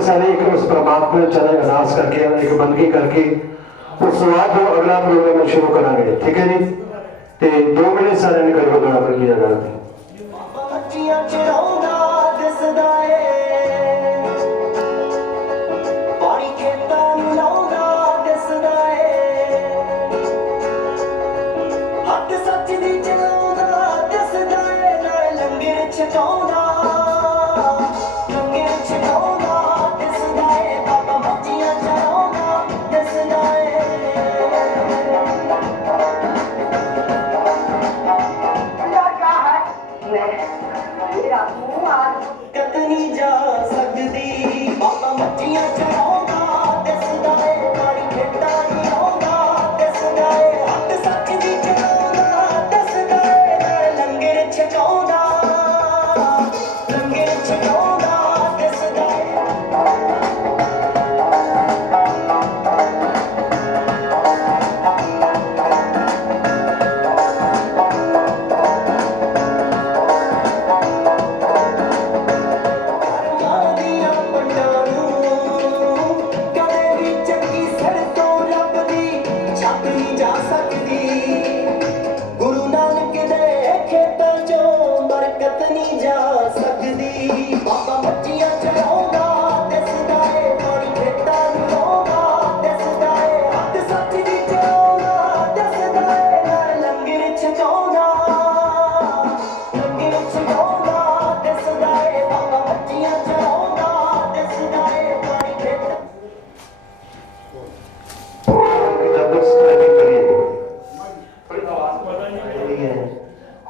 अपने सारे एक उस परमात्मा चले अरदास करके एक बंदगी करके उस बाद जो अगला प्रोग्राम शुरू करांगे। ठीक है जी, तो 2 मिनट सारे ने करो दोड़ा पर किया जाता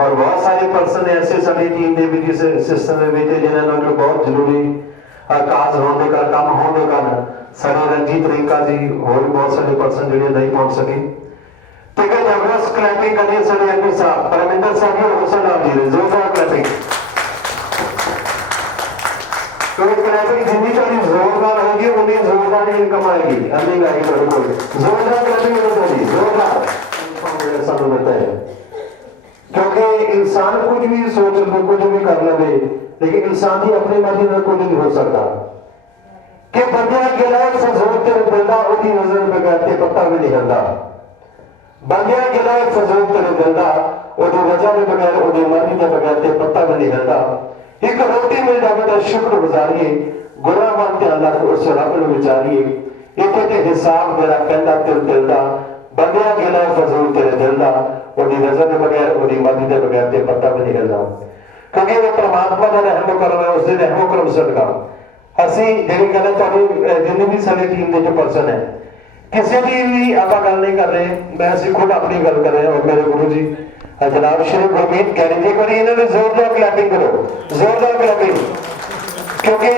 और बहुत सारे पर्सन ऐसे साडी टीम ਦੇ ਵਿੱਚ ਸਿਸਟਮ ਦੇ ਵਿੱਚ ਜਿਨ੍ਹਾਂ ਨੂੰ ਬਹੁਤ ਜ਼ਰੂਰੀ ਕਾਜ ਹੋਣ ਦੇ ਕਾਰਨ ਕੰਮ ਹੋਣ ਦੇ ਕਾਰਨ ਸਾਡੇ ਰਣਜੀਤ ਰਿੰਕਾ ਜੀ ਹੋਰ ਵੀ ਬਹੁਤ ਸਾਰੇ पर्सन ਜਿਹੜੇ ਨਹੀਂ ਪਹੁੰਚ ਸਕੇ। ठीक है, जबरदस्त क्लैपिंग करिए साडे एमपी साहब परमिंदर साहब और हुसन राम जी जोरदार क्लैपिंग। तो क्लैपिंग जितनी थोड़ी जोरदार होगी उतनी जोरदार इनकम आएगी, अर्निंग आएगी थोड़ी बहुत जोरदार क्लैपिंग होनी चाहिए, जोरदार सानू लगता है। क्योंकि इंसान कुछ भी सोच ले कुछ भी कर ले लेकिन इंसान की अपनी मर्जी में कुछ नहीं हो सकता कि बंदे गिला फजूल तेरे दिलदा उसकी नजर बगैर ते पत्ता भी नहीं हिलदा, बंदे गिला फजूल तेरे दिलदा उसकी वजह के बगैर उसकी मर्जी के बगैर ते पत्ता भी नहीं हिलदा। एक रोटी मिल जाए तो शुक्र गुजारिए, गुनाह वन ध्यान रख उस रब नूं विचारिए, इत्थे ते हिसाब मेरा कहंदा तेरे दिलदा बंदे गिला फजूल तेरे दिलदा उसकी नजर के बगैर उसकी मर्जी के बगैर ते पत्ता भी नहीं हिलदा। क्योंकि वो परमात्मा का रहमो करम है, उसके रहमो करम सदका असी जी गल जिन्नी भी सारी टीम के जो पर्सन है किसी की भी आप गल नहीं कर रहे, मैं असी खुद अपनी गल कर रहे हैं और मेरे गुरु जी जनाब श्री गुरमीत कह रहे थे कि इन्होंने जोरदार क्लैपिंग करो, जोरदार क्लैपिंग। क्योंकि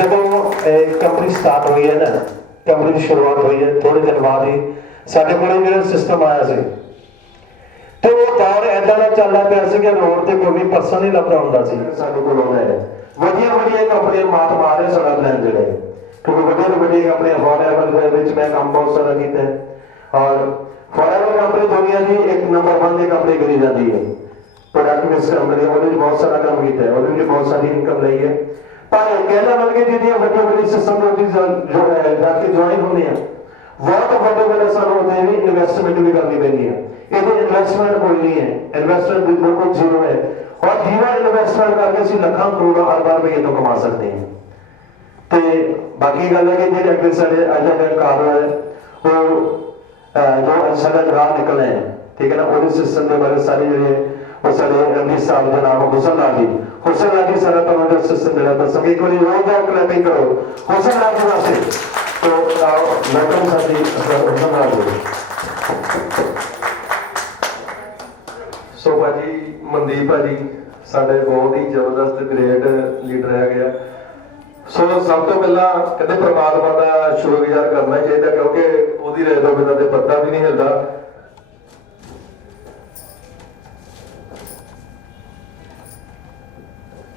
जो कंपनी स्टार्ट हुई है ना, कंपनी की शुरुआत हुई है थोड़े दिन बाद ही साढ़े को सिस्टम आया से तो वो दौर ऐसा का चलता पाया कि रोड से कोई भी पर्सन नहीं लभदा हुंदा सी। साडे कोल आउंदा है वधिया वधिया कंपनी मात मारे सड़ा प्लान जिहड़े क्योंकि वधिया वधिया कंपनी फॉरएवर विच मैं काम बहुत सारा कीता है और फॉरएवर कंपनी दुनिया की एक नंबर 1 की कंपनी करी जाती है प्रोडक्ट मिक्स कंपनी, वो बहुत सारा काम किया है, वो बहुत सारी इनकम ली है। पर कहना मतलब कि जिहड़ियां वड्डी वड्डी सिस्टम जो है जाके ज्वाइन होने हैं बहुत बड़े बड़े सानू भी इन्वेस्टमेंट भी करनी पैनी है। ये इन्वेस्टमेंट कोई नहीं है, इन्वेस्टमेंट बिल्कुल जीरो है और जीरो इन्वेस्टमेंट करके असं लाखों करोड़ों अरबां रुपये तो कमा सकते हैं। तो बाकी गल है कि जो अगे साढ़े अज का कार है वो जो साढ़ा राह निकलना है, ठीक है ना, वो सिस्टम के बारे सारे जो वो साढ़े अमरीत साहब जनाब हुसन लाल जी, हुसन लाल जी सारा तुम्हारा सिस्टम जो दसोगे एक बार जोरदार क्लैपिंग करो हुसन लाल जी वास्ते। तो वेलकम साथी हुसन लाल जी। सो भाजी मनदीप भाजी साढ़े बहुत ही जबरदस्त ग्रेट लीडर है गया। सो सब तो पहला कहते परमात्मा का शुक्रगुजार करना चाहिए क्योंकि उसकी रेत तो बिना पत्ता भी नहीं हिलता।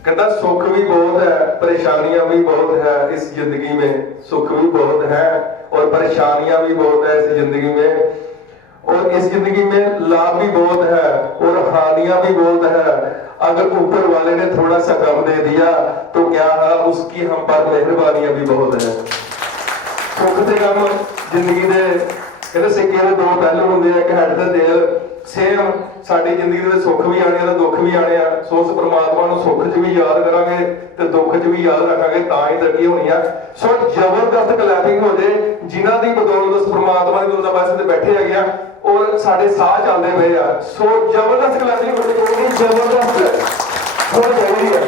कहता सुख भी बहुत है परेशानियां भी बहुत है इस जिंदगी में, सुख भी बहुत है और परेशानियां भी बहुत है इस जिंदगी में, और इस जिंदगी में लाभ भी बहुत है और हानियां भी बहुत है। अगर ऊपर वाले ने थोड़ा सा कम दे दिया तो क्या उसकी हम पर मेहरबानियां भी बहुत है। सुख ते गम जिंदगी दे कहते सिक्के के दो पहलू होंगे, एक हैड ते दिल। सेम साडी जिंदगी दे सुख भी आने ते दुख भी आने आ। सो उस परमात्मा नूं सुख च भी याद करांगे ते दुख च भी याद रखांगे, तां ही तरक्की होनी आ। सो जबरदस्त क्लैपिंग हो जाए जिन्हां दी बदौलत उस परमात्मा दी बदौलत वास्ते बैठे हैगे आ और साडे साह चलदे पए आ। सो जबरदस्त क्लैपिंग हो जाए, जबरदस्त हो जाएगी है।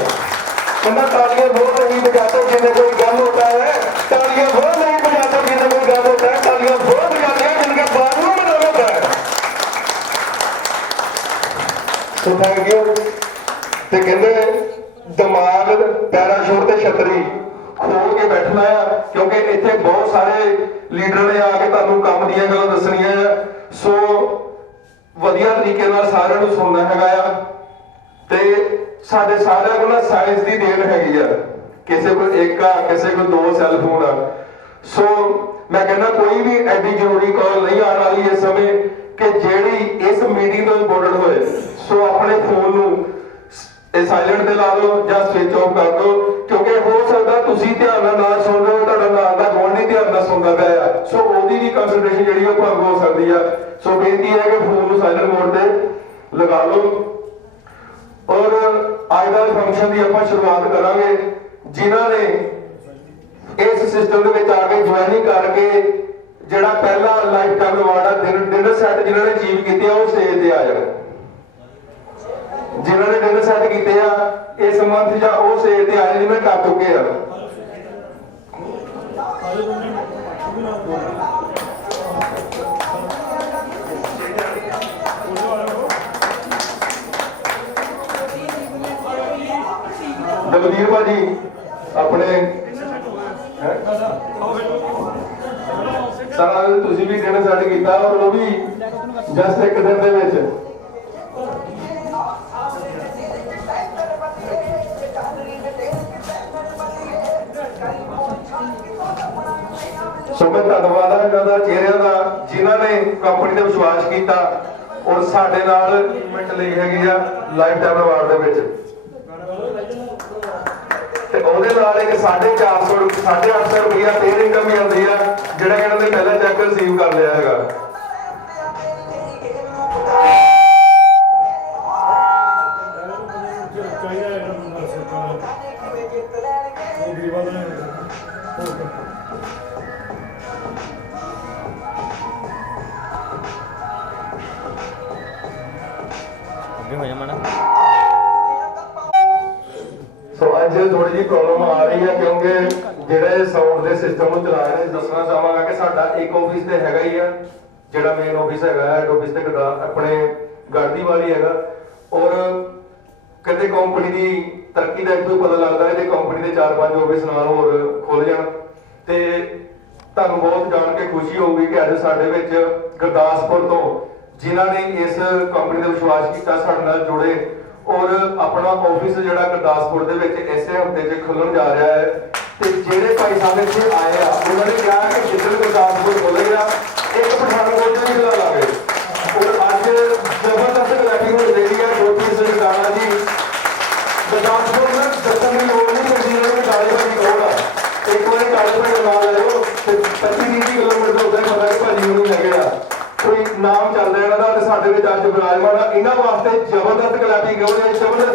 कहना तालियां बहुत नहीं बजाते जिन्हें कोई गम होता है, तालियां बहुत नहीं बजाते जिन्हें कोई गम होता है, तालियां बहुत बजाते हैं जिनके बालों में दम होता है। तो थैंक यू। ते कहते दिमाग पैराशूट ते छतरी खोल के बैठना है, क्योंकि इतने बहुत सारे लीडर ने आके तुहानू काम दीयां गल्लां दसणियां है। सो वधिया तरीके नाल सारिआं नू सुनना हैगा आ ते साडे सारिआं कोल साइंस दी देन हैगी आ। किसी को एक आ, किसी को दो सैलफोन आ। सो मैं कहना कोई भी एडी जरूरी कॉल नहीं आने वाली इस समय कि जेड़ी इस मीटिंग तो इंपोर्टेंट होए। सो अपने फोन नू साइलेंट ते ला दो या स्विच ऑफ कर दो, क्योंकि हो सकता तुसी ध्यान ना सुन रहे हो, तुहाडा नाल दा गुआंढी ध्यान ना सुनदा पिया। सो ओदी भी कंसंट्रेशन जेहड़ी है भंग हो सकती है। सो बेनती है कि फोन नू साइलेंट मोड ते लगा लो। और अज का फंक्शन की आप शुरुआत करांगे जिन्होंने इस सिस्टम के आके ज्वाइनिंग करके जिहड़ा पहला लाइफ टाइम अवार्ड है डिनर सैट जिन्होंने अचीव किए वो स्टेज ते आ जाए। जिन्होंने डिनर सैट किए इस मंथ या वो स्टेज ते आए जिन्होंने कर चुके हैं। दलवीर भाजी अपने सारा तुसी भी डिनर सैट किया और वो भी जस्ट एक दिन दे विच। सो मैं धन्नवाद है इन्हां चेहरिਆਂ ਦਾ जिन्हां ने कंपनी ते विश्वास किया और साडे नाल इवेंट ਲਈ ਹੈਗੀ ਆ ਲਾਈਫ ਟਾਈਮ ਅਵਾਰਡ ਦੇ ਵਿੱਚ। ਤੇ ਉਹਦੇ ਨਾਲ ਇੱਕ 450 850 ਰੁਪਇਆ ਪੇਅਰ ਇਨਕਮ ਵੀ ਆਉਂਦੀ ਆ, ਜਿਹੜਾ ਇਹਨਾਂ ਨੇ ਪਹਿਲਾ ਚੈੱਕ ਰਿਸੀਵ ਕਰ ਲਿਆ ਹੈਗਾ। सो अज थोड़ी जी प्रॉब्लम आ रही है क्योंकि जेडे साउंड के सिस्टम को चला रहे दसना चाहांगा कि साडा एक ऑफिस तो हैगा ही है, जेड़ा मेन ऑफिस हैगा हेड ऑफिस ते अपने गढ़दी वाली हैगा। और कहते कंपनी की तरक्की का इत्थों पता लगता है कि कंपनी के 4-5 ऑफिस नाल होर खुल जाण। ते तुहानूं बहुत जान के खुशी होगी कि अज साडे विच गुरदासपुर तो जिन्हां ने इस कंपनी का विश्वास किया साडे नाल जुड़े और अपना ऑफिस जिहड़ा गुरदासपुर दे विच इसे हफ्ते च खुलण जा रहा है। ते जिहड़े भाई साहब इत्थे आए आ उन्होंने कहा कि जिधर गुरदासपुर खुलेगा एक पठानकोट भी खुला लागे। और अज जबरदस्त क्लैपिंग हो रही है। ज्योति सिंह राणा जी गुरदासपुर में दसन की लोड़ नहीं पैंदी, उन्होंने काले भाई कौन आ एक बार काले भाई नाम ले लो 25-30 किलोमीटर तो उधर पता कि भाजी नहीं लगे आ कोई नाम चल रहा इन्हों का साडे विच अज विराजमान आ। इन्हां वास्ते जबरदस्त क्लैपिंग हो रही है। जबरदस्त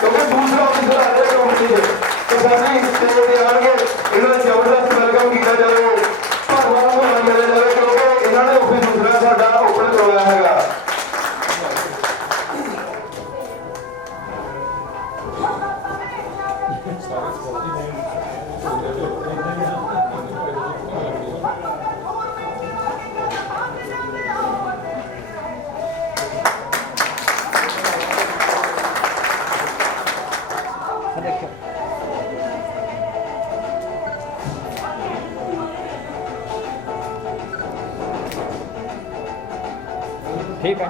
क्योंकि दूसरा ऑफिसर आ रहा कंपनी तो सारी स्टेज ते आके इन्होंने जबरदस्त वेलकम किया जाए, भरवां माहौल मिलिया जाए क्योंकि इन्होंने ऑफिस दूसरा साडा ओपन करवाया हैगा। ठीक है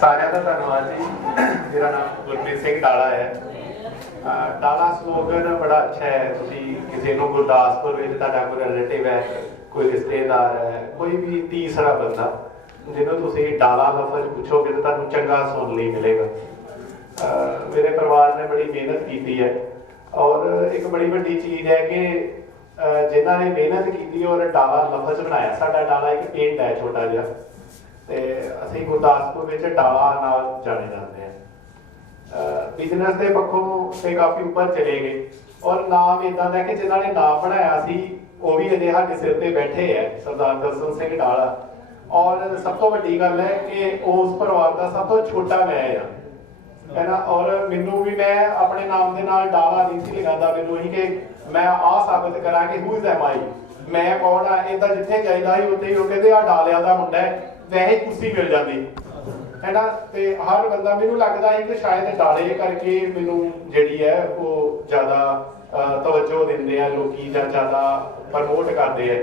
सारिਆਂ ਦਾ ਧੰਨਵਾਦ ਜੀ। मेरा नाम गुरप्रीत सिंह टाला है। टाला स्लोगन बड़ा अच्छा है। ਤੁਸੀਂ ਕਿਸੇ ਨੂੰ ਗੁਰਦਾਸਪੁਰ ਵਿੱਚ ਤੁਹਾਡਾ ਕੋਈ ਰਿਲੇਟਿਵ ਹੈ, ਕੋਈ ਰਿਸ਼ਤੇਦਾਰ ਹੈ, ਕੋਈ ਵੀ ਤੀਸਰਾ ਬੰਦਾ ਜਿਹਨੂੰ ਤੁਸੀਂ ਡਾਲਾ ਲਫ਼ਜ਼ ਪੁੱਛੋਗੇ ਤਾਂ ਤੁਹਾਨੂੰ ਚੰਗਾ ਸੁਣ ਲਈ ਮਿਲੇਗਾ। ਮੇਰੇ ਪਰਿਵਾਰ ਨੇ ਬੜੀ ਮਿਹਨਤ ਕੀਤੀ ਹੈ ਔਰ ਇੱਕ ਬੜੀ ਵੱਡੀ ਚੀਜ਼ ਹੈ ਕਿ ਜਿਨ੍ਹਾਂ ਨੇ ਮਿਹਨਤ ਕੀਤੀ ਔਰ ਡਾਲਾ ਲਫ਼ਜ਼ ਬਣਾਇਆ। ਸਾਡਾ ਡਾਲਾ ਇੱਕ ਪਿੰਡ ਹੈ ਛੋਟਾ ਜਿਹਾ, ਤੇ ਅਸੀਂ ਗੁਰਦਾਸਪੁਰ ਵਿੱਚ ਡਾਲਾ ਨਾਲ ਜਾਣੇ ਜਾਂਦੇ ਹਾਂ। ਬਿਜ਼ਨਸ ਦੇ ਪੱਖੋਂ ਤੇ ਕਾਫੀ ਉੱਪਰ ਚਲੇ ਗਏ ਔਰ ਨਾਮ ਇਦਾਂ ਦਾ ਕਿ ਜਿਨ੍ਹਾਂ ਨੇ ਨਾਮ ਬਣਾਇਆ ਸੀ ਉਹ ਵੀ ਅਜੇ ਸਾਡੇ ਸਿਰ ਤੇ ਬੈਠੇ ਹੈ, ਸਰਦਾਰ ਦਰਸ਼ਨ ਸਿੰਘ ਡਾਲਾ। ਔਰ ਸਭ ਤੋਂ ਵੱਡੀ ਗੱਲ ਹੈ ਕਿ ਉਸ ਪਰਿਵਾਰ ਦਾ ਸਭ ਤੋਂ ਛੋਟਾ ਮੈਂ ਹਾਂ, ਹੈ ਨਾ। ਔਰ ਮੈਨੂੰ ਵੀ ਮੈਂ ਆਪਣੇ ਨਾਮ ਦੇ ਨਾਲ ਡਾਲਾ ਨਹੀਂ ਸੀ ਲਗਾਉਂਦਾ, ਮੈਨੂੰ ਇਹੀ ਕਿ ਮੈਂ ਆਹ ਸਾਬਿਤ ਕਰਾਂ ਕਿ ਹੂ ਇਜ਼ ਐਮ ਆਈ, ਮੈਂ ਕੌਣ ਆ। ਇਹ ਤਾਂ ਜਿੱਥੇ ਜਾਈਦਾ ਸੀ ਉੱਥੇ ਹੀ ਉਹ ਕਹਿੰਦੇ ਆ ਡਾਲਿਆਂ ਦਾ ਮੁੰਡਾ ਹੈ, ਵੈਸੇ ਕੁਰਸੀ ਮਿਲ ਜਾਂਦੀ, ਹੈ ਨਾ। ਤੇ ਹਰ ਬੰਦਾ ਮੈਨੂੰ ਲੱਗਦਾ ਹੈ ਕਿ ਸ਼ਾਇਦ ਡਾਲੇ ਕਰਕੇ ਮੈਨੂੰ ਜਿਹੜੀ ਹੈ ਉਹ ਜ਼ਿਆਦਾ ਤਵੱਜੋ ਦਿੰਦੇ ਆ ਲੋਕੀ ਜਾਂ ਜ਼ਿਆਦਾ ਪ੍ਰਮੋਟ ਕਰਦੇ ਆ,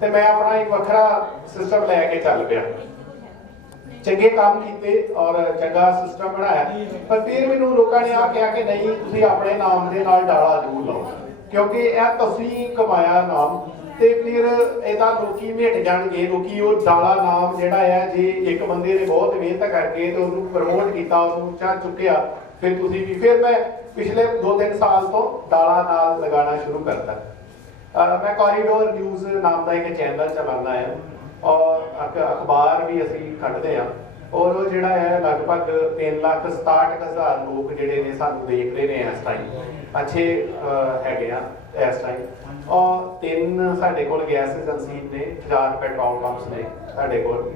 ਤੇ ਮੈਂ ਆਪਣਾ ਇੱਕ ਵੱਖਰਾ ਸਿਸਟਮ ਲੈ ਕੇ ਚੱਲ ਪਿਆ। ਚੰਗੇ ਕੰਮ ਕੀਤੇ ਔਰ ਚੰਗਾ ਸਿਸਟਮ ਬਣਾਇਆ, ਪਰ ਫਿਰ ਮੈਨੂੰ ਲੋਕਾਂ ਨੇ ਆ ਕਿਹਾ ਕਿ ਨਹੀਂ ਤੁਸੀਂ ਆਪਣੇ ਨਾਮ ਦੇ ਨਾਲ ਡਾਲਾ ਜ਼ਰੂਰ ਲਾਓ, ਕਿਉਂਕਿ ਇਹ ਤੁਸੀਂ ਕਮਾਇਆ ਨਾਮ, ਤੇ ਫਿਰ ਇਹਦਾ ਲੋਕੀ ਮਿਟ ਜਾਣਗੇ। ਲੋਕੀ ਉਹ ਡਾਲਾ ਨਾਮ ਜਿਹੜਾ ਹੈ, ਜੇ ਇੱਕ ਬੰਦੇ ਨੇ ਬਹੁਤ ਮਿਹਨਤ ਕਰਕੇ ਤੇ ਉਹਨੂੰ ਪ੍ਰਮੋਟ ਕੀਤਾ, ਉਹਨੂੰ ਉੱਚਾ ਚੁੱਕਿਆ, ਫਿਰ ਤੁਸੀਂ ਵੀ। ਫਿਰ ਮੈਂ ਪਿਛਲੇ 2-3 ਸਾਲ ਤੋਂ ਡਾਲਾ ਨਾਲ ਲਗਾਉਣਾ ਸ਼ੁਰੂ ਕਰਤਾ। ਮੈਂ ਕੋਰੀਡੋਰ ਨਿਊਜ਼ ਨਾਮ ਦਾ ਇੱਕ ਚੈਨਲ ਚਲਾਉਂਦਾ ਹੈ ਔਰ ਅਖਬਾਰ ਵੀ ਅਸੀਂ ਕੱਢਦੇ ਹਾਂ, ਔਰ ਉਹ ਜਿਹੜਾ ਹੈ ਲਗਭਗ 3,67,000 ਲੋਕ ਜਿਹੜੇ ਨੇ ਸਾਨੂੰ ਦੇਖ ਰਹੇ ਨੇ ਇਸ ਟਾਈਮ, ਅੱਛੇ ਹੈਗੇ ਆ ਇਸ ਟਾਈਮ। ਔਰ 3 ਸਾਡੇ ਕੋਲ ਗੈਸ ਏਜੰਸੀ ਨੇ, 4 ਪੈਟਰੋਲ ਪੰਪਸ ਨੇ ਸਾਡੇ ਕੋਲ।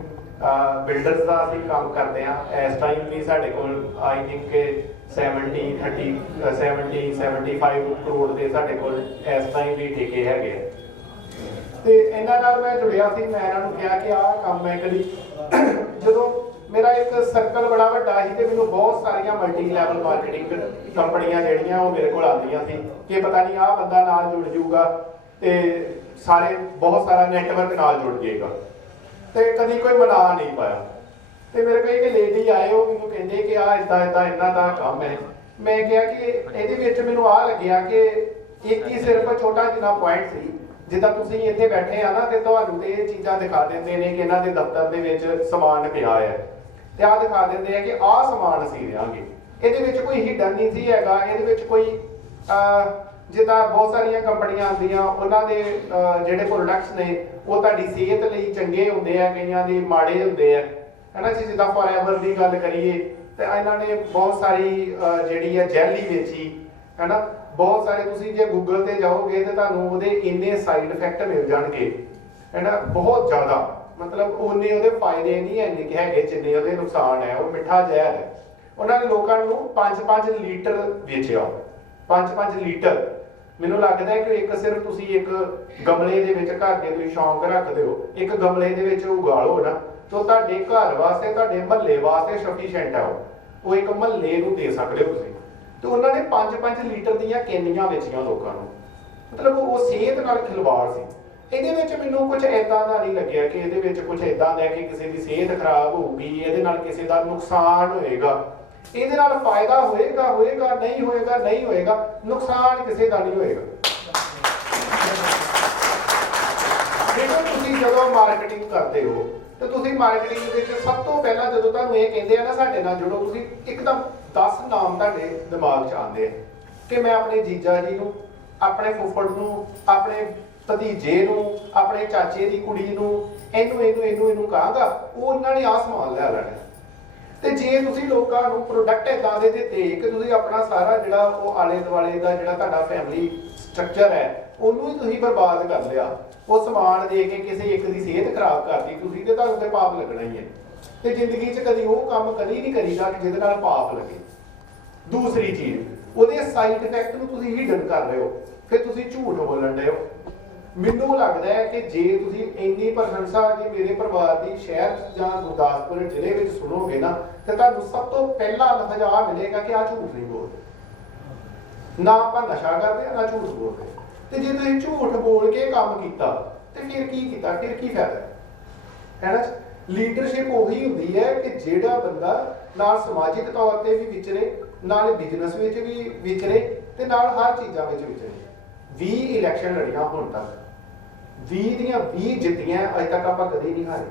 ਬਿਲਡਰਸ ਦਾ ਅਸੀਂ ਕੰਮ ਕਰਦੇ ਹਾਂ ਇਸ ਟਾਈਮ ਵੀ ਸਾਡੇ ਕੋਲ ਆਈ ਥਿੰਕ 75 ਕਰੋੜ ਦੇ ਸਾਡੇ ਕੋਲ ਇਸ ਟਾਈਮ ਵੀ ਠੇਕੇ ਹੈਗੇ ਆ। ਤੇ ਇਹਨਾਂ ਨਾਲ ਮੈਂ ਜੁੜਿਆ ਸੀ, ਮੈਂ ਇਹਨਾਂ ਨੂੰ ਕਿਹਾ ਕਿ ਆਹ ਕੰਮ ਮੈਂ ਕਦੀ ਜਦੋਂ ਮੇਰਾ ਇੱਕ ਸਰਕਲ ਬੜਾ ਵੱਡਾ ਸੀ ਤੇ ਮੈਨੂੰ ਬਹੁਤ ਸਾਰੀਆਂ ਮਲਟੀ ਲੈਵਲ ਮਾਰਕੀਟਿੰਗ ਕੰਪਨੀਆਂ ਜਿਹੜੀਆਂ ਉਹ ਮੇਰੇ ਕੋਲ ਆਉਂਦੀਆਂ ਸੀ ਕਿ ਪਤਾ ਨਹੀਂ ਆਹ ਬੰਦਾ ਨਾਲ ਜੁੜ ਜਾਊਗਾ ਤੇ ਸਾਰੇ ਬਹੁਤ ਸਾਰਾ ਨੈਟਵਰਕ ਨਾਲ ਜੁੜ ਜਾਏਗਾ, ਤੇ ਕਦੀ ਕੋਈ ਮਨਾ ਨਹੀਂ ਪਾਇਆ। ਤੇ ਮੇਰੇ ਕੋਲ ਇੱਕ ਲੇਡੀ ਆਏ, ਉਹ ਮੈਨੂੰ ਕਹਿੰਦੇ ਕਿ ਆਹ ਇਦਾਂ ਇਹਨਾਂ ਦਾ ਕੰਮ ਹੈ। ਮੈਂ ਕਿਹਾ ਕਿ ਇਹਦੇ ਵਿੱਚ ਮੈਨੂੰ ਆਹ ਲੱਗਿਆ ਕਿ ਇੱਕ ਹੀ ਸਿਰਫ ਛੋਟਾ ਜਿਹਾ ਪੁਆਇੰਟ ਸੀ, ਜਿੱਦਾਂ ਤੁਸੀਂ ਇੱਥੇ ਬੈਠੇ ਆ ਨਾ ਤੇ ਤੁਹਾਨੂੰ ਤੇ ਇਹ ਚੀਜ਼ਾਂ ਦਿਖਾ ਦਿੰਦੇ ਨੇ ਕਿ ਇਹਨਾਂ ਦੇ ਦਫ਼ਤਰ ਦੇ ਵਿੱਚ ਸਮਾਨ ਪਿਆ ਹੈ, ਤੇ ਆਹ ਦਿਖਾ ਦਿੰਦੇ ਆ ਕਿ ਆਹ ਸਮਾਨ ਅਸੀਂ ਦਿਆਂਗੇ। ਇਹਦੇ ਵਿੱਚ ਕੋਈ ਹਿਡਨ ਨਹੀਂ ਸੀ ਹੈਗਾ, ਇਹਦੇ ਵਿੱਚ ਕੋਈ ਜਿੱਦਾਂ ਬਹੁਤ ਸਾਰੀਆਂ ਕੰਪਨੀਆਂ ਆਉਂਦੀਆਂ, ਉਹਨਾਂ ਦੇ ਜਿਹੜੇ ਪ੍ਰੋਡਕਟਸ ਨੇ ਉਹ ਤੁਹਾਡੀ ਸਿਹਤ ਲਈ ਚੰਗੇ ਹੁੰਦੇ ਆ, ਕਈਆਂ ਦੇ ਮਾੜੇ ਹੁੰਦੇ ਆ, ਹੈ ਨਾ ਜੀ। ਜਿੱਦਾਂ ਫੋਰਐਵਰ ਦੀ ਗੱਲ ਕਰੀਏ ਤੇ ਇਹਨਾਂ ਨੇ ਬਹੁਤ ਸਾਰੀ ਜਿਹੜੀ ਹੈ ਜੈਲੀ ਵੇਚੀ, ਹੈ ਨਾ। ਬਹੁਤ ਸਾਰੇ ਤੁਸੀਂ ਜੇ ਗੂਗਲ ਤੇ ਜਾਓਗੇ ਤੇ ਤੁਹਾਨੂੰ ਉਹਦੇ ਇੰਨੇ ਸਾਈਡ ਇਫੈਕਟ ਮਿਲ ਜਾਣਗੇ, ਹੈ ਨਾ, ਬਹੁਤ ਜ਼ਿਆਦਾ। ਮਤਲਬ ਉਹਨੇ ਉਹਦੇ ਫਾਇਦੇ ਨਹੀਂ ਇੰਨੇ ਹੈਗੇ ਜਿੰਨੇ ਉਹਦੇ ਨੁਕਸਾਨ ਹੈ। ਉਹ ਮਿੱਠਾ ਜ਼ਹਿਰ ਹੈ। ਉਹਨਾਂ ਨੇ ਲੋਕਾਂ ਨੂੰ 5-5 ਲੀਟਰ ਵੇਚਿਆ, 5-5 ਲੀਟਰ। ਮੈਨੂੰ ਲੱਗਦਾ ਹੈ ਕਿ ਇੱਕ ਸਿਰਫ ਤੁਸੀਂ ਇੱਕ ਗਮਲੇ ਦੇ ਵਿੱਚ ਘਰ ਦੇ ਤੁਸੀਂ ਸ਼ੌਂਕ ਰੱਖਦੇ ਹੋ, ਇੱਕ ਗਮਲੇ ਦੇ ਵਿੱਚ ਉਗਾਲੋ ਨਾ, ਤਾਂ ਤੁਹਾਡੇ ਘਰ ਵਾਸਤੇ, ਤੁਹਾਡੇ ਮਹੱਲੇ ਵਾਸਤੇ ਸਫੀਸ਼ੀਐਂਟ ਹੈ। ਉਹ ਇੱਕ ਮਹੱਲੇ ਨੂੰ ਦੇ ਸਕਦੇ ਹੋ ਤੁਸੀਂ। ਤੇ ਉਹਨਾਂ ਨੇ 5-5 ਲੀਟਰ ਦੀਆਂ ਕੈਨੀਆਂ ਵੇਚੀਆਂ ਲੋਕਾਂ ਨੂੰ। ਮਤਲਬ ਉਹ ਸਿਹਤ ਨਾਲ ਖਿਲਵਾੜ ਸੀ। ਇਹਦੇ ਵਿੱਚ ਮੈਨੂੰ ਕੁਝ ਏਦਾਂ ਦਾ ਨਹੀਂ ਲੱਗਿਆ ਕਿ ਇਹਦੇ ਵਿੱਚ ਕੁਝ ਏਦਾਂ ਦਾ ਕਿ ਕਿਸੇ ਦੀ ਸਿਹਤ ਖਰਾਬ ਹੋਊਗੀ, ਇਹਦੇ ਨਾਲ ਕਿਸੇ ਦਾ ਨੁਕਸਾਨ ਹੋਏਗਾ। ਇਹਦੇ ਨਾਲ ਫਾਇਦਾ ਹੋਏਗਾ, ਨਹੀਂ ਹੋਏਗਾ, ਨੁਕਸਾਨ ਕਿਸੇ ਦਾ ਨਹੀਂ ਹੋਏਗਾ। ਤੁਸੀਂ ਜਦੋਂ ਮਾਰਕੀਟਿੰਗ ਕਰਦੇ ਹੋ ਤੇ ਤੁਸੀਂ ਮਾਰਕੀਟਿੰਗ ਵਿੱਚ ਸਭ ਤੋਂ ਪਹਿਲਾਂ ਜਦੋਂ ਤੁਹਾਨੂੰ ਇਹ ਕਹਿੰਦੇ ਆ ਨਾ ਸਾਡੇ ਨਾਲ ਜੁੜੋ, ਤੁਸੀਂ ਇੱਕਦਮ 10 ਨਾਮ ਤੁਹਾਡੇ ਦਿਮਾਗ 'ਚ ਆਉਂਦੇ ਆ ਕਿ ਮੈਂ ਆਪਣੇ ਜੀਜਾ ਜੀ ਨੂੰ, ਆਪਣੇ ਫੁੱਫੜ ਨੂੰ, ਆਪਣੇ ਭਤੀਜੇ ਨੂੰ, ਆਪਣੇ ਚਾਚੇ ਦੀ ਕੁੜੀ ਨੂੰ, ਇਹਨੂੰ ਕਹਾਂਗਾ, ਉਹ ਉਹਨਾਂ ਨੇ ਆਹ ਸਮਾਨ ਲੈ ਲੈਣਾ। ਤੇ ਜੇ ਤੁਸੀਂ ਲੋਕਾਂ ਨੂੰ ਪ੍ਰੋਡਕਟ ਇਦਾਂ ਦੇ ਦਿੱਤੇ ਕਿ ਤੁਸੀਂ ਆਪਣਾ ਸਾਰਾ ਜਿਹੜਾ ਉਹ ਆਲੇ ਦੁਆਲੇ ਦਾ ਜਿਹੜਾ ਤੁਹਾਡਾ ਫੈਮਿਲੀ ਸਟਰਕਚਰ ਹੈ ਉਹਨੂੰ ਹੀ ਤੁਸੀਂ ਬਰਬਾਦ ਕਰ ਲਿਆ, ਉਹ ਸਮਾਨ ਦੇ ਕੇ ਕਿਸੇ ਇੱਕ ਦੀ ਸਿਹਤ ਖਰਾਬ ਕਰਤੀ ਤੁਸੀਂ, ਤੇ ਤੁਹਾਨੂੰ ਤੇ ਪਾਪ ਲੱਗਣਾ ਹੀ ਹੈ। ਤੇ ਜ਼ਿੰਦਗੀ 'ਚ ਕਦੀ ਉਹ ਕੰਮ ਕਦੀ ਨਹੀਂ ਕਰੀਦਾ ਕਿ ਜਿਹਦੇ ਨਾਲ ਪਾਪ ਲੱਗੇ। ਦੂਸਰੀ ਚੀਜ਼, ਉਹਦੇ ਸਾਈਡ ਇਫੈਕਟ ਨੂੰ ਤੁਸੀਂ ਹਿਡਨ ਕਰ ਰਹੇ ਹੋ, ਫਿਰ ਤੁਸੀਂ ਝੂਠ ਬੋਲਣ ਡਏ ਹੋ। ਮੈਨੂੰ ਲੱਗਦਾ ਹੈ ਕਿ ਜੇ ਤੁਸੀਂ ਇੰਨੀ ਪ੍ਰਸ਼ੰਸਾ ਜੇ ਮੇਰੇ ਪਰਿਵਾਰ ਦੀ ਸ਼ਹਿਰ ਜਾਂ ਗੁਰਦਾਸਪੁਰ ਜ਼ਿਲ੍ਹੇ ਵਿੱਚ ਸੁਣੋਗੇ ਨਾ, ਤੇ ਤੁਹਾਨੂੰ ਸਭ ਤੋਂ ਪਹਿਲਾ ਲਫ਼ਜ਼ ਆ ਮਿਲੇਗਾ ਕਿ ਆਹ ਝੂਠ ਨਹੀਂ ਬੋਲਦੇ। ਨਾ ਆਪਾਂ ਨਸ਼ਾ ਕਰਦੇ ਨਾ ਝੂਠ ਬੋਲਦੇ। ਤੇ ਜੇ ਤੁਸੀਂ ਝੂਠ ਬੋਲ ਕੇ ਕੰਮ ਕੀਤਾ ਤੇ ਫਿਰ ਕੀ ਕੀਤਾ, ਫਿਰ ਕੀ ਫਾਇਦਾ ਹੈ ਨਾ। ਲੀਡਰਸ਼ਿਪ ਉਹੀ ਹੁੰਦੀ ਹੈ ਕਿ ਜਿਹੜਾ ਬੰਦਾ ਨਾਲ ਸਮਾਜਿਕ ਤੌਰ ਤੇ ਵੀ ਵਿਚਰੇ, ਨਾਲ ਬਿਜ਼ਨਸ ਵਿੱਚ ਵੀ ਵਿਚਰੇ, ਤੇ ਨਾਲ ਹਰ ਚੀਜ਼ਾਂ ਵਿੱਚ ਵਿਚਰੇ। 20 ਇਲੈਕਸ਼ਨ ਲੜੀਆਂ ਹੁਣ ਤੱਕ, 20 ਦੀਆਂ 20 ਜਿੱਤੀਆਂ, ਅਜੇ ਤੱਕ ਆਪਾਂ ਕਦੇ ਨਹੀਂ ਹਾਰੇ।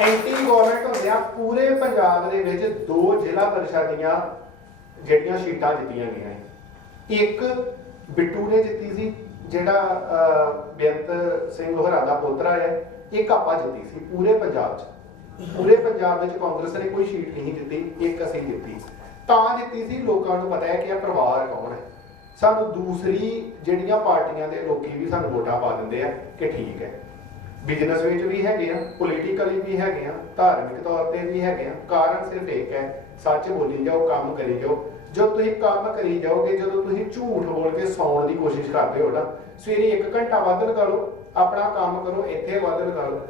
ਐਂਟੀ ਗਵਰਨਮੈਂਟ ਹੁੰਦਿਆਂ ਪੂਰੇ ਪੰਜਾਬ ਦੇ ਵਿੱਚ 2 ਜ਼ਿਲ੍ਹਾ ਪਰਿਸ਼ਦ ਦੀਆਂ ਜਿਹੜੀਆਂ ਸੀਟਾਂ ਜਿੱਤੀਆਂ ਗਈਆਂ ਸੀ। ਇੱਕ ਬਿੱਟੂ ਨੇ ਜਿੱਤੀ ਸੀ, ਜਿਹੜਾ ਬੇਅੰਤ ਸਿੰਘ ਹੋਰਾਂ ਦਾ ਪੋਤਰਾ ਹੈ। ਇੱਕ ਆਪਾਂ ਜਿੱਤੀ ਸੀ ਪੂਰੇ ਪੰਜਾਬ 'ਚ। ਪੂਰੇ ਪੰਜਾਬ ਵਿੱਚ ਕਾਂਗਰਸ ਨੇ ਕੋਈ ਸੀਟ ਨਹੀਂ ਜਿੱਤੀ, ਇੱਕ ਅਸੀਂ ਜਿੱਤੀ। ਤਾਂ ਜਿੱਤੀ ਸੀ, ਲੋਕਾਂ ਨੂੰ ਪਤਾ ਹੈ ਕਿ ਇਹ ਪਰਿਵਾਰ ਕੌਣ ਹੈ। ਸਾਨੂੰ ਦੂਸਰੀ ਜਿਹੜੀਆਂ ਪਾਰਟੀਆਂ ਦੇ ਲੋਕੀ ਵੀ ਸਾਨੂੰ ਵੋਟਾਂ ਪਾ ਦਿੰਦੇ ਆ ਕਿ ਠੀਕ ਹੈ, ਬਿਜ਼ਨਸ ਵਿੱਚ ਵੀ ਹੈਗੇ ਆ, ਪੋਲੀਟੀਕਲੀ ਵੀ ਹੈਗੇ ਆ, ਧਾਰਮਿਕ ਤੌਰ ਤੇ ਵੀ ਹੈਗੇ ਆ। ਕਾਰਨ ਸਿਰਫ ਇੱਕ ਹੈ, ਸੱਚ ਬੋਲੀ ਜਾਓ, ਕੰਮ ਕਰੀ ਜਾਓ। ਜਦੋਂ ਤੁਸੀਂ ਕੰਮ ਕਰੀ ਜਾਓਗੇ, ਜਦੋਂ ਤੁਸੀਂ ਝੂਠ ਬੋਲ ਕੇ ਸੌਣ ਦੀ ਕੋਸ਼ਿਸ਼ ਕਰਦੇ ਹੋ ਨਾ, ਸਵੇਰੇ 1 ਘੰਟਾ ਵੱਧ ਲਗਾ ਲਓ, ਆਪਣਾ ਕੰਮ ਕਰੋ, ਇੱਥੇ ਵੱਧ ਲਗਾ ਲਓ।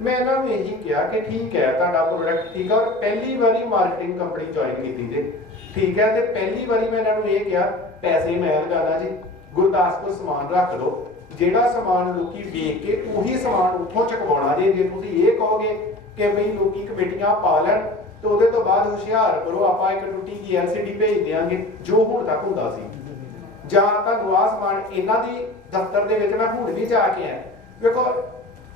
ਮੈਂ ਇਹਨਾਂ ਨੂੰ ਇਹੀ ਕਿਹਾ ਕਿ ਠੀਕ ਹੈ, ਤੁਹਾਡਾ ਪ੍ਰੋਡਕਟ ਠੀਕ ਹੈ, ਔਰ ਪਹਿਲੀ ਵਾਰੀ ਮਾਰਕੀਟਿੰਗ ਕੰਪਨੀ ਜੁਆਇਨ ਕੀਤੀ ਜੇ, ਠੀਕ ਹੈ। ਤੇ ਪਹਿਲੀ ਵਾਰੀ ਮੈਂ ਇਹਨਾਂ ਨੂੰ ਇਹ ਕਿਹਾ, ਪੈਸੇ ਮੈਂ ਲਗਾਣਾ ਜੀ, ਗੁਰਦਾਸਪੁਰ ਸਮਾਨ ਰੱਖ ਲਓ, ਜਿਹੜਾ ਸਮਾਨ ਲੋਕੀ ਵੇਖ ਕੇ ਉਹੀ ਸਮਾਨ ਉੱਥੋਂ ਚਕਵਾਉਣਾ ਜੇ। ਜੇ ਤੁਸੀਂ ਇਹ ਕਹੋਗੇ ਕਿ ਬਈ ਲੋਕੀ ਕਮੇਟੀਆਂ ਪਾ ਲੈਣ ਤੇ ਉਹਦੇ ਤੋਂ ਬਾਅਦ ਹੁਸ਼ਿਆਰਪੁਰੋਂ ਆਪਾਂ ਇੱਕ ਟੁੱਟੀ ਜੀ LCD ਭੇਜ ਦਿਆਂਗੇ, ਜੋ ਹੁਣ ਤੱਕ ਹੁੰਦਾ ਸੀ। ਜਾਂ ਤੁਹਾਨੂੰ ਆਹ ਸਮਾਨ ਇਹਨਾਂ ਦੀ ਦਫ਼ਤਰ ਦੇ ਵਿੱਚ ਮੈਂ ਹੁਣ ਵੀ ਜਾ ਕੇ ਆਇਆ, ਵੇਖੋ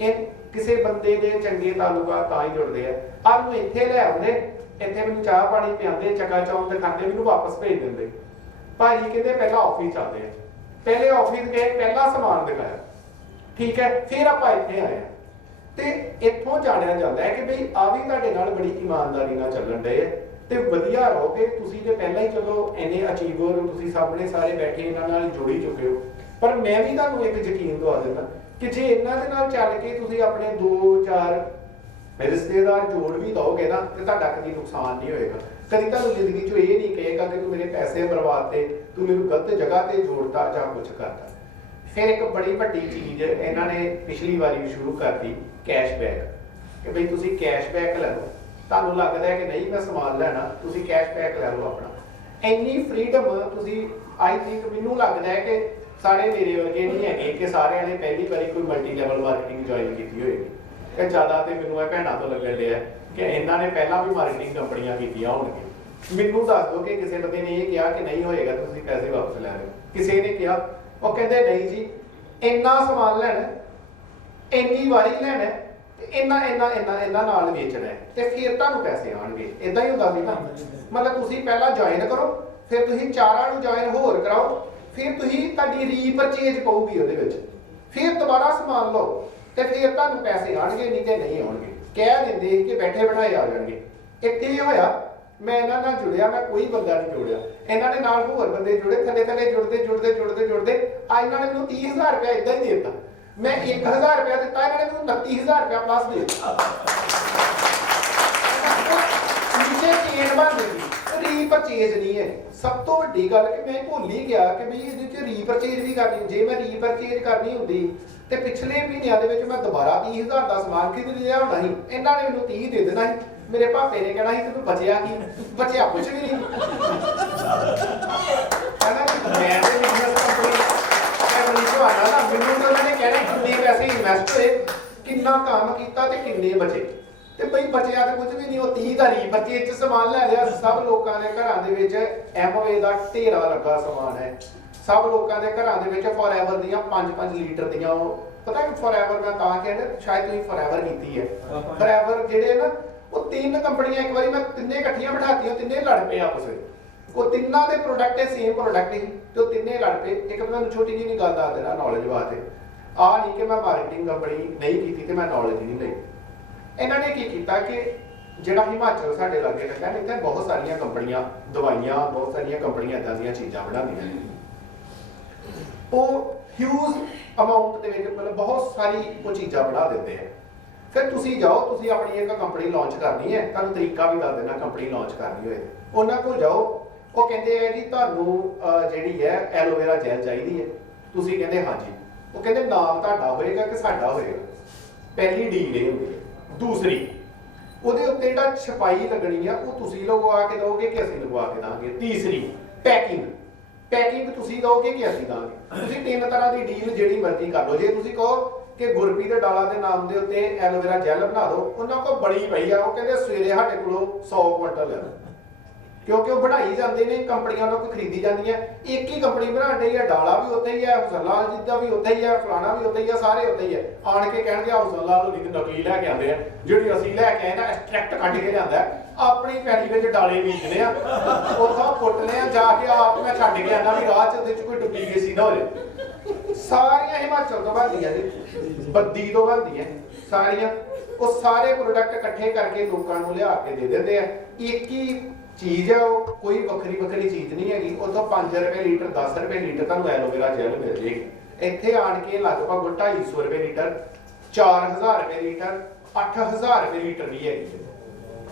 ਇਹ ਕਿਸੇ ਬੰਦੇ ਦੇ ਚੰਗੇ ਤਾਲੁਕਾਤ ਤਾਂ ਹੀ ਜੁੜਦੇ ਆ। ਆਹ ਨੂੰ ਇੱਥੇ ਲੈ ਆਉਂਦੇ, ਇੱਥੇ ਮੈਨੂੰ ਚਾਹ ਪਾਣੀ ਪਿਆਉਂਦੇ, ਚਕਾ ਚੌਂਕ ਦਿਖਾਉਂਦੇ, ਮੈਨੂੰ ਵਾਪਸ ਭੇਜ ਦਿੰਦੇ। ਭਾਜੀ ਕਹਿੰਦੇ ਪਹਿਲਾਂ ਆਫਿਸ ਚੱਲਦੇ ਆ, ਪਹਿਲੇ ਆਫਿਸ ਗਏ, ਪਹਿਲਾ ਸਮਾਨ ਦਿਖਾਇਆ, ਠੀਕ ਹੈ, ਫਿਰ ਆਪਾਂ ਇੱਥੇ ਆਏ। ਤੇ ਇੱਥੋਂ ਜਾਣਿਆ ਜਾਂਦਾ ਹੈ ਕਿ ਬਈ ਆ ਵੀ ਤੁਹਾਡੇ ਨਾਲ ਬੜੀ ਇਮਾਨਦਾਰੀ ਨਾਲ ਚੱਲਣ ਡਏ ਤੇ ਵਧੀਆ ਰਹੋਗੇ ਤੁਸੀਂ। ਜੇ ਪਹਿਲਾਂ ਹੀ ਚਲੋ ਇੰਨੇ ਅਚੀਵਰ ਹੋ, ਤੁਸੀਂ ਸਾਹਮਣੇ ਸਾਰੇ ਬੈਠੇ ਇਹਨਾਂ ਨਾਲ ਜੁੜੀ ਚੁੱਕੇ ਹੋ। ਪਰ ਮੈਂ ਵੀ ਤੁਹਾਨੂੰ ਇੱਕ ਯਕੀਨ ਦਵਾ ਦਿੰਦਾ ਕਿ ਜੇ ਇਹਨਾਂ ਦੇ ਨਾਲ ਚੱਲ ਕੇ ਤੁਸੀਂ ਆਪਣੇ 2-4 ਰਿਸ਼ਤੇਦਾਰ ਜੋੜ ਵੀ ਦਓਗੇ ਨਾ, ਤੇ ਤੁਹਾਡਾ ਕਦੀ ਨੁਕਸਾਨ ਨਹੀਂ ਹੋਏਗਾ। ਕਦੀ ਤੁਹਾਨੂੰ ਜ਼ਿੰਦਗੀ 'ਚ ਇਹ ਨਹੀਂ ਕਹੇਗਾ ਕਿ ਤੂੰ ਮੇਰੇ ਪੈਸੇ ਬਰਬਾਦ ਤੇ, ਤੂੰ ਮੈਨੂੰ ਗਲਤ ਜਗ੍ਹਾ ਤੇ ਜੋੜਦਾ ਜਾਂ ਕੁਝ ਕਰਦਾ। ਫਿਰ ਇੱਕ ਬੜੀ ਵੱਡੀ ਚੀਜ਼ ਇਹਨਾਂ ਨੇ ਪਿਛਲੀ ਵਾਰੀ ਸ਼ੁਰੂ ਕਰਤੀ, ਕੈਸ਼ਬੈਕ, ਕਿ ਬਈ ਤੁਸੀਂ ਕੈਸ਼ਬੈਕ ਲੈ ਲਓ। ਤੁਹਾਨੂੰ ਲੱਗਦਾ ਹੈ ਕਿ ਨਹੀਂ ਮੈਂ ਸਮਾਨ ਲੈਣਾ, ਤੁਸੀਂ ਕੈਸ਼ਬੈਕ ਲੈ ਲਓ ਆਪਣਾ। ਇੰਨੀ ਫਰੀडम ਤੁਸੀਂ, ਆਈ ਥਿੰਕ ਮੈਨੂੰ ਲੱਗਦਾ ਹੈ ਕਿ ਸਾਰੇ ਮੇਰੇ ਵਰਗੇ ਨਹੀਂ ਹੈਗੇ ਕਿ ਸਾਰਿਆਂ ਨੇ ਪਹਿਲੀ ਵਾਰੀ ਕੋਈ ਮਲਟੀ ਲੈਵਲ ਮਾਰਕੀਟਿੰਗ ਜੁਆਇਨ ਕੀਤੀ ਹੋਏਗੀ। ਕਿ ਜ਼ਿਆਦਾ ਤੇ ਮੈਨੂੰ ਇਹ ਭੈਣਾਂ ਤੋਂ ਲੱਗਣ ਡਿਆ ਕਿ ਇਹਨਾਂ ਨੇ ਪਹਿਲਾਂ ਵੀ ਮਾਰਕੀਟਿੰਗ ਕੰਪਨੀਆਂ ਕੀਤੀਆਂ ਹੋਣਗੀਆਂ। ਮੈਨੂੰ ਦੱਸ ਦਿਓ ਕਿ ਕਿਸੇ ਬੰਦੇ ਨੇ ਇਹ ਕਿਹਾ ਕਿ ਨਹੀਂ ਹੋਏਗਾ, ਤੁਸੀਂ ਪੈਸੇ ਵਾਪਸ ਲੈ ਲਓ। ਕਿਸੇ ਨੇ ਕਿਹਾ, ਉਹ ਕਹਿੰਦੇ ਨਹੀਂ ਜੀ, ਇੰਨਾ ਸਮਾਨ ਲੈਣਾ, ਇੰਨੀ ਵਾਰੀ ਲੈਣਾ, ਇਹਨਾਂ ਨਾਲ ਵੇਚਣਾ ਹੈ, ਤੇ ਫਿਰ ਤੁਹਾਨੂੰ ਪੈਸੇ ਆਉਣਗੇ। ਇਦਾਂ ਹੀ ਹੁੰਦਾ ਸੀ ਨਾ। ਮਤਲਬ ਤੁਸੀਂ ਪਹਿਲਾਂ ਜੁਆਇਨ ਕਰੋ, ਫਿਰ ਤੁਸੀਂ 4 ਨੂੰ ਜੁਆਇਨ ਹੋਰ ਕਰਾਓ, ਫਿਰ ਤੁਸੀਂ ਤੁਹਾਡੀ ਰੀਪਰਚੇਜ ਪਊਗੀ ਉਹਦੇ ਵਿੱਚ, ਫਿਰ ਦੁਬਾਰਾ ਸਮਾਨ ਲਓ, ਤੇ ਫਿਰ ਤੁਹਾਨੂੰ ਪੈਸੇ ਆਉਣਗੇ, ਨਹੀਂ ਤੇ ਨਹੀਂ ਆਉਣਗੇ। ਕਹਿ ਦਿੰਦੇ ਕਿ ਬੈਠੇ ਬਿਠਾਏ ਆ ਜਾਣਗੇ। ਇੱਥੇ ਹੀ ਹੋਇਆ, ਮੈਂ ਇਹਨਾਂ ਨਾਲ ਜੁੜਿਆ, ਮੈਂ ਕੋਈ ਬੰਦਾ ਨਹੀਂ ਜੋੜਿਆ, ਇਹਨਾਂ ਨੇ ਨਾਲ ਹੋਰ ਬੰਦੇ ਜੁੜੇ, ਥੱਲੇ ਜੁੜਦੇ ਆ ਇਹਨਾਂ ਨੇ ਮੈਨੂੰ 30,000 ਰੁਪਇਆ ਇਦਾਂ ਹੀ ਦੇ ਦਿੱਤਾ। ਮੈਂ 1,000 ਰੁਪਇਆ ਦਿੱਤਾ, ਇਹਨਾਂ ਨੇ ਮੈਨੂੰ 29,000 ਰੁਪਇਆ ਪਲੱਸ ਦੇ ਦਿੱਤਾ। ਚੇਨ ਬਣ ਗਈ, ਰੀਪਰਚੇਜ ਨਹੀਂ ਹੈ। ਸਭ ਤੋਂ ਵੱਡੀ ਗੱਲ ਕਿ ਮੈਂ ਭੁੱਲ ਹੀ ਗਿਆ ਕਿ ਵੀ ਇਹਦੇ ਚ ਰੀਪਰਚੇਜ ਵੀ ਕਰਨੀ। ਜੇ ਮੈਂ ਰੀਪਰਚੇਜ ਕਰਨੀ ਹੁੰਦੀ ਤੇ ਪਿਛਲੇ ਮਹੀਨਿਆਂ ਦੇ ਵਿੱਚ ਮੈਂ ਦੁਬਾਰਾ 30,000 ਦਾ ਸਮਾਨ ਖਰੀਦ ਲਿਆ ਹੋਣਾ ਸੀ। ਇਹਨਾਂ ਨੇ ਮੈਨੂੰ 30 ਦੇ ਦੇਣਾ ਸੀ। ਮੇਰੇ ਭਾਪੇ ਨੇ ਕਹਿਣਾ ਸੀ ਤੈਨੂੰ ਬਚਿਆ ਕੀ? ਬਚਿਆ ਕੁਝ ਵੀ ਨਹੀਂ। ਕਹਿੰਦਾ ਮੈਂ ਤੇ ਬਿਜ਼ਨਸ ਕੰਪਨੀ ਫੈਮਿਲੀ ਤੋਂ ਆਇਆ ਨਾ, ਮੈਨੂੰ ਤਾਂ ਉਹਨਾਂ ਨੇ ਕਹਿਣਾ ਕਿੰਨੇ ਪੈਸੇ ਇਨਵੈਸਟ ਹੋਏ, ਕਿੰਨਾ ਕੰਮ ਕੀਤਾ ਤੇ ਕਿੰਨੇ ਬਚੇ। ਤੇ ਬਈ ਬਚਿਆ ਤੇ ਕੁਝ ਵੀ ਨਹੀਂ। ਉਹ 30 ਦਾ ਰੀਪਰਚੇਜ ਚ ਸਮਾਨ ਲੈ ਲਿਆ। ਸਭ ਲੋਕਾਂ ਦੇ ਘਰਾਂ ਦੇ ਵਿੱਚ ਐਮਵੇ ਦਾ ਢੇਰਾ ਲੱਗਾ ਸਮਾਨ ਹੈ। ਸਭ ਲੋਕਾਂ ਦੇ ਘਰਾਂ ਦੇ ਵਿੱਚ ਫੋਰਐਵਰ ਦੀਆਂ 5-5 ਲੀਟਰ ਦੀਆਂ, ਉਹ ਪਤਾ ਕਿ ਫੋਰਐਵਰ ਮੈਂ ਤਾਂ ਕਹਿੰਦਾ, ਸ਼ਾਇਦ ਤੁਸੀਂ ਫੋਰਐਵਰ ਕੀਤੀ ਹੈ। ਫੋਰਐਵਰ ਜਿਹੜੇ ਨਾ, ਉਹ 3 ਕੰਪਨੀਆਂ ਇੱਕ ਵਾਰੀ ਮੈਂ ਤਿੰਨੇ ਇਕੱਠੀਆਂ ਬਿਠਾਤੀਆਂ, ਤਿੰਨੇ ਲੜ ਪਏ ਆਪਸ ਵਿੱਚ। ਉਹ ਤਿੰਨਾਂ ਦੇ ਪ੍ਰੋਡਕਟ ਸੇਮ ਪ੍ਰੋਡਕਟ ਸੀ ਤੇ ਉਹ ਤਿੰਨੇ ਲੜ ਪਏ। ਇੱਕ ਮੈਂ ਤੁਹਾਨੂੰ ਛੋਟੀ ਜਿਹੀ ਗੱਲ ਦੱਸ ਦੇਣਾ ਨੌਲੇਜ ਵਾਸਤੇ, ਆਹ ਨਹੀਂ ਕਿ ਮੈਂ ਮਾਰਕੀਟਿੰਗ ਕੰਪਨੀ ਨਹੀਂ ਕੀਤੀ ਤੇ ਮੈਂ ਨੌਲੇਜ ਨਹੀਂ ਲਈ। ਇਹਨਾਂ ਨੇ ਕੀ ਕੀਤਾ ਕਿ ਜਿਹੜਾ ਹਿਮਾਚਲ ਸਾਡੇ ਲਾਗੇ ਲੱਗਾ, ਇੱਥੇ ਬਹੁਤ ਸਾਰੀਆਂ ਕੰਪਨੀਆਂ ਦਵਾਈਆਂ, ਬਹੁਤ ਸਾਰੀਆਂ ਕੰਪਨੀਆਂ ਇਦਾਂ ਦੀਆਂ ਚੀਜ਼ਾਂ ਬਣਾਉਂਦੀਆਂ ਨੇ। ਉਹ ਹਿਊਜ ਅਮਾਉਂਟ ਦੇ ਵਿੱਚ, ਮਤਲਬ ਬਹੁਤ ਸਾਰੀ ਉਹ ਚੀਜ਼ਾਂ ਬਣਾ ਦਿੰਦੇ ਆ। ਫਿਰ ਤੁਸੀਂ ਜਾਓ, ਤੁਸੀਂ ਆਪਣੀ ਇੱਕ ਕੰਪਨੀ ਲਾਂਚ ਕਰਨੀ ਹੈ, ਤੁਹਾਨੂੰ ਤਰੀਕਾ ਵੀ ਦੱਸ ਦੇਣਾ ਕੰਪਨੀ ਲਾਂਚ ਕਰਨੀ ਹੋਏ। ਉਹਨਾਂ ਕੋਲ ਜਾਓ, ਉਹ ਕਹਿੰਦੇ ਆ ਜੀ ਤੁਹਾਨੂੰ ਜਿਹੜੀ ਹੈ ਐਲੋਵੇਰਾ ਜੈਲ ਚਾਹੀਦੀ ਹੈ। ਤੁਸੀਂ ਕਹਿੰਦੇ ਹਾਂਜੀ। ਉਹ ਕਹਿੰਦੇ ਨਾਮ ਤੁਹਾਡਾ ਹੋਏਗਾ ਕਿ ਸਾਡਾ ਹੋਏਗਾ। ਪਹਿਲੀ ਡੀਲ ਇਹ ਹੁੰਦੀ ਹੈ। ਦੂਸਰੀ, ਉਹਦੇ ਉੱਤੇ ਜਿਹੜਾ ਛਪਾਈ ਲੱਗਣੀ ਆ ਉਹ ਤੁਸੀਂ ਲਗਵਾ ਕੇ ਦਿਓਗੇ ਕਿ ਅਸੀਂ ਲਗਵਾ ਕੇ ਦਾਂਗੇ। ਤੀਸਰੀ, ਪੈਕਿੰਗ ਤੁਸੀਂ ਦਿਓਗੇ ਕਿ ਅਸੀਂ ਦਾਂਗੇ। ਤੁਸੀਂ 3 ਤਰ੍ਹਾਂ ਦੀ ਡੀਲ ਜਿਹੜੀ ਮਰਜ਼ੀ ਕਰ ਲਓ। ਜੇ ਤੁਸੀਂ ਕਹੋ ਕਿ ਗੁਰਪ੍ਰੀਤ ਡਾਲਾ ਦੇ ਨਾਮ ਦੇ ਉੱਤੇ ਐਲੋਵੇਰਾ ਜੈਲ ਬਣਾ ਦਿਓ, ਉਹਨਾਂ ਕੋਲ ਬੜੀ ਪਈ ਆ, ਉਹ ਕਹਿੰਦੇ ਸਵੇਰੇ ਸਾਡੇ ਕੋਲੋਂ 100 ਕੁਇੰਟਲ ਲੈ ਲਓ। ਕਿਉਂਕਿ ਉਹ ਬਣਾਈ ਜਾਂਦੇ ਨੇ, ਕੰਪਨੀਆਂ ਤੋਂ ਖਰੀਦੀ ਜਾਂਦੀਆਂ। ਇੱਕ ਹੀ ਕੰਪਨੀ ਬਣਾ ਰਹੀ ਹੈ, ਡਾਲਾ ਵੀ ਉੱਥੇ ਹੀ ਹੈ, ਹੁਸਨਲਾਲ ਜੀ ਦਾ ਵੀ ਉੱਥੇ ਹੀ ਹੈ, ਫਲਾਣਾ ਵੀ ਉੱਥੇ ਹੀ ਹੈ, ਸਾਰੇ ਉੱਥੇ ਹੀ ਹੈ। ਆਣ ਕੇ ਕਹਿਣਗੇ ਹੁਸਨਲਾਲ ਨੂੰ ਨਕਲੀ ਲੈ ਕੇ ਆਉਂਦੇ ਆ, ਜਿਹੜੀ ਅਸੀਂ ਲੈ ਕੇ ਆਏ ਨਾ ਐਕਸਟ੍ਰੈਕਟ ਕੱਢ ਕੇ ਲਿਆਂਦਾ, ਆਪਣੀ ਪੈਲੀ ਵਿੱਚ ਡਾਲੇ ਬੀਜਨੇ ਆ, ਉੱਥੋਂ ਪੁੱਟਨੇ ਆ, ਜਾ ਕੇ ਆਪ ਮੈਂ ਛੱਡ ਕੇ ਆਣਾ ਵੀ ਰਾਹ ਚ ਉਹਦੇ ਚ ਕੋਈ ਡੁਪਲੀਕੇਸੀ ਨਾ ਹੋ ਜਾਏ। ਸਾਰੀਆਂ ਹਿਮਾਚਲ ਤੋਂ ਬਣਦੀਆਂ ਜੀ, ਬੱਦੀ ਤੋਂ ਬਣਦੀਆਂ ਸਾਰੀਆਂ। ਉਹ ਸਾਰੇ ਪ੍ਰੋਡਕਟ ਇਕੱਠੇ ਕਰਕੇ ਲੋਕਾਂ ਨੂੰ ਲਿਆ ਕੇ ਦੇ ਦਿੰਦੇ ਆ। ਇੱਕ ਹੀ ਚੀਜ਼ ਹੈ, ਉਹ ਕੋਈ ਵੱਖਰੀ ਚੀਜ਼ ਨਹੀਂ ਹੈਗੀ। ਉਹ ਤੋਂ 5 ਰੁਪਏ ਲੀਟਰ, 10 ਰੁਪਏ ਲੀਟਰ ਤੁਹਾਨੂੰ ਐਲੋਵੇਰਾ ਜੈਲ ਮਿਲ ਜੇਗੀ। ਇੱਥੇ ਆਣ ਕੇ ਲਗਭਗ 250 ਰੁਪਏ ਲੀਟਰ, 4000 ਰੁਪਏ ਲੀਟਰ, 8000 ਰੁਪਏ ਲੀਟਰ ਵੀ ਹੈਗੀ।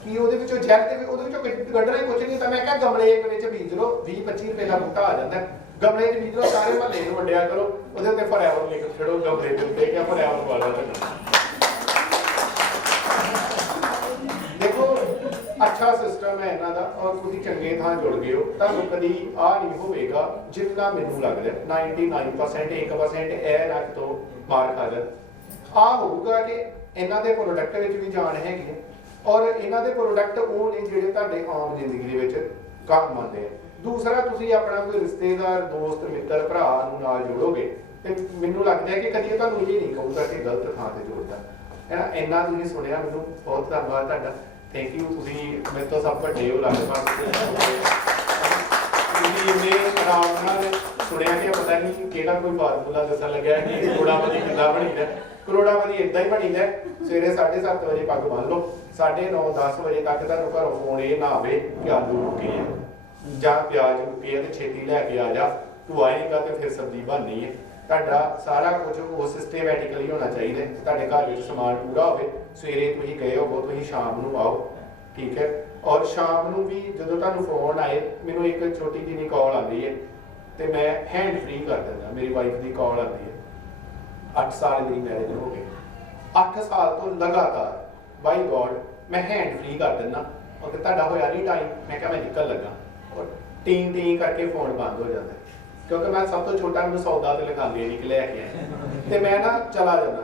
ਕਿ ਉਹਦੇ ਵਿੱਚੋਂ ਜੈਲ ਤੇ ਉਹਦੇ ਵਿੱਚੋਂ ਕੱਢਣਾ ਹੀ ਕੁਝ ਨਹੀਂ। ਤਾਂ ਮੈਂ ਕਿਹਾ ਗਮਲੇ ਇੱਕ ਵਿੱਚ ਬੀਜ ਲਓ, 20-25 ਰੁਪਏ ਦਾ ਬੂਟਾ ਆ ਜਾਂਦਾ। ਗਮਲੇ 'ਚ ਬੀਜ ਲਓ, ਸਾਰੇ ਮਹੱਲੇ ਨੂੰ ਵੰਡਿਆ ਕਰੋ, ਉਹਦੇ ਉੱਤੇ ਫੋਰਐਵਰ ਲਿਖ ਛੱਡੋ ਗਮਲੇ ਦੇ ਉੱਤੇ ਕਿ ਫੋਰਐਵਰ ਵਾਲਾ ਲੱਗਣਾ। ਦੇਖੋ ਅੱਛਾ ਸਿਸਟਮ ਹੈ ਇਹਨਾਂ ਦਾ, ਔਰ ਤੁਸੀਂ ਚੰਗੇ ਥਾਂ ਜੁੜ ਗਏ ਹੋ। ਤੁਹਾਨੂੰ ਕਦੀ ਆ ਨਹੀਂ ਹੋਵੇਗਾ ਜਿੰਨਾ ਮੈਨੂੰ ਲੱਗਦਾ 99% 1% ਇਹ ਰੱਖ ਤੋਂ ਮਾਰ ਖਾ ਜਾ। ਆ ਹੋਊਗਾ ਕਿ ਇਹਨਾਂ ਦੇ ਪ੍ਰੋਡਕਟ ਵਿੱਚ ਵੀ ਜਾਨ ਹੈਗੀ ਹੈ, ਔਰ ਇਹਨਾਂ ਦੇ ਪ੍ਰੋਡਕਟ ਉਹ ਨੇ ਜਿਹੜੇ ਤੁਹਾਡੇ ਆਮ ਜ਼ਿੰਦਗੀ ਦੇ ਵਿੱਚ ਕੰਮ ਆਉਂਦੇ ਆ। ਦੂਸਰਾ, ਤੁਸੀਂ ਆਪਣਾ ਕੋਈ ਰਿਸ਼ਤੇਦਾਰ, ਦੋਸਤ, ਮਿੱਤਰ, ਭਰਾ ਨੂੰ ਨਾਲ ਜੋੜੋਗੇ ਤੇ ਮੈਨੂੰ ਲੱਗਦਾ ਹੈ ਕਿ ਕਦੀ ਤੁਹਾਨੂੰ ਇਹ ਨਹੀਂ ਕਹੂਗਾ ਕਿ ਗਲਤ ਥਾਂ ਤੇ ਜੋੜਦਾ ਹੈ। ਇੰਨਾ ਤੁਸੀਂ ਸੁਣਿਆ, ਮੈਨੂੰ ਬਹੁਤ ਧੰਨਵਾਦ ਤੁਹਾਡਾ, ਥੈਂਕ ਯੂ। ਤੁਸੀਂ ਮੇਰੇ ਤੋਂ ਸਭ ਵੱਡੇ ਹੋ ਲਗਭਗ, ਤੁਸੀਂ ਇੰਨੇ ਆਰਾਮ ਨਾਲ ਸੁਣਿਆ ਕਿ ਪਤਾ ਨਹੀਂ ਕਿਹੜਾ ਕੋਈ ਫਾਰਮੂਲਾ ਦੱਸਣ ਲੱਗਿਆ ਕਿ ਕਰੋੜਾਪਤੀ ਕਿੱਦਾਂ ਬਣੀਦਾ। ਕਰੋੜਾਪਤੀ ਇਦਾਂ ਹੀ ਬਣੀਦਾ, ਸਵੇਰੇ 7:30 ਵਜੇ ਪੱਗ ਬੰਨ ਲਓ, 9:30 10 ਵਜੇ ਤੱਕ ਤੁਹਾਨੂੰ ਘਰੋਂ ਫੋਨ ਇਹ ਨਾ ਆਵੇ ਕਿ ਆਲੂ ਮੁੱਕੇ ਆ ਜਾਂ ਪਿਆਜ਼ ਮੁੱਕੇ ਆ ਤੇ ਛੇਤੀ ਲੈ ਕੇ ਆ ਜਾ, ਤੂੰ ਆਏਗਾ ਤੇ ਫਿਰ ਸਬਜ਼ੀ ਬਣਨੀ ਹੈ। ਤੁਹਾਡਾ ਸਾਰਾ ਕੁਝ ਉਹ ਸਿਸਟੇਮੈਟਿਕਲੀ ਹੋਣਾ ਚਾਹੀਦਾ। ਤੁਹਾਡੇ ਘਰ ਵਿੱਚ ਸਮਾਨ ਪੂਰਾ ਹੋਵੇ, ਸਵੇਰੇ ਤੁਸੀਂ ਗਏ ਹੋ, ਤੁਸੀਂ ਸ਼ਾਮ ਨੂੰ ਆਓ, ਠੀਕ ਹੈ। ਔਰ ਸ਼ਾਮ ਨੂੰ ਵੀ ਜਦੋਂ ਤੁਹਾਨੂੰ ਫੋਨ ਆਏ, ਮੈਨੂੰ ਇੱਕ ਛੋਟੀ ਜਿਹੀ ਕਾਲ ਆਉਂਦੀ ਹੈ ਤੇ ਮੈਂ ਹੈਂਡ ਫ੍ਰੀ ਕਰ ਦਿੰਦਾ। ਮੇਰੀ ਵਾਈਫ ਦੀ ਕਾਲ ਆਉਂਦੀ ਹੈ, 8 ਸਾਲ ਮੇਰੀ ਮੈਰਿਜ ਹੋ ਗਈ, 8 ਸਾਲ ਤੋਂ ਲਗਾਤਾਰ ਬਾਈ ਗੋਡ ਮੈਂ ਹੈਂਡ ਫ੍ਰੀ ਕਰ ਦਿੰਦਾ। ਔਰ ਤੁਹਾਡਾ ਹੋਇਆ ਨਹੀਂ ਟਾਈਮ, ਮੈਂ ਕਿਹਾ ਮੈਂ ਨਿਕਲ ਲੱਗਾ, ਔਰ ਟੀ ਕਰਕੇ ਫੋਨ ਬੰਦ ਹੋ ਜਾਂਦਾ, ਕਿਉਂਕਿ ਮੈਂ ਸਭ ਤੋਂ ਛੋਟਾ, ਮੈਨੂੰ ਸੌਦਾ ਤੇ ਲਿਖਾਉਂਦੇ ਨਹੀਂ ਕਿ ਲੈ ਕੇ ਆਏ, ਤੇ ਮੈਂ ਨਾ ਚਲਾ ਜਾਂਦਾ।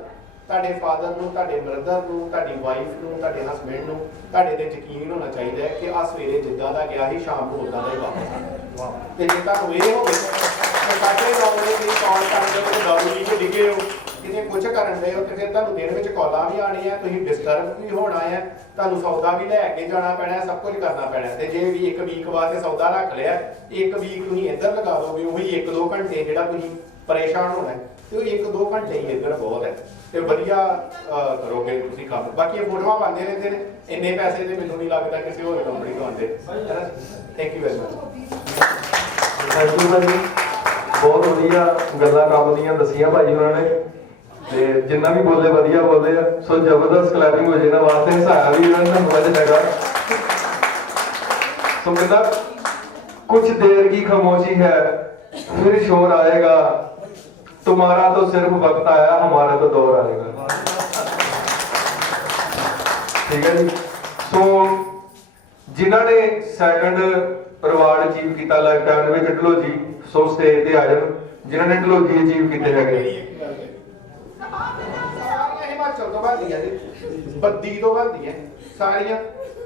ਤੁਹਾਡੇ ਫਾਦਰ ਨੂੰ, ਤੁਹਾਡੇ ਬ੍ਰਦਰ ਨੂੰ, ਤੁਹਾਡੀ ਵਾਈਫ ਨੂੰ, ਤੁਹਾਡੇ ਹਸਬੈਂਡ ਨੂੰ ਤੁਹਾਡੇ ਤੇ ਯਕੀਨ ਹੋਣਾ ਚਾਹੀਦਾ ਹੈ ਕਿ ਆ ਸਵੇਰੇ ਜਿੱਦਾਂ ਦਾ ਗਿਆ ਸੀ ਸ਼ਾਮ ਨੂੰ ਉਦਾਂ ਦਾ ਹੀ ਵਾਪਸ ਆਉਣਾ। ਤੇ ਜੇ ਤੁਹਾਨੂੰ ਇਹ ਹੋਵੇ ਕਿ ਸਾਡੇ ਲੋਕਾਂ ਦੀ ਕਾਲ ਕਰਦੇ ਹੋ, ਡਬਲੀ ਚ ਡਿੱਗੇ ਹੋ, ਕਿਤੇ ਕੁਝ ਕਰਨ ਦੇ ਹੋ, ਤੇ ਫਿਰ ਤੁਹਾਨੂੰ ਦਿਨ ਵਿੱਚ ਕਾਲਾਂ ਵੀ ਆਣੀਆਂ, ਤੁਸੀਂ ਡਿਸਟਰਬ ਵੀ ਹੋਣਾ ਹੈ, ਤੁਹਾਨੂੰ ਸੌਦਾ ਵੀ ਲੈ ਕੇ ਜਾਣਾ ਪੈਣਾ, ਸਭ ਕੁਝ ਕਰਨਾ ਪੈਣਾ। ਤੇ ਜੇ ਵੀ ਇੱਕ ਵੀਕ ਵਾਸਤੇ ਸੌਦਾ ਰੱਖ ਲਿਆ, ਇੱਕ ਵੀਕ ਤੁਸੀਂ ਇੱਧਰ ਲਗਾ ਦੋਗੇ, ਉਹੀ 1-2 ਘੰਟੇ ਜਿਹੜਾ ਤੁਸੀਂ ਪਰੇਸ਼ਾਨ ਹੋਣਾ, ਤੇ ਉਹ 1-2 ਘੰਟੇ ਹੀ ਇੱਧਰ ਬਹੁਤ ਹੈ, ਤੇ ਵਧੀਆ ਕਰੋਗੇ ਤੁਸੀਂ ਕੰਮ। ਬਾਕੀ ਇਹ ਫੋਟੋਆਂ ਪਾਉਂਦੇ ਰਹਿੰਦੇ ਨੇ, ਇੰਨੇ ਪੈਸੇ ਤੇ ਮੈਨੂੰ ਨਹੀਂ ਲੱਗਦਾ ਕਿਸੇ ਹੋਰ ਕੰਪਨੀ ਤੋਂ ਆਉਂਦੇ। Thank you very much. Thank you ਭਾਜੀ, ਬਹੁਤ ਵਧੀਆ ਗੱਲਾਂ ਕੰਮ ਦੀਆਂ ਦੱਸੀਆਂ ਭਾਜੀ ਉਹਨਾਂ ਨੇ, ਤੇ ਜਿੰਨਾ ਵੀ ਬੋਲੇ ਵਧੀਆ ਬੋਲੇ ਆ। ਸੋ ਜ਼ਬਰਦਸਤ ਕਲੈਪਿੰਗ ਹੋ ਜੇ ਨਾ ਵਾਸਤੇ, ਹਸਾਇਆ ਵੀ ਉਹਨਾਂ ਨੇ ਤੁਹਾਨੂੰ ਹੈਗਾ। ਸੋ ਕਹਿੰਦਾ ਕੁछ देर की खामोशी है फिर शोर आएगा, तुम्हारा तो सिर्फ वक्त आया, हमारा तो दौर आएगा। ठीक है जी। सो जिन्हों ने सैकंड रिवार्ड अचीव किया लाइफ टाइम में डलहौजी, सो स्टेज ते आ जान जिन्होंने डलहौजी अचीव किए है। ਹਿਮਾਚਲ ਤੋਂ ਬਣਦੀਆਂ ਜੀ, ਬੱਦੀ ਤੋਂ ਬਣਦੀਆਂ ਸਾਰੀਆਂ।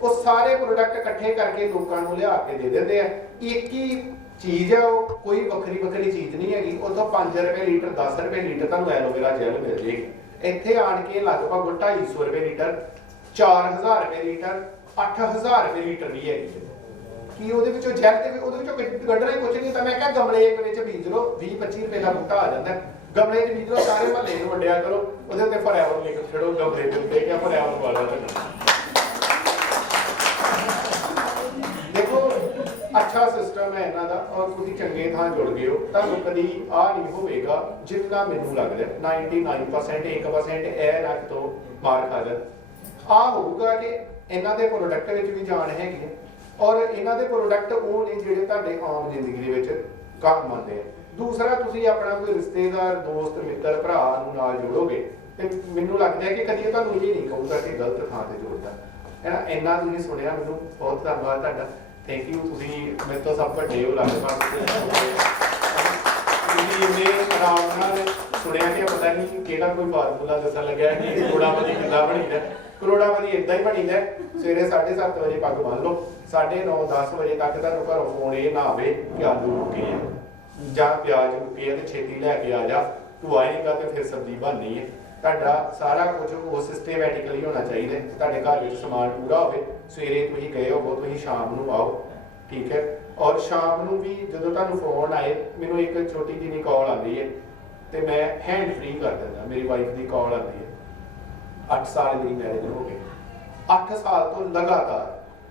ਉਹ ਸਾਰੇ ਪ੍ਰੋਡਕਟ ਇਕੱਠੇ ਕਰਕੇ ਲੋਕਾਂ ਨੂੰ ਲਿਆ ਕੇ ਦੇ ਦਿੰਦੇ ਆ। ਇੱਕ ਹੀ ਚੀਜ਼ ਹੈ, ਉਹ ਕੋਈ ਵੱਖਰੀ ਚੀਜ਼ ਨਹੀਂ ਹੈਗੀ। ਉਹ ਤੋਂ 5 ਰੁਪਏ ਲੀਟਰ, 10 ਰੁਪਏ ਲੀਟਰ ਤੁਹਾਨੂੰ ਐਲੋਵੇਰਾ ਜੈਲ ਮਿਲ ਜੇਗੀ। ਇੱਥੇ ਆਣ ਕੇ ਲਗਭਗ 250 ਰੁਪਏ ਲੀਟਰ, 4000 ਰੁਪਏ ਲੀਟਰ, 8000 ਰੁਪਏ ਲੀਟਰ ਵੀ ਹੈਗੀ। ਕਿ ਉਹਦੇ ਵਿੱਚੋਂ ਜੈਲ ਤੇ ਉਹਦੇ ਵਿੱਚੋਂ ਕੱਢਣਾ ਹੀ ਕੁਝ ਨਹੀਂ। ਤਾਂ ਮੈਂ ਕਿਹਾ ਗਮਲੇ ਇੱਕ ਵਿੱਚ ਬੀਜ ਲਓ, 20-25 ਰੁਪਏ ਦਾ ਬੂਟਾ ਆ ਜਾਂਦਾ। ਗਮਲੇ 'ਚ ਬੀਜ ਲਓ, ਸਾਰੇ ਮਹੱਲੇ ਨੂੰ ਵੰਡਿਆ ਕਰੋ, ਉਹਦੇ ਉੱਤੇ ਫੋਰਐਵਰ ਲਿਖ ਛੱਡੋ ਗਮਲੇ ਦੇ ਉੱਤੇ ਕਿ ਫੋਰਐਵਰ ਵਾਲਾ ਲੱਗਣਾ। ਦੇਖੋ ਅੱਛਾ ਸਿਸਟਮ ਹੈ ਇਹਨਾਂ ਦਾ, ਔਰ ਤੁਸੀਂ ਚੰਗੇ ਥਾਂ ਜੁੜ ਗਏ ਹੋ। ਤੁਹਾਨੂੰ ਕਦੀ ਆ ਨਹੀਂ ਹੋਵੇਗਾ ਜਿੰਨਾ ਮੈਨੂੰ ਲੱਗਦਾ 99% 1% ਇਹ ਰੱਖ ਤੋਂ ਮਾਰ ਖਾ ਜਾ। ਆ ਹੋਊਗਾ ਕਿ ਇਹਨਾਂ ਦੇ ਪ੍ਰੋਡਕਟ ਵਿੱਚ ਵੀ ਜਾਨ ਹੈਗੀ ਹੈ, ਔਰ ਇਹਨਾਂ ਦੇ ਪ੍ਰੋਡਕਟ ਉਹ ਨੇ ਜਿਹੜੇ ਤੁਹਾਡੇ ਆਮ ਜ਼ਿੰਦਗੀ ਦੇ ਵਿੱਚ ਕੰਮ ਆਉਂਦੇ ਆ। ਦੂਸਰਾ, ਤੁਸੀਂ ਆਪਣਾ ਕੋਈ ਰਿਸ਼ਤੇਦਾਰ, ਦੋਸਤ, ਮਿੱਤਰ, ਭਰਾ ਨੂੰ ਨਾਲ ਜੋੜੋਗੇ ਤੇ ਮੈਨੂੰ ਲੱਗਦਾ ਹੈ ਕਿ ਕਦੀ ਤੁਹਾਨੂੰ ਇਹ ਨਹੀਂ ਕਹੂਗਾ ਕਿ ਗਲਤ ਥਾਂ ਤੇ ਜੋੜਦਾ ਹੈ। ਇੰਨਾ ਤੁਸੀਂ ਸੁਣਿਆ, ਮੈਨੂੰ ਬਹੁਤ ਧੰਨਵਾਦ ਤੁਹਾਡਾ, ਥੈਂਕ ਯੂ। ਤੁਸੀਂ ਮੇਰੇ ਤੋਂ ਸਭ ਵੱਡੇ ਹੋ ਲਗਭਗ, ਤੁਸੀਂ ਇੰਨੇ ਆਰਾਮ ਨਾਲ ਸੁਣਿਆ ਕਿ ਪਤਾ ਨਹੀਂ ਕਿਹੜਾ ਕੋਈ ਫਾਰਮੂਲਾ ਦੱਸਣ ਲੱਗਿਆ ਕਿ ਕਰੋੜਾਪਤੀ ਕਿੱਦਾਂ ਬਣੀਦਾ। ਕਰੋੜਾਪਤੀ ਇਦਾਂ ਹੀ ਬਣੀਦਾ, ਸਵੇਰੇ 7:30 ਵਜੇ ਪੱਗ ਬੰਨ ਲਓ, 9:30 10 ਵਜੇ ਤੱਕ ਤੁਹਾਨੂੰ ਘਰੋਂ ਫੋਨ ਇਹ ਨਾ ਆਵੇ ਕਿ ਆਲੂ ਮੁੱਕੇ ਆ ਜਾਂ ਪਿਆਜ਼ ਮੁੱਕੇ ਆ ਤੇ ਛੇਤੀ ਲੈ ਕੇ ਆ ਜਾ, ਤੂੰ ਆਏਗਾ ਤੇ ਫਿਰ ਸਬਜ਼ੀ ਬਣਨੀ ਹੈ। ਤੁਹਾਡਾ ਸਾਰਾ ਕੁਝ ਉਹ ਸਿਸਟੇਮੈਟਿਕਲੀ ਹੋਣਾ ਚਾਹੀਦਾ, ਤੁਹਾਡੇ ਘਰ ਵਿੱਚ ਸਮਾਨ ਪੂਰਾ ਹੋਵੇ। ਸਵੇਰੇ ਤੁਸੀਂ ਗਏ ਹੋਵੋ, ਤੁਸੀਂ ਸ਼ਾਮ ਨੂੰ ਆਓ, ਠੀਕ ਹੈ। ਔਰ ਸ਼ਾਮ ਨੂੰ ਵੀ ਜਦੋਂ ਤੁਹਾਨੂੰ ਫੋਨ ਆਏ, ਮੈਨੂੰ ਇੱਕ ਛੋਟੀ ਜਿਹੀ ਕਾਲ ਆਉਂਦੀ ਹੈ ਤੇ ਮੈਂ ਹੈਂਡ ਫ੍ਰੀ ਕਰ ਦਿੰਦਾ। ਮੇਰੀ ਵਾਈਫ ਦੀ ਕਾਲ ਆਉਂਦੀ ਹੈ, 8 ਸਾਲ ਮੇਰੀ ਮੈਰਿਜ ਹੋ ਗਈ, 8 ਸਾਲ ਤੋਂ ਲਗਾਤਾਰ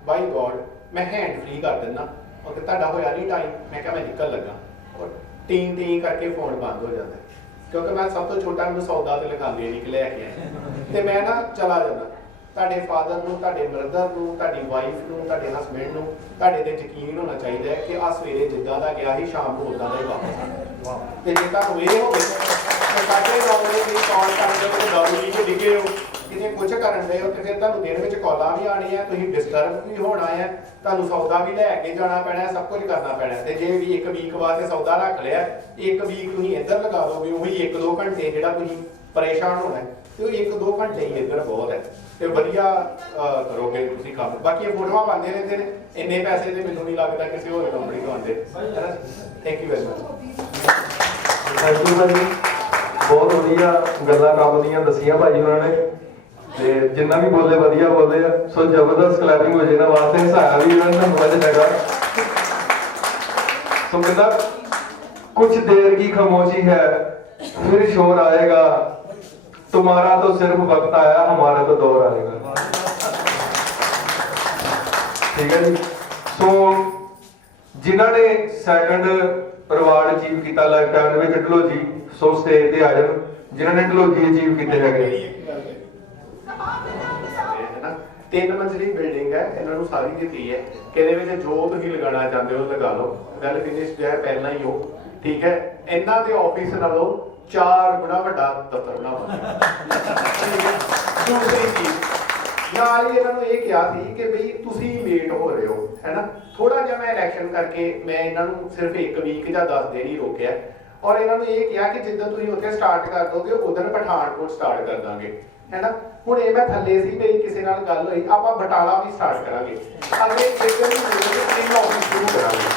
ਬਾਈ ਗੋਡ ਮੈਂ ਹੈਂਡ ਫ੍ਰੀ ਕਰ ਦਿੰਦਾ। ਔਰ ਤੁਹਾਡਾ ਹੋਇਆ ਨਹੀਂ ਟਾਈਮ, ਮੈਂ ਕਿਹਾ ਮੈਂ ਨਿਕਲ ਲੱਗਾ, ਔਰ ਟੀਂ ਟੀਂ ਕਰਕੇ ਫੋਨ ਬੰਦ ਹੋ ਜਾਂਦਾ, ਕਿਉਂਕਿ ਮੈਂ ਸਭ ਤੋਂ ਛੋਟਾ, ਮੈਨੂੰ ਸੌਦਾ ਤੇ ਲਿਖਾਉਂਦੇ ਨਹੀਂ ਕਿ ਲੈ ਕੇ ਆਏ, ਤੇ ਮੈਂ ਨਾ ਚਲਾ ਜਾਂਦਾ। ਤੁਹਾਡੇ ਫਾਦਰ ਨੂੰ, ਤੁਹਾਡੇ ਬ੍ਰਦਰ ਨੂੰ, ਤੁਹਾਡੀ ਵਾਈਫ ਨੂੰ, ਤੁਹਾਡੇ ਹਸਬੈਂਡ ਨੂੰ ਤੁਹਾਡੇ ਤੇ ਯਕੀਨ ਹੋਣਾ ਚਾਹੀਦਾ ਹੈ ਕਿ ਆ ਸਵੇਰੇ ਜਿੱਦਾਂ ਦਾ ਗਿਆ ਸੀ ਸ਼ਾਮ ਨੂੰ ਉਦਾਂ ਦਾ ਹੀ ਵਾਪਸ ਆਉਣਾ। ਤੇ ਜੇ ਤੁਹਾਨੂੰ ਇਹ ਹੋਵੇ ਕਿ ਸਾਡੇ ਲੋਕਾਂ ਦੀ ਕਾਲ ਕਰਦੇ ਹੋ, ਦਾਰੂ ਜੀ ਡਿੱਗੇ ਹੋ, ਕਿਤੇ ਕੁਝ ਕਰਨ ਦੇ ਹੋ, ਤੇ ਫਿਰ ਤੁਹਾਨੂੰ ਦਿਨ ਵਿੱਚ ਕਾਲਾਂ ਵੀ ਆਉਣੀਆਂ, ਤੁਸੀਂ ਡਿਸਟਰਬ ਵੀ ਹੋਣਾ ਹੈ, ਤੁਹਾਨੂੰ ਸੌਦਾ ਵੀ ਲੈ ਕੇ ਜਾਣਾ ਪੈਣਾ, ਸਭ ਕੁਝ ਕਰਨਾ ਪੈਣਾ। ਤੇ ਜੇ ਵੀ 1 ਵੀਕ ਵਾਸਤੇ ਸੌਦਾ ਰੱਖ ਲਿਆ, 1 ਵੀਕ ਤੁਸੀਂ ਇੱਧਰ ਲਗਾ ਦੋਗੇ, ਉਹੀ 1-2 ਘੰਟੇ ਜਿਹੜਾ ਤੁਸੀਂ ਪਰੇਸ਼ਾਨ ਹੋਣਾ, ਤੇ ਉਹ 1-2 ਘੰਟੇ ਹੀ ਇੱਧਰ ਬਹੁਤ ਹੈ, ਤੇ ਵਧੀਆ ਕਰੋਗੇ ਤੁਸੀਂ ਕੰਮ। ਬਾਕੀ ਇਹ ਫੋਟੋਆਂ ਪਾਉਂਦੇ ਰਹਿੰਦੇ ਨੇ, ਇੰਨੇ ਪੈਸੇ ਤੇ ਮੈਨੂੰ ਨਹੀਂ ਲੱਗਦਾ ਕਿਸੇ ਹੋਰ ਕੰਪਨੀ ਤੋਂ ਆਉਂਦੇ। Thank you very much. Thank you ਭਾਜੀ, ਬਹੁਤ ਵਧੀਆ ਗੱਲਾਂ ਕੰਮ ਦੀਆਂ ਦੱਸੀਆਂ ਭਾਜੀ ਉਹਨਾਂ ਨੇ, ਤੇ ਜਿੰਨਾ ਵੀ ਬੋਲੇ ਵਧੀਆ ਬੋਲੇ ਆ। ਸੋ ਜ਼ਬਰਦਸਤ ਕਲੈਪਿੰਗ ਹੋ ਜੇ ਇਹਨਾਂ ਵਾਸਤੇ, ਹਸਾਇਆ ਵੀ ਇਹਨਾਂ ਨੇ ਮਦਦ ਹੈਗਾ। ਸੋ ਕਹਿੰਦਾ ਕੁछ देर की खामोशी है फिर शोर आएगा, तुम्हारा तो सिर्फ वक्त आया, हमारा तो दौर आएगा। ठीक है जी। सो जिन्हों ने सैकंड रिवार्ड अचीव किया लाइफ टाइम में डलहौजी, सो स्टेज ते आ जाओ जिन्हों ने डलहौजी अचीव किए है। 3 ਮੰਜ਼ਲੀ ਬਿਲਡਿੰਗ ਹੈ, ਇਹਨਾਂ ਨੂੰ ਸਾਰੀ ਦਿੱਤੀ ਹੈ ਕਿ ਇਹਦੇ ਵਿੱਚ ਜੋ ਤੁਸੀਂ ਲਗਾਉਣਾ ਚਾਹੁੰਦੇ ਹੋ ਲਗਾ ਲਓ। ਗੱਲ ਫਿਨਿਸ਼ ਹੈ ਪਹਿਲਾਂ ਹੀ ਹੋ, ਠੀਕ ਹੈ। ਇਹਨਾਂ ਦੇ ਆਫਿਸ ਨਾਲੋਂ 4 ਗੁਣਾ ਵੱਡਾ ਦਫ਼ਤਰ ਬਣਾਵਾਂਗੇ। ਦੂਸਰੀ ਚੀਜ਼ ਨਾਲ ਹੀ ਇਹਨਾਂ ਨੂੰ ਇਹ ਕਿਹਾ ਸੀ ਕਿ ਬਈ ਤੁਸੀਂ ਲੇਟ ਹੋ ਰਹੇ ਹੋ, ਹੈ ਨਾ। ਥੋੜਾ ਜਿਹਾ ਮੈਂ ਇਲੈਕਸ਼ਨ ਕਰਕੇ ਮੈਂ ਇਹਨਾਂ ਨੂੰ ਸਿਰਫ 1 ਵੀਕ ਜਾਂ 10 ਦਿਨ ਹੀ ਰੋਕਿਆ, ਔਰ ਇਹਨਾਂ ਨੂੰ ਇਹ ਕਿਹਾ ਕਿ ਜਿੱਦਾਂ ਤੁਸੀਂ ਉੱਥੇ ਸਟਾਰਟ ਕਰ ਦੋਗੇ ਉਦੋਂ ਪਠਾਨਕੋਟ ਸਟਾਰਟ ਕਰ ਦਾਂਗੇ, है ना। ਹੁਣ ਇਹ ਮੈਂ ਥੱਲੇ ਸੀ, ਮੇਰੀ ਕਿਸੇ ਨਾਲ ਗੱਲ ਹੋਈ, ਆਪਾਂ ਬਟਾਲਾ ਵੀ ਸਟਾਰਟ ਕਰਾਂਗੇ, ਅੱਗੇ ਇੱਕ ਦਿਨ ਨੂੰ 3 ਆਫਿਸ ਸ਼ੁਰੂ ਕਰਾਂਗੇ,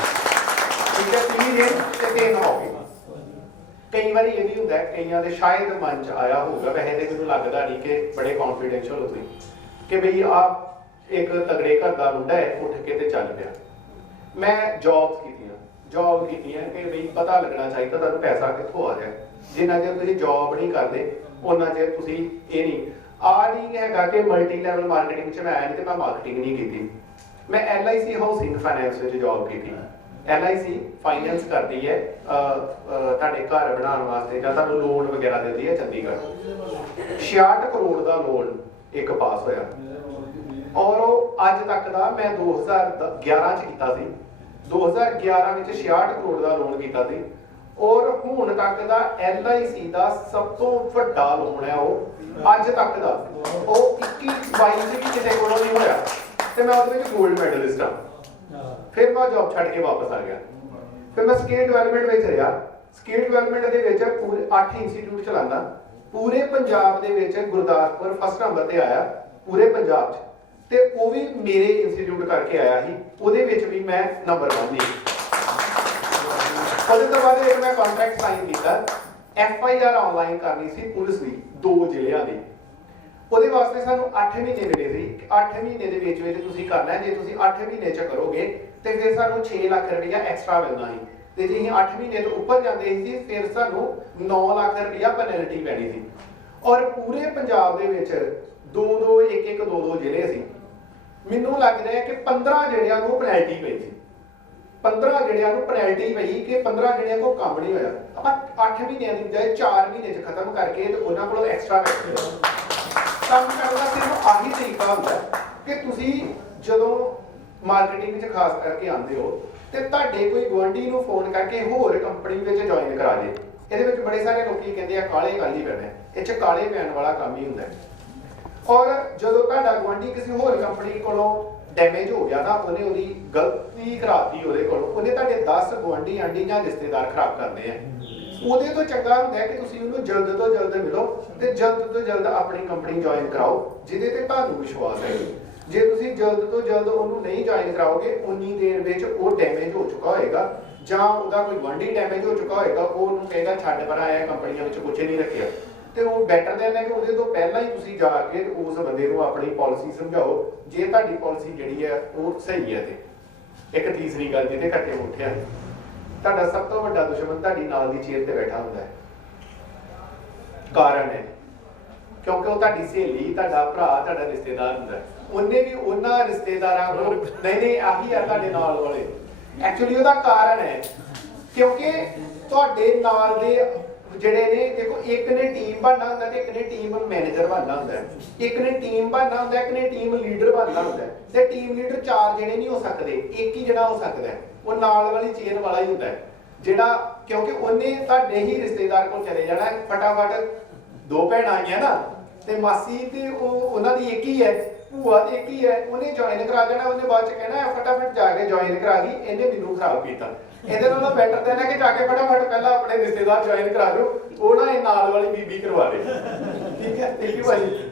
ਠੀਕ ਹੈ। 3 ਦਿਨ ਤੇ 3 ਆਫਿਸ। ਕਈ ਵਾਰੀ ਇਹ ਵੀ ਹੁੰਦਾ ਹੈ, ਕਈਆਂ ਦੇ ਸ਼ਾਇਦ ਮਨ ਚ ਆਇਆ ਹੋਊਗਾ, ਵੈਸੇ ਤੇ ਮੈਨੂੰ ਲੱਗਦਾ ਨਹੀਂ ਕਿ ਬੜੇ ਕੌਨਫੀਡੈਂਸ਼ੀਅਲ ਹੋ ਤੁਸੀਂ, ਕਿ ਬਈ ਆਪ ਇੱਕ ਤਗੜੇ ਘਰ ਦਾ ਮੁੰਡਾ ਹੈ, ਉੱਠ ਕੇ ਤੇ ਚੱਲ ਪਿਆ। ਮੈਂ ਜੌਬ ਕੀਤੀਆਂ ਕਿ ਬਈ ਪਤਾ ਲੱਗਣਾ ਚਾਹੀਦਾ ਤੁਹਾਨੂੰ ਪੈਸਾ ਕਿੱਥੋਂ ਆ ਰਿਹਾ। ਜਿੰਨਾ ਚਿਰ ਤੁਸੀਂ ਜੌਬ ਨਹੀਂ ਕਰਦੇ ਉਹਨਾਂ ਚਿਰ ਤੁਸੀਂ ਇਹ ਨਹੀਂ ਨਹੀਂ ਹੈਗਾ ਕਿ ਮਲਟੀ ਲੈਵਲ ਮਾਰਕੀਟਿੰਗ ਚ ਮੈਂ ਆਇਆ ਨਹੀਂ ਤੇ ਮੈਂ ਮਾਰਕੀਟਿੰਗ ਨਹੀਂ ਕੀਤੀ। ਮੈਂ LIC ਹਾਊਸਿੰਗ ਫਾਈਨੈਂਸ ਵਿੱਚ ਜੌਬ ਕੀਤੀ। LIC ਫਾਈਨੈਂਸ ਕਰਦੀ ਹੈ ਤੁਹਾਡੇ ਘਰ ਬਣਾਉਣ ਵਾਸਤੇ ਜਾਂ ਤੁਹਾਨੂੰ ਲੋਨ ਵਗੈਰਾ ਦਿੰਦੀ ਹੈ। ਚੰਡੀਗੜ੍ਹ 66 ਕਰੋੜ ਦਾ ਲੋਨ ਇੱਕ ਪਾਸ ਹੋਇਆ, ਔਰ ਉਹ ਅੱਜ ਤੱਕ ਦਾ ਮੈਂ 2011 ਚ ਕੀਤਾ ਸੀ। 2011 ਵਿੱਚ 66 ਕਰੋੜ ਦਾ ਲੋਨ ਕੀਤਾ ਸੀ, ਔਰ ਹੁਣ ਤੱਕ ਦਾ LIC ਦਾ ਸਭ ਤੋਂ ਵੱਡਾ ਲੋਨ ਹੈ ਉਹ ਅੱਜ ਤੱਕ ਦਾ। ਉਹ 21-22 ਚ ਵੀ ਕਿਸੇ ਕੋਲੋਂ ਨਹੀਂ ਹੋਇਆ, ਤੇ ਮੈਂ ਉਹਦੇ ਵਿੱਚ 골ਡ ਮੈਡਲਿਸਟ ਹਾਂ। ਫਿਰ ਮੈਂ ਜੌਬ ਛੱਡ ਕੇ ਵਾਪਸ ਆ ਗਿਆ, ਫਿਰ ਮੈਂ ਸਕਿੱਲ ਡਿਵੈਲਪਮੈਂਟ ਵਿੱਚ ਰਿਹਾ। ਸਕਿੱਲ ਡਿਵੈਲਪਮੈਂਟ ਦੇ ਵਿੱਚ ਪੂਰੇ 8 ਇੰਸਟੀਟਿਊਟ ਚਲਾਉਂਦਾ, ਪੂਰੇ ਪੰਜਾਬ ਦੇ ਵਿੱਚ ਗੁਰਦਾਸਪੁਰ ਫਸਟ ਨੰਬਰ ਤੇ ਆਇਆ ਪੂਰੇ ਪੰਜਾਬ 'ਚ, ਤੇ ਉਹ ਵੀ ਮੇਰੇ ਇੰਸਟੀਟਿਊਟ ਕਰਕੇ ਆਇਆ ਸੀ, ਉਹਦੇ ਵਿੱਚ ਵੀ ਮੈਂ ਨੰਬਰ 1 ਸੀ। ਉਹਦੇ ਤੋਂ ਬਾਅਦ ਇੱਕ ਮੈਂ ਕੰਟਰੈਕਟ ਸਾਈਨ ਕੀਤਾ, FIR ਆਨਲਾਈਨ ਕਰਨੀ ਸੀ ਪੁਲਿਸ ਦੀ 2 ਜ਼ਿਲ੍ਹਿਆਂ ਦੀ। ਉਹਦੇ ਵਾਸਤੇ ਸਾਨੂੰ 8 ਮਹੀਨੇ ਮਿਲੇ ਸੀ। 8 ਮਹੀਨੇ ਦੇ ਵਿੱਚ ਤੁਸੀਂ ਕਰਨਾ, ਜੇ ਤੁਸੀਂ 8 ਮਹੀਨੇ ਚ ਕਰੋਗੇ ਤੇ ਫਿਰ ਸਾਨੂੰ 6 ਲੱਖ ਰੁਪਇਆ ਐਕਸਟਰਾ ਮਿਲਣਾ ਸੀ, ਤੇ ਜੇ ਅਸੀਂ 8 ਮਹੀਨੇ ਤੋਂ ਉੱਪਰ ਜਾਂਦੇ ਸੀ ਫਿਰ ਸਾਨੂੰ 9 ਲੱਖ ਰੁਪਇਆ ਪੈਨਲਟੀ ਪੈਣੀ ਸੀ। ਔਰ ਪੂਰੇ ਪੰਜਾਬ ਦੇ ਵਿੱਚ 2-2 1-1 2-2 ਜ਼ਿਲ੍ਹੇ ਸੀ। ਮੈਨੂੰ ਲੱਗਦਾ ਹੈ ਕਿ 15 ਜਿਹੜਿਆਂ ਨੂੰ ਪੈਨਲਟੀ ਪਈ ਸੀ, 15 ਜਿਹੜਿਆਂ ਨੂੰ ਪੈਨਲਟੀ ਪਈ ਕਿ 15 ਜਿਹੜਿਆਂ ਕੋਲ ਕੰਮ ਨਹੀਂ ਹੋਇਆ। ਆਪਾਂ 8 ਮਹੀਨਿਆਂ ਦੀ ਬਜਾਏ 4 ਮਹੀਨੇ ਚ ਖਤਮ ਕਰਕੇ ਤੇ ਉਹਨਾਂ ਕੋਲੋਂ ਐਕਸਟਰਾ ਪੈਸੇ ਕੰਮ ਕਰਨ ਦਾ ਸਿਰਫ ਆਹੀ ਤਰੀਕਾ ਹੁੰਦਾ ਕਿ ਤੁਸੀਂ ਜਦੋਂ ਮਾਰਕੀਟਿੰਗ 'ਚ ਖਾਸ ਕਰਕੇ ਆਉਂਦੇ ਹੋ ਤੇ ਤੁਹਾਡੇ ਕੋਈ ਗੁਆਂਢੀ ਨੂੰ ਫੋਨ ਕਰਕੇ ਹੋਰ ਕੰਪਨੀ ਵਿੱਚ ਜੁਆਇਨ ਕਰਾ ਦੇ। ਇਹਦੇ ਵਿੱਚ ਬੜੇ ਸਾਰੇ ਲੋਕੀ ਕਹਿੰਦੇ ਆ ਕਾਲੇ ਕਾਲੀ ਪੈਣਾ, ਇਹ 'ਚ ਕਾਲੇ ਪੈਣ ਵਾਲਾ ਕੰਮ ਹੀ ਹੁੰਦਾ ਹੈ। ਔਰ ਜਦੋਂ ਤੁਹਾਡਾ ਗੁਆਂਢੀ ਕਿਸੇ ਹੋਰ ਕੰਪਨੀ ਕੋਲੋਂ ਡੈਮੇਜ ਹੋ ਗਿਆ ਨਾ, ਉਹਨੇ ਉਹਦੀ ਗਲਤੀ ਕਰਾਤੀ ਉਹਦੇ ਕੋਲੋਂ, ਉਹਨੇ ਤੁਹਾਡੇ 10 ਗੁਆਂਢੀ ਆਂਢੀ ਜਾਂ ਰਿਸ਼ਤੇਦਾਰ ਖਰਾਬ ਕਰਨੇ ਆ। ਉਹਦੇ ਤੋਂ ਚੰਗਾ ਹੁੰਦਾ ਹੈ ਕਿ ਤੁਸੀਂ ਉਹਨੂੰ ਜਲਦ ਤੋਂ ਜਲਦ ਮਿਲੋ ਤੇ ਜਲਦ ਤੋਂ ਜਲਦ ਆਪਣੀ ਕੰਪਨੀ ਜੁਆਇਨ ਕਰਾਓ ਜਿਹਦੇ ਤੇ ਤੁਹਾਨੂੰ ਵਿਸ਼ਵਾਸ ਹੈ। ਜੇ ਤੁਸੀਂ ਜਲਦ ਤੋਂ ਜਲਦ ਉਹਨੂੰ ਨਹੀਂ ਜੁਆਇਨ ਕਰਾਓਗੇ ਉਨੀ ਦੇਰ ਵਿੱਚ ਉਹ ਡੈਮੇਜ ਹੋ ਚੁੱਕਾ ਹੋਏਗਾ ਜਾਂ ਉਹਦਾ ਕੋਈ ਵੰਡੀ ਡੈਮੇਜ ਹੋ ਚੁੱਕਾ ਹੋਏਗਾ, ਉਹ ਉਹਨੂੰ ਕਹੇਗਾ ਛੱਡ ਪਰ ਆਇਆ ਕੰਪਨੀਆਂ ਵਿੱਚ ਕੁਝ ਨਹੀਂ ਰੱਖਿਆ। ਤੇ ਉਹ ਬੈਟਰ ਦੇਨ ਹੈ ਕਿ ਉਹਦੇ ਤੋਂ ਪਹਿਲਾਂ ਹੀ ਤੁਸੀਂ ਜਾ ਕੇ ਉਸ ਬੰਦੇ ਨੂੰ ਆਪਣੀ ਪਾਲਿਸੀ ਸਮਝਾਓ ਜੇ ਤੁਹਾਡੀ ਪਾਲਿਸੀ ਜਿਹੜੀ ਹੈ ਉਹ ਸਹੀ ਹੈ। ਤੇ ਇੱਕ ਤੀਸਰੀ ਗੱਲ ਜਿਹਦੇ ਕਰਕੇ ਉੱਠਿਆ, ਤੁਹਾਡਾ ਸਭ ਤੋਂ ਵੱਡਾ ਦੁਸ਼ਮਣ ਤੁਹਾਡੀ ਨਾਲ ਦੀ ਚੇਅਰ ਤੇ ਬੈਠਾ ਹੁੰਦਾ ਹੈ। ਕਾਰਨ ਹੈ ਕਿਉਂਕਿ ਉਹ ਤੁਹਾਡੀ ਸਹੇਲੀ, ਤੁਹਾਡਾ ਭਰਾ, ਤੁਹਾਡਾ ਰਿਸ਼ਤੇਦਾਰ ਹੁੰਦਾ ਹੈ। ਉਹਨੇ ਵੀ ਉਹਨਾਂ ਰਿਸ਼ਤੇਦਾਰਾਂ ਨੂੰ ਨਹੀਂ ਆਹੀ ਆ ਤੁਹਾਡੇ ਨਾਲ ਵਾਲੇ, ਐਕਚੁਅਲੀ ਉਹਦਾ ਕਾਰਨ ਹੈ ਕਿਉਂਕਿ ਤੁਹਾਡੇ ਨਾਲ ਦੇ ਜਿਹੜੇ ਨੇ, ਦੇਖੋ ਇੱਕ ਨੇ ਟੀਮ ਬਣਨਾ ਹੁੰਦਾ ਤੇ ਇੱਕ ਨੇ ਟੀਮ ਮੈਨੇਜਰ ਬਣਨਾ ਹੁੰਦਾ, ਇੱਕ ਨੇ ਟੀਮ ਬਣਨਾ ਹੁੰਦਾ, ਇੱਕ ਨੇ ਟੀਮ ਲੀਡਰ ਬਣਨਾ ਹੁੰਦਾ। ਤੇ ਟੀਮ ਲੀਡਰ 4 ਜਣੇ ਨਹੀਂ ਹੋ ਸਕਦੇ, ਇੱਕ ਹੀ ਜਣਾ ਹੋ ਸਕਦਾ ਹੈ, ਉਹ ਨਾਲ ਵਾਲੀ ਚੇਨ ਵਾਲਾ ਹੀ ਹੁੰਦਾ ਹੈ ਜਿਹੜਾ, ਕਿਉਂਕਿ ਉਹਨੇ ਤੁਹਾਡੇ ਹੀ ਰਿਸ਼ਤੇਦਾਰ ਕੋਲ ਚਲੇ ਜਾਣਾ ਫਟਾਫਟ। 2 ਭੈਣਾਂ ਆਈਆਂ ਨਾ ਤੇ ਮਾਸੀ ਤੇ ਉਹ ਉਹਨਾਂ ਦੀ ਇੱਕ ਹੀ ਹੈ, ਭੂਆ ਤੇ ਇੱਕ ਹੀ ਹੈ, ਉਹਨੇ ਜੁਆਇਨ ਕਰਾ ਦੇਣਾ, ਉਹਨੇ ਬਾਅਦ ਚ ਕਹਿਣਾ ਫਟਾਫਟ ਜਾ ਕੇ ਜੁਆਇਨ ਕਰਾ ਗਈ, ਇਹਨੇ ਮੈਨੂੰ ਖਰਾਬ ਕੀਤਾ। ਇਹਦੇ ਨਾਲੋਂ ਬੈਟਰ ਤਾਂ ਹੈ ਕਿ ਜਾ ਕੇ ਫਟਾਫਟ ਪਹਿਲਾਂ ਆਪਣੇ ਰਿਸ਼ਤੇਦਾਰ ਜੁਆਇਨ ਕਰਾ ਦਿਓ, ਉਹ ਨਾ ਇਹ ਨਾਲ ਵਾਲੀ ਬੀਬੀ ਕਰਵਾ ਦੇ। ਠੀਕ ਹੈ, ਥੈਂਕ ਯੂ ਭਾਜੀ।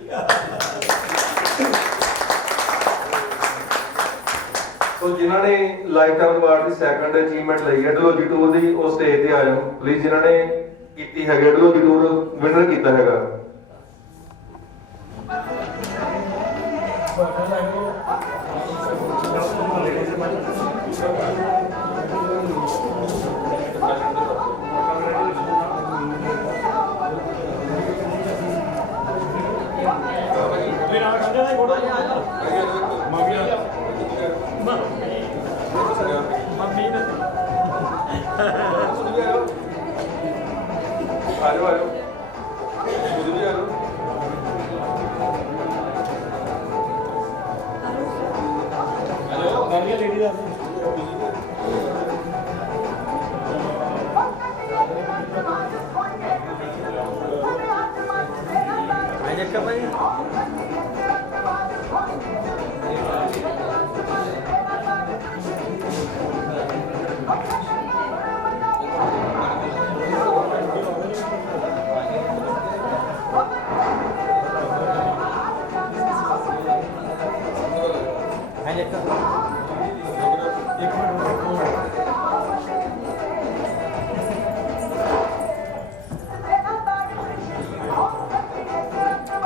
ਸੋ ਜਿਨ੍ਹਾਂ ਨੇ ਲਾਈਫ ਟਾਈਮ ਅਵਾਰਡ ਦੀ ਸੈਕੰਡ ਅਚੀਵਮੈਂਟ ਲਈ ਹੈ ਡਲਹੌਜੀ ਟੂਰ ਦੀ, ਉਹ ਸਟੇਜ ਤੇ ਆ ਜਾਓ ਪਲੀਜ਼। ਜਿਨ੍ਹਾਂ ਨੇ ਕੀਤੀ ਹੈਗੀ ਡਲਹੌਜੀ ਟੂਰ ਵਿਨਰ ਕੀਤਾ ਹੈਗਾ।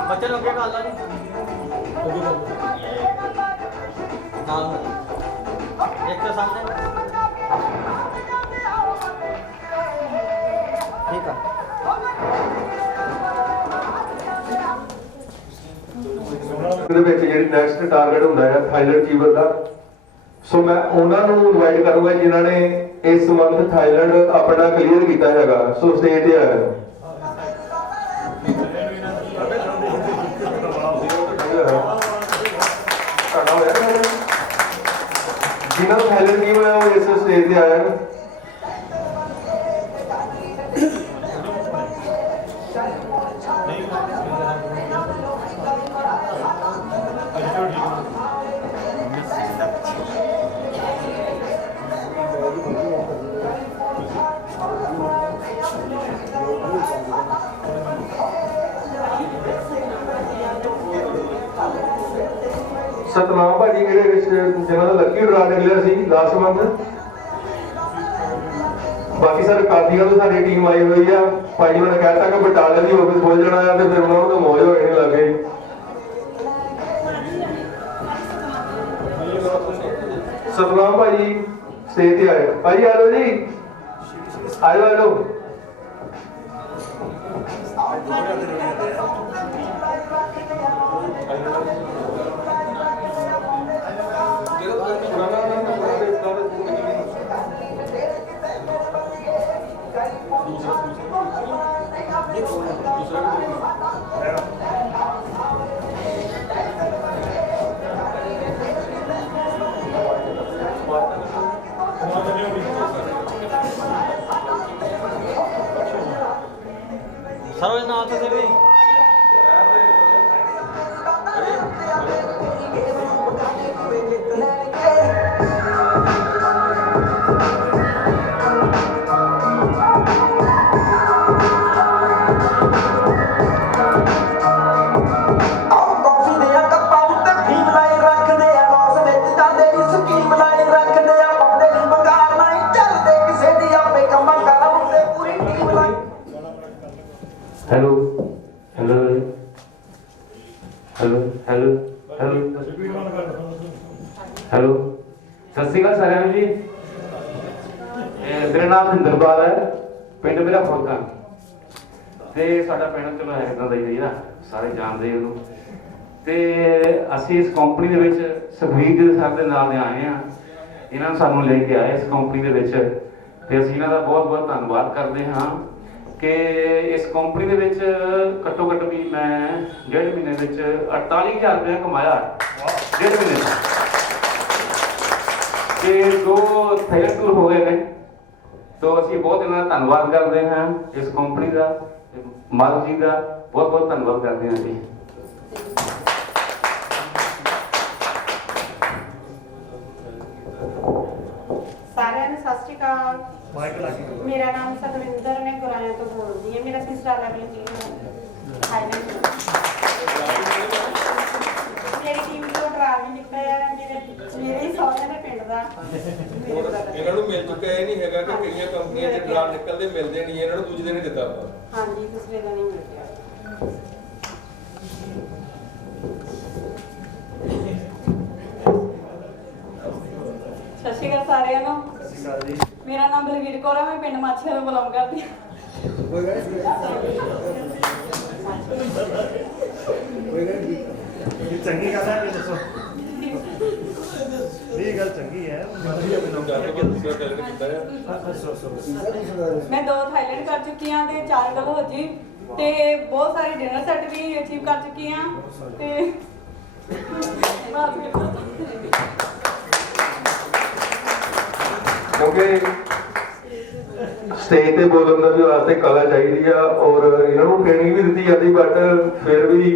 बच्चे लोग क्या काला नहीं नाम एक तो सामने ठीक है। ਦੇ ਵਿੱਚ ਜਿਹੜੀ ਨੈਕਸਟ ਟਾਰਗੇਟ ਹੁੰਦਾ ਹੈ ਥਾਈਲੈਂਡ ਅਚੀਵਰ ਦਾ, ਸੋ ਮੈਂ ਉਹਨਾਂ ਨੂੰ ਇਨਵਾਈਟ ਕਰੂੰਗਾ ਜਿਨ੍ਹਾਂ ਨੇ ਇਸ ਮੰਥ ਥਾਈਲੈਂਡ ਆਪਣਾ ਕਲੀਅਰ ਕੀਤਾ ਹੈਗਾ। ਸੋ ਸਟੇਜ ਤੇ ਆਇਆ ਜਿਨ੍ਹਾਂ ਨੂੰ ਥਾਈਲੈਂਡ ਟੀਮ ਹੈ ਉਹ ਇਸ ਸਟੇਜ ਤੇ ਆਇਆ। ਸਤਨਾਮ ਭਾਜੀ ਜਿਹੜੇ ਵਿੱਚ ਜਿਹਨਾਂ ਦਾ ਲੱਕੀ ਡਰਾ ਨਿਕਲਿਆ ਸੀ ਲਾਸਟ ਮੰਥ। ਬਾਕੀ ਸਾਰੇ ਕਾਦੀਆਂ ਤੋਂ ਸਾਡੀ ਟੀਮ ਆਈ ਹੋਈ ਆ। ਭਾਜੀ ਉਹਨਾਂ ਨੇ ਕਹਿਤਾ ਕਿ ਬਟਾਲੇ ਦੀ ਆਫਿਸ ਖੋਲ ਜਾਣਾ ਆ ਤੇ ਫਿਰ ਉਹਨਾਂ ਨੂੰ ਤਾਂ ਮੌਜ ਹੋਏ ਨਹੀਂ ਲੱਗੇ। ਸਤਨਾਮ ਭਾਜੀ ਸਟੇਜ ਤੇ ਆਏ। ਭਾਜੀ ਆ ਜਾਓ ਜੀ, ਆ ਜਾਓ ਆ ਜਾਓ। सरोज ना आते थे भी hello hello hello hello hello hello सत श्री अकाल साਰਿਆਂ ਨੂੰ जी मेरा नाम हिंदरपाल है पिंड मेरा फुलका ਤੇ ਸਾਡਾ ਪਿੰਡ ਚਲੋ ਹੈ ਇਦਾਂ ਦਾ ਹੀ ਨਾ ਸਾਰੇ ਜਾਣਦੇ ਉਹਨੂੰ ਤੇ ਅਸੀਂ ਇਸ ਕੰਪਨੀ ਦੇ ਵਿੱਚ ਸੁਖਬੀਰ ਸਰ ਦੇ ਨਾਲ ਦੇ ਆਏ ਆ ਇਹਨਾਂ ਨੂੰ ਸਾਨੂੰ ਲੈ ਕੇ ਆਏ ਇਸ ਕੰਪਨੀ ਦੇ ਵਿੱਚ ਤੇ ਅਸੀਂ ਇਹਨਾਂ ਦਾ ਬਹੁਤ ਬਹੁਤ ਧੰਨਵਾਦ ਕਰਦੇ ਹਾਂ ਕਿ ਇਸ ਕੰਪਨੀ ਦੇ ਵਿੱਚ ਘੱਟੋ ਘੱਟ ਵੀ ਮੈਂ ਡੇਢ ਮਹੀਨੇ ਵਿੱਚ 48000 ਰੁਪਏ ਕਮਾਇਆ ਡੇਢ ਮਹੀਨੇ ਤੇ 2 ਥਾਈਲੈਂਡ ਟੂਰ ਹੋ ਗਏ ਨੇ तो ਅਸੀਂ ਬਹੁਤ ਇਹਨਾਂ ਦਾ ਧੰਨਵਾਦ ਕਰਦੇ ਹਾਂ ਇਸ ਕੰਪਨੀ ਦਾ ਮਾਲਕ ਜੀ ਦਾ ਬਹੁਤ ਬਹੁਤ ਧੰਨਵਾਦ ਕਰਦੇ ਹਾਂ ਜੀ ਸਾਰਿਆਂ ਨੂੰ ਸਤਿ ਸ਼੍ਰੀ ਅਕਾਲ ਮੇਰਾ ਨਾਮ ਸਤਵਿੰਦਰ ਮੈਂ ਗੁਰਾਇਆ ਤੋਂ ਬੋਲਦੀ ਹਾਂ ਮੇਰਾ ਤੀਸਰਾ ਲੈਵਲ ਥਾਈਲੈਂਡ ਮੇਰੀ ਟੀਮ ਤੋਂ ਡਰਾਵੀ ਨਿਕਲਿਆ ਮੇਰੇ ਹੀ ਸਹੁਰੇ ਦੇ ਪਿੰਡ ਦਾ ਇਹਨਾਂ ਨੂੰ ਮਿਲ ਚੁੱਕਾ ਇਹ ਨਹੀਂ ਹੈਗਾ ਕਿ ਕਈਆਂ ਕੰਪਨੀਆਂ 'ਚ ਡਰਾ ਨਿਕਲਦੇ ਮਿਲਦੇ ਨਹੀਂ ਇਹਨਾਂ ਨੂੰ ਦੂਜੇ ਦਿਨ ਹੀ ਦਿੱਤਾ ਆਪਾਂ ਹਾਂਜੀ ਦੂਸਰੇ ਦਿਨ ਹੀ ਮਿਲ ਗਿਆ ਸਤਿ ਸ਼੍ਰੀ ਅਕਾਲ ਸਾਰਿਆਂ ਨੂੰ ਮੇਰਾ ਨਾਮ ਬਲਵੀਰ ਕੌਰ ਹੈ ਮੈਂ ਪਿੰਡ ਮਾਛੀਆਂ ਤੋਂ ਬਿਲੋਂਗ ਕਰਦੀ ਹਾਂ ਚੰਗੀ ਗੱਲ ਹੈ ਦੱਸੋ ਇਹ ਗੱਲ ਚੰਗੀ ਹੈ ਮੈਂ 2 ਥਾਈਲੈਂਡ ਕਰ ਚੁੱਕੀ ਹਾਂ ਤੇ 4 ਡਲਹੌਜੀ ਤੇ ਬਹੁਤ ਸਾਰੇ ਡਿਨਰ ਸੈੱਟ ਵੀ ਅਚੀਵ ਕਰ ਚੁੱਕੀ ਹਾਂ ਤੇ ਕਿਉਂਕਿ ਸਟੇਜ ਤੇ ਬੋਲਣ ਦਾ ਵੀ ਵਾਸਤੇ ਕਲਾ ਚਾਹੀਦੀ ਆ ਔਰ ਇਹਨਾਂ ਨੂੰ ਟ੍ਰੇਨਿੰਗ ਵੀ ਦਿੱਤੀ ਜਾਂਦੀ ਬਟ ਫਿਰ ਵੀ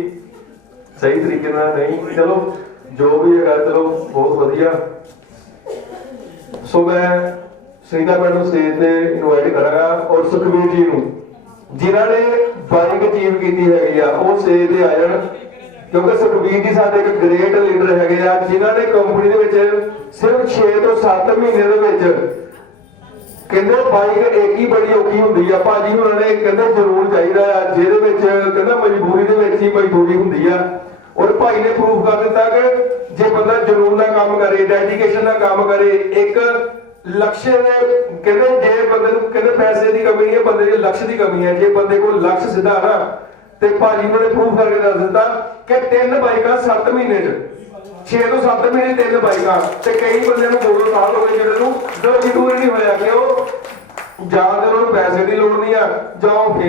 ਸਹੀ ਤਰੀਕੇ ਨਾਲ ਨਹੀਂ ਚਲੋ ਜੋ ਵੀ ਹੈਗਾ ਚਲੋ ਬਹੁਤ ਵਧੀਆ ਸੋ ਮੈਂ ਸੁਨੀਤਾ ਮੈਡਮ ਨੂੰ ਸਟੇਜ ਤੇ ਇਨਵਾਈਟ ਕਰਾਂਗਾ ਔਰ ਸੁਖਬੀਰ ਜੀ ਨੂੰ ਜਿਨ੍ਹਾਂ ਨੇ ਬਾਈਕ ਅਚੀਵ ਕੀਤੀ ਹੈਗੀ ਆ ਉਹ ਸਟੇਜ ਤੇ ਆ ਜਾਣ ਕਿਉਂਕਿ ਸੁਖਬੀਰ ਜੀ ਸਾਡੇ ਇੱਕ ਗ੍ਰੇਟ ਲੀਡਰ ਹੈਗੇ ਆ ਜਿਨ੍ਹਾਂ ਨੇ ਕੰਪਨੀ ਦੇ ਵਿੱਚ ਸਿਰਫ 6 ਤੋਂ 7 ਮਹੀਨੇ ਦੇ ਵਿੱਚ ਕਹਿੰਦੇ ਬਾਈਕ ਇੱਕ ਹੀ ਬੜੀ ਔਖੀ ਹੁੰਦੀ ਆ ਭਾਜੀ ਉਹਨਾਂ ਨੇ ਕਹਿੰਦੇ ਜ਼ਰੂਰ ਚਾਹੀਦਾ ਆ ਜਿਹਦੇ ਵਿੱਚ ਕਹਿੰਦਾ ਮਜਬੂਰੀ ਦੇ ਵਿੱਚ ਹੀ ਮਜ਼ਦੂਰੀ ਹੁੰਦੀ ਆ ਔਰ ਭਾਈ ਨੇ ਪ੍ਰੂਫ ਕਰ ਦਿੱਤਾ ਕਿ ਜੇ ਬੰਦਾ ਜਨੂਨ ਨਾਲ ਕੰਮ ਕਰੇ ਡੈਡੀਕੇਸ਼ਨ ਨਾਲ ਕੰਮ ਕਰੇ ਇੱਕ ਲਕਸ਼ ਦੇ ਕਹਿੰਦੇ ਜੇ ਬੰਦੇ ਨੂੰ ਕਹਿੰਦੇ ਪੈਸੇ ਦੀ ਕਮੀ ਨਹੀਂ ਹੈ ਬੰਦੇ ਦੇ ਲਕਸ਼ ਦੀ ਕਮੀ ਹੈ ਜੇ ਬੰਦੇ ਕੋਲ ਲਕਸ਼ ਸਿੱਧਾ ਨਾ ਤੇ ਭਾਜੀ ਨੇ ਪ੍ਰੂਫ ਕਰਕੇ ਦੱਸ ਦਿੱਤਾ ਕਿ 3 ਬਾਈਕਾਂ 7 ਮਹੀਨੇ 'ਚ 6 ਤੋਂ 7 ਮਹੀਨੇ 3 ਬਾਈਕਾਂ ਤੇ ਕਈ ਬੰਦਿਆਂ ਨੂੰ 2 ਸਾਲ ਹੋ ਗਏ ਜਿਹੜੇ ਨੂੰ ਜ਼ਰੂਰ ਨਹੀਂ ਹੋਇਆ ਕਿ ਉਹ ਜਾਂ ਤੇ ਉਹਨਾਂ ਨੂੰ ਪੈਸੇ ਦੀ ਲੋੜ ਨਹੀਂ ਆ ਜਾਂ ਉਹ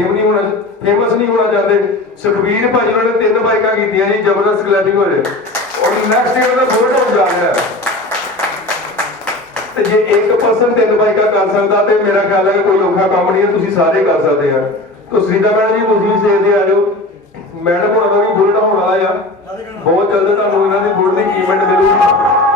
ਫੇਮਸ ਨਹੀਂ ਹੋਣਾ ਚਾਹੁੰਦੇ ਸੁਖਬੀਰ ਭਾਜੀ ਉਹਨਾਂ ਨੇ 3 ਬਾਈਕਾਂ ਕੀਤੀਆਂ ਜੀ ਜ਼ਬਰਦਸਤ ਕਲੈਪਿੰਗ ਹੋ ਜਾਏ ਔਰ ਨੈਕਸਟ ਈਅਰ ਦਾ ਬੋਰਡ ਹੋ ਜਾ ਰਿਹਾ ਤੇ ਜੇ ਇੱਕ ਪਰਸਨ 3 ਬਾਈਕਾਂ ਕਰ ਸਕਦਾ ਤੇ ਮੇਰਾ ਖਿਆਲ ਹੈ ਕਿ ਕੋਈ ਔਖਾ ਕੰਮ ਨਹੀਂ ਹੈ ਤੁਸੀਂ ਸਾਰੇ ਕਰ ਸਕਦੇ ਆ ਤਾਂ ਸੁਨੀਤਾ ਮੈਡਮ ਜੀ ਤੁਸੀਂ ਵੀ ਸਟੇਜ ਤੇ ਆ ਜਾਓ ਮੈਡਮ ਹੋਣਾ ਦਾ ਵੀ ਬੁਲਟ ਹੋਣ ਵਾਲਾ ਆ ਬਹੁਤ ਜਲਦ ਤੁਹਾਨੂੰ ਇਹਨਾਂ ਦੀ ਬੁਲਟ ਦੀ ਕੀਮਤ ਮਿਲੂਗੀ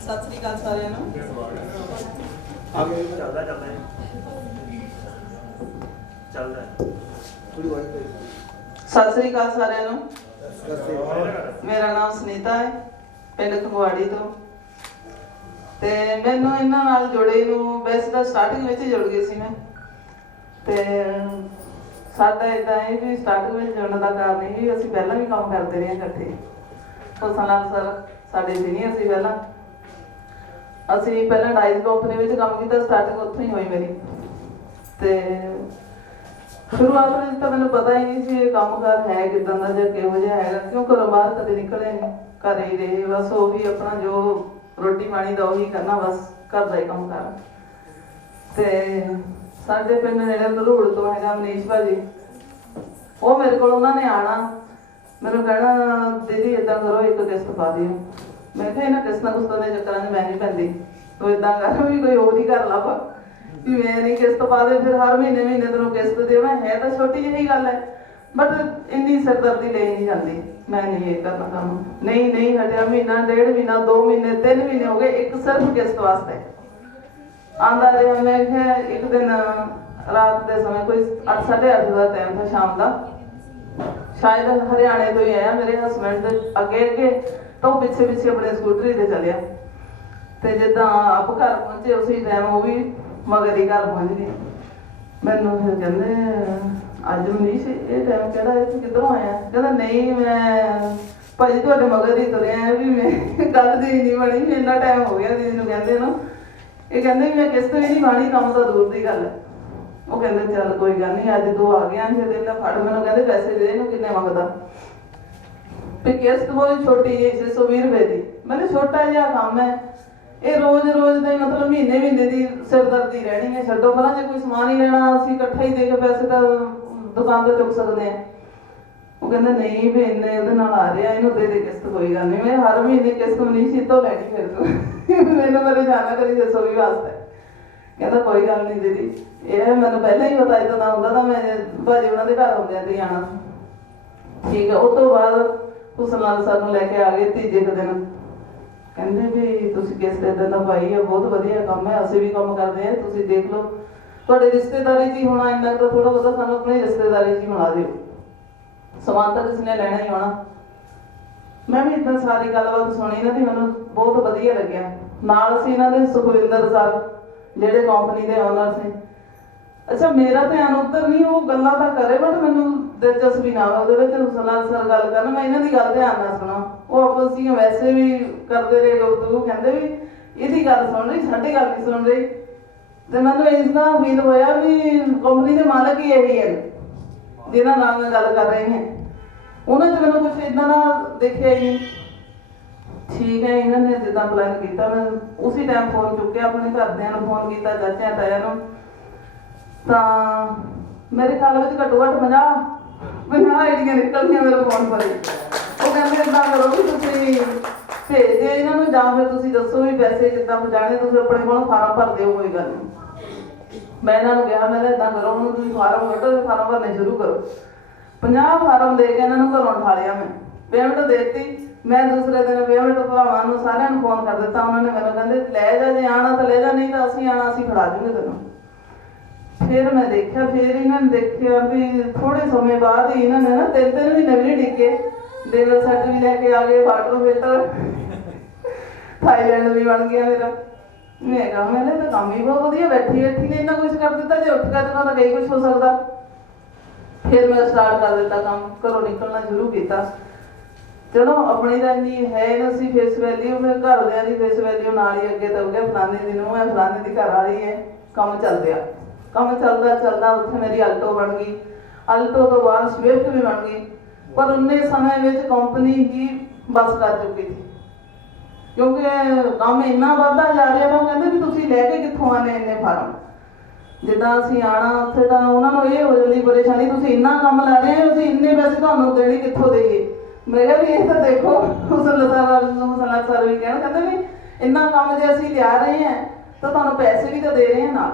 ਸਤਿ ਸ੍ਰੀ ਅਕਾਲ ਸਾਰਿਆਂ ਨੂੰ ਸਤਿ ਸ੍ਰੀ ਅਕਾਲ ਸਾਰਿਆਂ ਨੂੰ। ਮੇਰਾ ਨਾਮ ਸੁਨੀਤਾ ਹੈ, ਪਿੰਡ ਖੰਗਵਾੜੀ ਤੋਂ। ਤੇ ਮੈਨੂੰ ਇਹਨਾਂ ਨਾਲ ਜੁੜੇ ਨੂੰ ਵੈਸੇ ਤਾਂ ਸਟਾਰਟਿੰਗ ਵਿੱਚ ਜੁੜ ਗਈ ਸੀ ਮੈਂ। ਤੇ ਸਾਡਾ ਇਦਾਂ ਹੈ ਵੀ ਸਟਾਰਟਿੰਗ ਵਿੱਚ ਜੁੜਨ ਦਾ ਕਾਰਨ ਇਹ ਵੀ ਅਸੀਂ ਪਹਿਲਾਂ ਵੀ ਕੰਮ ਕਰਦੇ ਰਹੇ ਇਕੱਠੇ। ਹੁਸਨਲਾਲ ਸਰ ਸਾਡੇ ਸੀਨੀਅਰ ਸੀ ਪਹਿਲਾਂ। ਅਸੀਂ ਪਹਿਲਾਂ ਡਾਈਸ ਕੰਪਨੀ ਵਿੱਚ ਕੰਮ ਕੀਤਾ, ਸਟਾਰਟਿੰਗ ਉੱਥੋਂ ਹੀ ਹੋਈ ਮੇਰੀ। ਤੇ ਸ਼ੁਰੂਆਤ ਵਿੱਚ ਤਾਂ ਮੈਨੂੰ ਪਤਾ ਹੀ ਨਹੀਂ ਸੀ ਇਹ ਕੰਮਕਾਰ ਹੈ ਕਿੱਦਾਂ ਦਾ ਜਾਂ ਕਿਹੋ ਜਿਹਾ ਹੈਗਾ, ਕਿਉਂ ਘਰੋਂ ਬਾਹਰ ਕਦੇ ਨਿਕਲੇ ਨਹੀਂ, ਘਰੇ ਹੀ ਰਹੇ ਬਸ। ਉਹੀ ਆਪਣਾ ਜੋ ਰੋਟੀ ਪਾਣੀ ਦਾ ਉਹੀ ਕਰਨਾ, ਬਸ ਘਰ ਦਾ ਹੀ ਕੰਮ ਕਰਨਾ। ਤੇ ਸਾਡੇ ਪਿੰਡ ਨੇੜੇ ਧਰੂੜ ਤੋਂ ਹੈਗਾ ਮਨੀਸ਼ ਭਾਜੀ, ਉਹ ਮੇਰੇ ਕੋਲ ਉਹਨਾਂ ਨੇ ਆਉਣਾ, ਮੈਨੂੰ ਕਹਿਣਾ ਦੀਦੀ ਏਦਾਂ ਕਰੋ ਇੱਕ ਕਿਸ਼ਤ ਪਾ ਦਿਓ। ਮੈਂ ਕਿਹਾ ਇਹਨਾਂ ਕਿਸ਼ਤਾਂ ਕੁਸ਼ਤਾਂ ਦੇ ਚੱਕਰਾਂ 'ਚ ਮੈਂ ਨਹੀਂ ਪੈਂਦੀ, ਤੂੰ ਏਦਾਂ ਕਰ ਵੀ ਕੋਈ ਹੋਰ ਹੀ ਘਰ ਲੱਭ ਵੀ ਮੈਂ ਨਹੀਂ ਕਿਸ਼ਤ ਪਾ ਦੇ, ਫਿਰ ਹਰ ਮਹੀਨੇ ਤੈਨੂੰ ਕਿਸ਼ਤ ਦੇਵਾਂ। ਹੈ ਤਾਂ ਛੋਟੀ ਜਿਹੀ ਗੱਲ ਹੈ, ਬਟ ਇੰਨੀ ਸਿਰਦਰਦੀ ਲਈ ਨਹੀਂ ਜਾਂਦੀ। ਮੈਂ ਨਹੀਂ ਇਹ ਕਰਨਾ ਕੰਮ, ਨਹੀਂ ਹਟਿਆ ਮਹੀਨਾ, 1.5 ਮਹੀਨਾ, 2 ਮਹੀਨੇ, 3 ਮਹੀਨੇ ਹੋ ਗਏ, ਇੱਕ ਸਿਰਫ ਕਿਸ਼ਤ ਵਾਸਤੇ ਆਂਦਾ ਰਿਹਾ। ਮੈਂ ਕਿਹਾ ਇੱਕ ਦਿਨ ਰਾਤ ਦੇ ਸਮੇਂ ਕੋਈ 8-8:30 ਦਾ ਟਾਈਮ ਸੀ ਸ਼ਾਮ ਦਾ, ਸ਼ਾਇਦ ਹਰਿਆਣੇ ਤੋਂ ਹੀ ਆਇਆ ਮੇਰੇ ਹਸਬੈਂਡ ਦੇ ਅੱਗੇ ਤਾਂ ਉਹ ਪਿੱਛੇ ਆਪਣੇ ਸਕੂਟਰੀ ਤੇ ਚੱਲਿਆ। ਤੇ ਜਿੱਦਾਂ ਆਪ ਘਰ ਪਹੁੰਚੇ ਉਸੇ ਟਾਈਮ ਉਹ ਵੀ ਮਗਰ ਹੀ ਘਰ ਪਹੁੰਚ ਗਏ। ਮੈਨੂੰ ਫਿਰ ਕਹਿੰਦੇ ਅੱਜ ਮਨੀਸ਼ ਇਹ ਟਾਈਮ ਕਿਹੜਾ ਹੈ, ਤੂੰ ਕਿੱਧਰੋਂ ਆਇਆ? ਕਹਿੰਦਾ ਨਹੀਂ ਮੈਂ ਭਾਜੀ ਤੁਹਾਡੇ ਮਗਰ ਹੀ ਤੁਰਿਆ ਵੀ ਮੈਂ ਗੱਲ ਦੀ ਨਹੀਂ ਬਣੀ, ਮੈਨੂੰ ਇੰਨਾ ਟਾਈਮ ਹੋ ਗਿਆ ਦੀਦੀ ਨੂੰ ਕਹਿੰਦੇ ਨੂੰ। ਇਹ ਕਹਿੰਦੇ ਵੀ ਮੈਂ ਕਿਸ਼ਤ ਵੀ ਨਹੀਂ ਬਾਣੀ, ਕੰਮ ਤਾਂ ਦੂਰ ਦੀ ਗੱਲ ਹੈ। ਉਹ ਕਹਿੰਦੇ ਚੱਲ ਕੋਈ ਗੱਲ ਨਹੀਂ, ਅੱਜ ਤੂੰ ਆ ਗਿਆ ਫਿਰ ਇਹਨਾਂ ਫੜ। ਮੈਨੂੰ ਕਹਿੰਦੇ ਪੈਸੇ ਦੇ, ਇਹਨੂੰ ਕਿੰਨੇ ਮੰਗਦਾ? ਵੀ ਕਿਸ਼ਤ ਬਹੁਤ ਛੋਟੀ ਜਿਹੀ 620 ਰੁਪਏ ਦੀ। ਮੈਨੂੰ ਛੋਟਾ ਜਿਹਾ ਕੰਮ ਹੈ, ਇਹ ਰੋਜ਼ ਦਾ ਹੀ ਮਤਲਬ ਮਹੀਨੇ ਦੀ ਸਿਰਦਰਦੀ ਰਹਿਣੀ ਹੈ। ਛੱਡੋ ਪਰਾਂ, ਜੇ ਕੋਈ ਸਮਾਨ ਹੀ ਲੈਣਾ ਅਸੀਂ ਇਕੱਠਾ ਹੀ ਦੇ ਕੇ ਪੈਸੇ ਤਾਂ ਦੁਕਾਨ ਤੋਂ ਚੁੱਕ ਸਕਦੇ ਹਾਂ। ਉਹ ਕਹਿੰਦਾ ਨਹੀਂ ਵੀ ਇੰਨੇ ਉਹਦੇ ਨਾਲ ਆ ਰਿਹਾ, ਇਹਨੂੰ ਦੇ ਕਿਸ਼ਤ, ਕੋਈ ਗੱਲ ਨਹੀਂ। ਮੈਂ ਹਰ ਮਹੀਨੇ ਕਿਸ਼ਤ ਨਹੀਂ ਸੀ ਤੋਂ ਲੈਣੀ, ਫਿਰ ਤੂੰ ਮੈਨੂੰ ਪਰੇਸ਼ਾਨ ਕਰੀ 620 ਵਾਸਤੇ। ਕਹਿੰਦਾ ਕੋਈ ਗੱਲ ਨਹੀਂ ਦੀਦੀ, ਇਹ ਮੈਨੂੰ ਪਹਿਲਾਂ ਹੀ ਪਤਾ ਇੱਦਾਂ ਦਾ ਹੁੰਦਾ ਤਾਂ ਮੈਂ ਭਾਜੀ ਉਹਨਾਂ ਦੇ ਘਰ ਹੁੰਦਿਆਂ ਤੇ ਆਉਣਾ। ਠੀਕ ਹੈ। ਉਹ ਤੋਂ ਬਾਅਦ ਹੁਸਨਲਾਲ ਸਰ ਨੂੰ ਲੈ ਕੇ ਆ ਗਏ ਤੀਜੇ ਕੁ ਦਿਨ। ਕਹਿੰਦੇ ਵੀ ਤੁਸੀਂ ਕਿਸ਼ਤ ਏਦਾਂ ਦਾ ਪਾਈ ਹੈ, ਬਹੁਤ ਵਧੀਆ ਕੰਮ ਹੈ, ਅਸੀਂ ਵੀ ਕੰਮ ਕਰਦੇ ਹਾਂ, ਤੁਸੀਂ ਦੇਖ ਲਓ ਤੁਹਾਡੇ ਰਿਸ਼ਤੇਦਾਰੀ 'ਚ ਹੀ ਹੋਣਾ, ਇੰਨਾ ਕੁ ਥੋੜਾ ਬਹੁਤਾ ਸਾਨੂੰ ਆਪਣੀ ਰਿਸ਼ਤੇਦਾਰੀ 'ਚ ਹੀ ਮਿਲਾ ਦਿਓ, ਸਮਾਨ ਤਾਂ ਕਿਸੇ ਨੇ ਲੈਣਾ ਹੀ ਹੋਣਾ। ਮੈਂ ਵੀ ਇੱਦਾਂ ਸਾਰੀ ਗੱਲਬਾਤ ਸੁਣੀ ਨਾ ਤੇ ਮੈਨੂੰ ਬਹੁਤ ਵਧੀਆ ਲੱਗਿਆ। ਨਾਲ ਸੀ ਇਹਨਾਂ ਦੇ ਸੁਖਵਿੰਦਰ ਸਰ ਜਿਹੜੇ ਕੰਪਨੀ ਦੇ ਓਨਰ ਸੀ। ਅੱਛਾ ਮੇਰਾ ਧਿਆਨ ਉੱਧਰ ਨਹੀਂ, ਉਹ ਗੱਲਾਂ ਤਾਂ ਕਰੇ ਬਟ ਮੈਨੂੰ ਦਿਲਚਸਪੀ ਨਾ ਹੋਵੇ ਉਹਦੇ ਵਿੱਚ। ਹੁਸਨਲਾਲ ਸਰ ਗੱਲ ਕਰਨ, ਮੈਂ ਇਹਨਾਂ ਦੀ ਗੱਲ ਧਿਆਨ ਨਾਲ ਸੁਣਾ। ਉਹ ਆਪਸ ਵਿੱਚ ਵੈਸੇ ਵੀ ਕਰਦੇ ਰਹੇ ਗੁਫ਼ਤਗੂ, ਕਹਿੰਦੇ ਵੀ ਇਹਦੀ ਗੱਲ ਸੁਣ ਰਹੀ, ਸਾਡੀ ਗੱਲ ਨਹੀਂ ਸੁਣ ਰਹੀ। ਤੇ ਮੈਨੂੰ ਇਸ ਦਾ ਫੀਲ ਹੋਇਆ ਵੀ ਕੰਪਨੀ ਦੇ ਮਾਲਕ ਹੀ ਇਹੀ ਹੈ ਜਿਹਨਾਂ ਨਾਲ ਮੈਂ ਗੱਲ ਕਰ ਰਹੀ ਹਾਂ। ਉਹਨਾਂ 'ਚ ਮੈਨੂੰ ਕੁਛ ਇੱਦਾਂ ਦਾ ਦੇਖਿਆ ਹੀ ਨਹੀਂ। ਠੀਕ ਹੈ, ਇਹਨਾਂ ਨੇ ਜਿੱਦਾਂ ਪਲਾਨ ਕੀਤਾ, ਮੈਂ ਉਸੇ ਟਾਈਮ ਫੋਨ ਚੁੱਕਿਆ, ਆਪਣੇ ਘਰਦਿਆਂ ਨੂੰ ਫੋਨ ਕੀਤਾ, ਚਾਚਿਆਂ ਤਾਇਆਂ ਨੂੰ। ਤਾਂ ਮੇਰੇ ਖਿਆਲ ਵਿੱਚ ਘੱਟੋ ਘੱਟ 50 ਆਈਡੀਆਂ ਨਿਕਲ ਗਈਆਂ ਮੇਰੇ ਫੋਨ ਪਰ। ਉਹ ਕਹਿੰਦੇ ਇੱਦਾਂ ਕਰੋ ਵੀ ਤੁਸੀਂ ਭੇਜ ਦਿਓ ਇਹਨਾਂ ਨੂੰ, ਜਾਂ ਫਿਰ ਤੁਸੀਂ ਦੱਸੋ ਵੀ ਪੈਸੇ ਜਿੱਦਾਂ ਪਹੁੰਚਾਣੇ, ਤੁਸੀਂ ਆਪਣੇ ਕੋਲ ਫਾਰਮ ਭਰ ਦਿਓ, ਕੋਈ ਗੱਲ ਨਹੀਂ। ਮੈਂ ਇਹਨਾਂ ਨੂੰ ਕਿਹਾ, ਮੈਂ ਕਿਹਾ ਇੱਦਾਂ ਕਰੋ, ਹੁਣ ਤੁਸੀਂ ਫਾਰਮ ਕੱਢੋ ਤੇ ਫਾਰਮ ਭਰਨੇ ਸ਼ੁਰੂ ਕਰੋ। 50 ਫਾਰਮ ਦੇ ਕੇ ਇਹਨਾਂ ਨੂੰ ਘਰੋਂ ਉਠਾ ਲਿਆ। ਮੈਂ ਪੇਮੈਂਟ ਦੇ ਦਿੱਤੀ। ਮੈਂ ਦੂਸਰੇ ਦਿਨ ਪੇਮੈਂਟ ਭਰਾਵਾਂ ਨੂੰ ਸਾਰਿਆਂ ਨੂੰ ਫੋਨ ਕਰ ਦਿੱਤਾ। ਉਹਨਾਂ ਨੇ ਮੈਨੂੰ ਕਹਿੰਦੇ ਲੈ ਜਾ, ਜੇ ਆਉਣਾ ਤਾਂ ਲੈ ਜਾ, ਨਹੀਂ ਤਾਂ ਅਸੀਂ ਆਉਣਾ, ਅਸੀਂ ਫੜਾ ਜੂਗੇ ਤੈਨੂੰ। ਫਿਰ ਮੈਂ ਦੇਖਿਆ, ਫਿਰ ਇਹਨਾਂ ਨੇ ਦੇਖਿਆ ਵੀ ਥੋੜੇ ਸਮੇਂ ਬਾਅਦ ਹੀ ਇਹਨਾਂ ਨੇ ਨਾ 3 ਮਹੀਨੇ ਵੀ ਨਹੀਂ ਡਿੱਗੇ, ਡਿਨਰ ਸੈੱਟ ਵੀ ਲੈ ਕੇ ਆ ਗਏ, ਵਾਟਰ ਫਿਲਟਰ, ਥਾਈਲੈਂਡ ਵੀ ਬਣ ਗਿਆ ਮੇਰਾ। ਮੈਂ ਕਿਹਾ ਮੈਨੇ ਤਾਂ ਕੰਮ ਹੀ ਬਹੁਤ ਵਧੀਆ, ਬੈਠੀ ਨੇ ਇੰਨਾ ਕੁਛ ਕਰ ਦਿੱਤਾ, ਜੇ ਉੱਠ ਕੇ ਤਾਂ ਕਈ ਕੁਛ ਹੋ ਸਕਦਾ। ਫਿਰ ਮੈਂ ਸਟਾਰਟ ਕਰ ਦਿੱਤਾ ਕੰਮ, ਘਰੋਂ ਨਿਕਲਣਾ ਸ਼ੁਰੂ ਕੀਤਾ। ਚਲੋ ਆਪਣੀ ਤਾਂ ਇੰਨੀ ਹੈ ਨਾ ਸੀ ਫੇਸ ਵੈਲਿਊ, ਮੈਂ ਘਰਦਿਆਂ ਦੀ ਫੇਸ ਵੈਲਿਊ ਨਾਲ ਹੀ ਅੱਗੇ ਤੋਂ ਗਿਆ, ਫਲਾਣੇ ਦੀ ਨੂੰਹ ਹੈ, ਫਲਾਣੇ ਦੀ ਘਰ ਵਾਲੀ ਹੈ। ਕੰਮ ਚੱਲ ਰਿਹਾ, ਕੰਮ ਚੱਲਦਾ ਉੱਥੇ ਮੇਰੀ ਆਲਟੋ ਬਣ ਗਈ। ਆਲਟੋ ਤੋਂ ਬਾਅਦ ਸਵਿਫਟ ਵੀ ਬਣ ਗਈ। ਪਰ ਉਨੇ ਸਮੇਂ ਵਿੱਚ ਕੰਪਨੀ ਹੀ ਬਸ ਕਰ ਚੁੱਕੀ ਸੀ, ਕਿਉਂਕਿ ਕੰਮ ਇੰਨਾ ਵੱਧਦਾ ਜਾ ਰਿਹਾ ਤਾਂ ਉਹ ਕਹਿੰਦੇ ਵੀ ਤੁਸੀਂ ਲੈ ਕੇ ਕਿੱਥੋਂ ਆਨੇ ਇੰਨੇ ਫਾਰਮ। ਜਿੱਦਾਂ ਅਸੀਂ ਆਣਾ ਉੱਥੇ ਤਾਂ ਉਹਨਾਂ ਨੂੰ ਇਹ ਹੋ ਜਾਂਦੀ ਪਰੇਸ਼ਾਨੀ, ਤੁਸੀਂ ਇੰਨਾ ਕੰਮ ਲੈ ਰਹੇ ਹੋ, ਅਸੀਂ ਇੰਨੇ ਪੈਸੇ ਤੁਹਾਨੂੰ ਦੇਣੇ ਕਿੱਥੋਂ ਦੇਈਏ। ਮੈਂ ਕਿਹਾ ਵੀ ਇਹ ਤਾਂ ਦੇਖੋ, ਹੁਸਨਲਾਲ ਸਰ ਵੀ ਕਹਿੰਦੇ ਵੀ ਇੰਨਾ ਕੰਮ ਜੇ ਅਸੀਂ ਲਿਆ ਰਹੇ ਹਾਂ ਤਾਂ ਤੁਹਾਨੂੰ ਪੈਸੇ ਵੀ ਤਾਂ ਦੇ ਰਹੇ ਹਾਂ ਨਾਲ।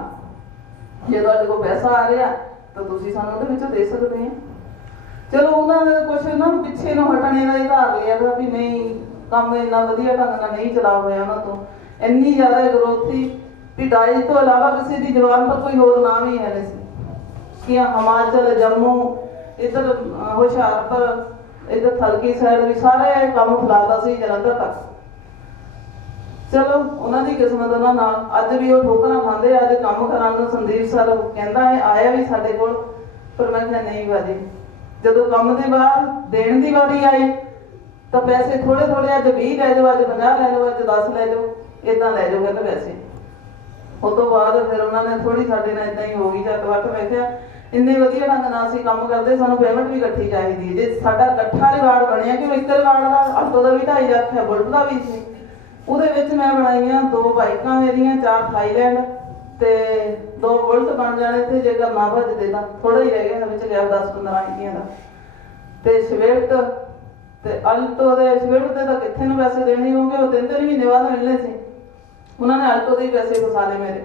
ਜੇ ਤੁਹਾਡੇ ਕੋਲ ਪੈਸਾ ਆ ਰਿਹਾ ਤਾਂ ਤੁਸੀਂ ਸਾਨੂੰ ਉਹਦੇ ਵਿੱਚੋਂ ਦੇ ਸਕਦੇ ਹੋ। ਚਲੋ ਉਹਨਾਂ ਦੇ ਕੁਛ ਨਾ ਪਿੱਛੇ ਨੂੰ ਹਟਣੇ ਦਾ ਇਧਾਰ ਲਿਆ ਵੀ ਨਹੀਂ, ਕੰਮ ਇੰਨਾ ਵਧੀਆ ਢੰਗ ਨਾਲ ਨਹੀਂ ਚਲਾ ਹੋਇਆ ਉਹਨਾਂ ਤੋਂ। ਇੰਨੀ ਜ਼ਿਆਦਾ ਗਰੋਥ ਸੀ ਵੀ ਡਾਈਟ ਤੋਂ ਇਲਾਵਾ ਕਿਸੇ ਦੀ ਜ਼ੁਬਾਨ ਪਰ ਕੋਈ ਹੋਰ ਨਾਮ ਹੀ ਹੈ ਨਹੀਂ ਸੀ ਕਿ ਹਿਮਾਚਲ, ਜੰਮੂ, ਇੱਧਰ ਹੁਸ਼ਿਆਰਪੁਰ, ਇੱਧਰ ਥਲਕੀ ਸਾਈਡ ਵੀ ਸਾਰੇ ਕੰਮ ਫੈਲਾਤਾ ਸੀ ਜਲੰਧਰ ਤੱਕ। ਚਲੋ ਉਹਨਾਂ ਦੀ ਕਿਸਮਤ ਉਹਨਾਂ ਨਾਲ, ਅੱਜ ਵੀ ਉਹ ਠੋਕਰਾਂ ਖਾਂਦੇ। ਅੱਜ ਕੰਮ ਕਰਾਉਣ ਨੂੰ ਸੰਦੀਪ ਸਰ ਕਹਿੰਦਾ ਹੈ, ਆਇਆ ਵੀ ਸਾਡੇ ਕੋਲ, ਪਰ ਮੈਂ ਕਿਹਾ ਨਹੀਂ ਬਾਜੀ, ਜਦੋਂ ਕੰਮ ਦੇ ਬਾਅਦ ਦੇਣ ਦੀ ਵਾਰੀ ਆਈ ਤਾਂ ਪੈਸੇ ਥੋੜੇ ਥੋੜੇ, ਅੱਜ 20 ਲੈ ਜਾਓ, ਅੱਜ 50 ਲੈ ਜਾਓ, ਅੱਜ 10 ਲੈ ਜਾਓ, ਇਦਾਂ ਲੈ ਜਾਓ ਕਹਿੰਦੇ ਪੈਸੇ। ਉਸ ਤੋਂ ਬਾਅਦ ਫਿਰ ਉਹਨਾਂ ਨੇ ਥੋੜੀ ਸਾਡੇ ਨਾਲ ਇਦਾਂ ਹੀ ਹੋ ਗਈ ਜੱਟ ਵੱਟ। ਮੈਂ ਕਿਹਾ ਇੰਨੇ ਵਧੀਆ ਢੰਗ ਨਾਲ ਅਸੀਂ ਕੰਮ ਕਰਦੇ, ਸਾਨੂੰ ਪੇਮੈਂਟ ਵੀ ਇਕੱਠੀ ਚਾਹੀਦੀ ਹੈ। ਜੇ ਸਾਡਾ ਇਕੱਠਾ ਰਿਵਾਰਡ ਬਣਿਆ ਕਿ ਇੱਕ ਰਿਵਾਰਡ ਦਾ ਆਟੋ ਦਾ ਵੀ 2.5 ਲੱਖ ਹੈ, ਬੁਲਟ ਦਾ ਵੀ ਸੀ, ਉਹਦੇ ਵਿੱਚ ਮੈਂ ਬਣਾਈਆਂ 2 ਬਾਈਕਾਂ ਮੇਰੀਆਂ, 4 ਥਾਈਲੈਂਡ ਤੇ 2 ਬੁਲਟ ਬਣ ਜਾਣੇ ਤੇ। ਜੇਕਰ ਨਾ ਭੱਜਦੇ ਤਾਂ ਥੋੜਾ ਹੀ ਰਹਿ ਗਿਆ ਵਿੱਚ, ਗਿਆ 10-15 ਇੰਚੀਆਂ ਦਾ। ਤੇ ਸਵਿਫਟ ਤੇ ਅਲਟੋ ਦੇ, ਸਵਿਫਟ ਤੇ ਤਾਂ ਕਿੱਥੇ ਨੂੰ ਪੈਸੇ ਦੇਣੇ ਹੋਗੇ, ਉਹ 3-3 ਮਹੀਨੇ ਬਾਅਦ ਮਿਲਣੇ ਸੀ। ਉਹਨਾਂ ਨੇ ਅਲਟੋ ਦੇ ਹੀ ਪੈਸੇ ਫਸਾ ਲਏ ਮੇਰੇ।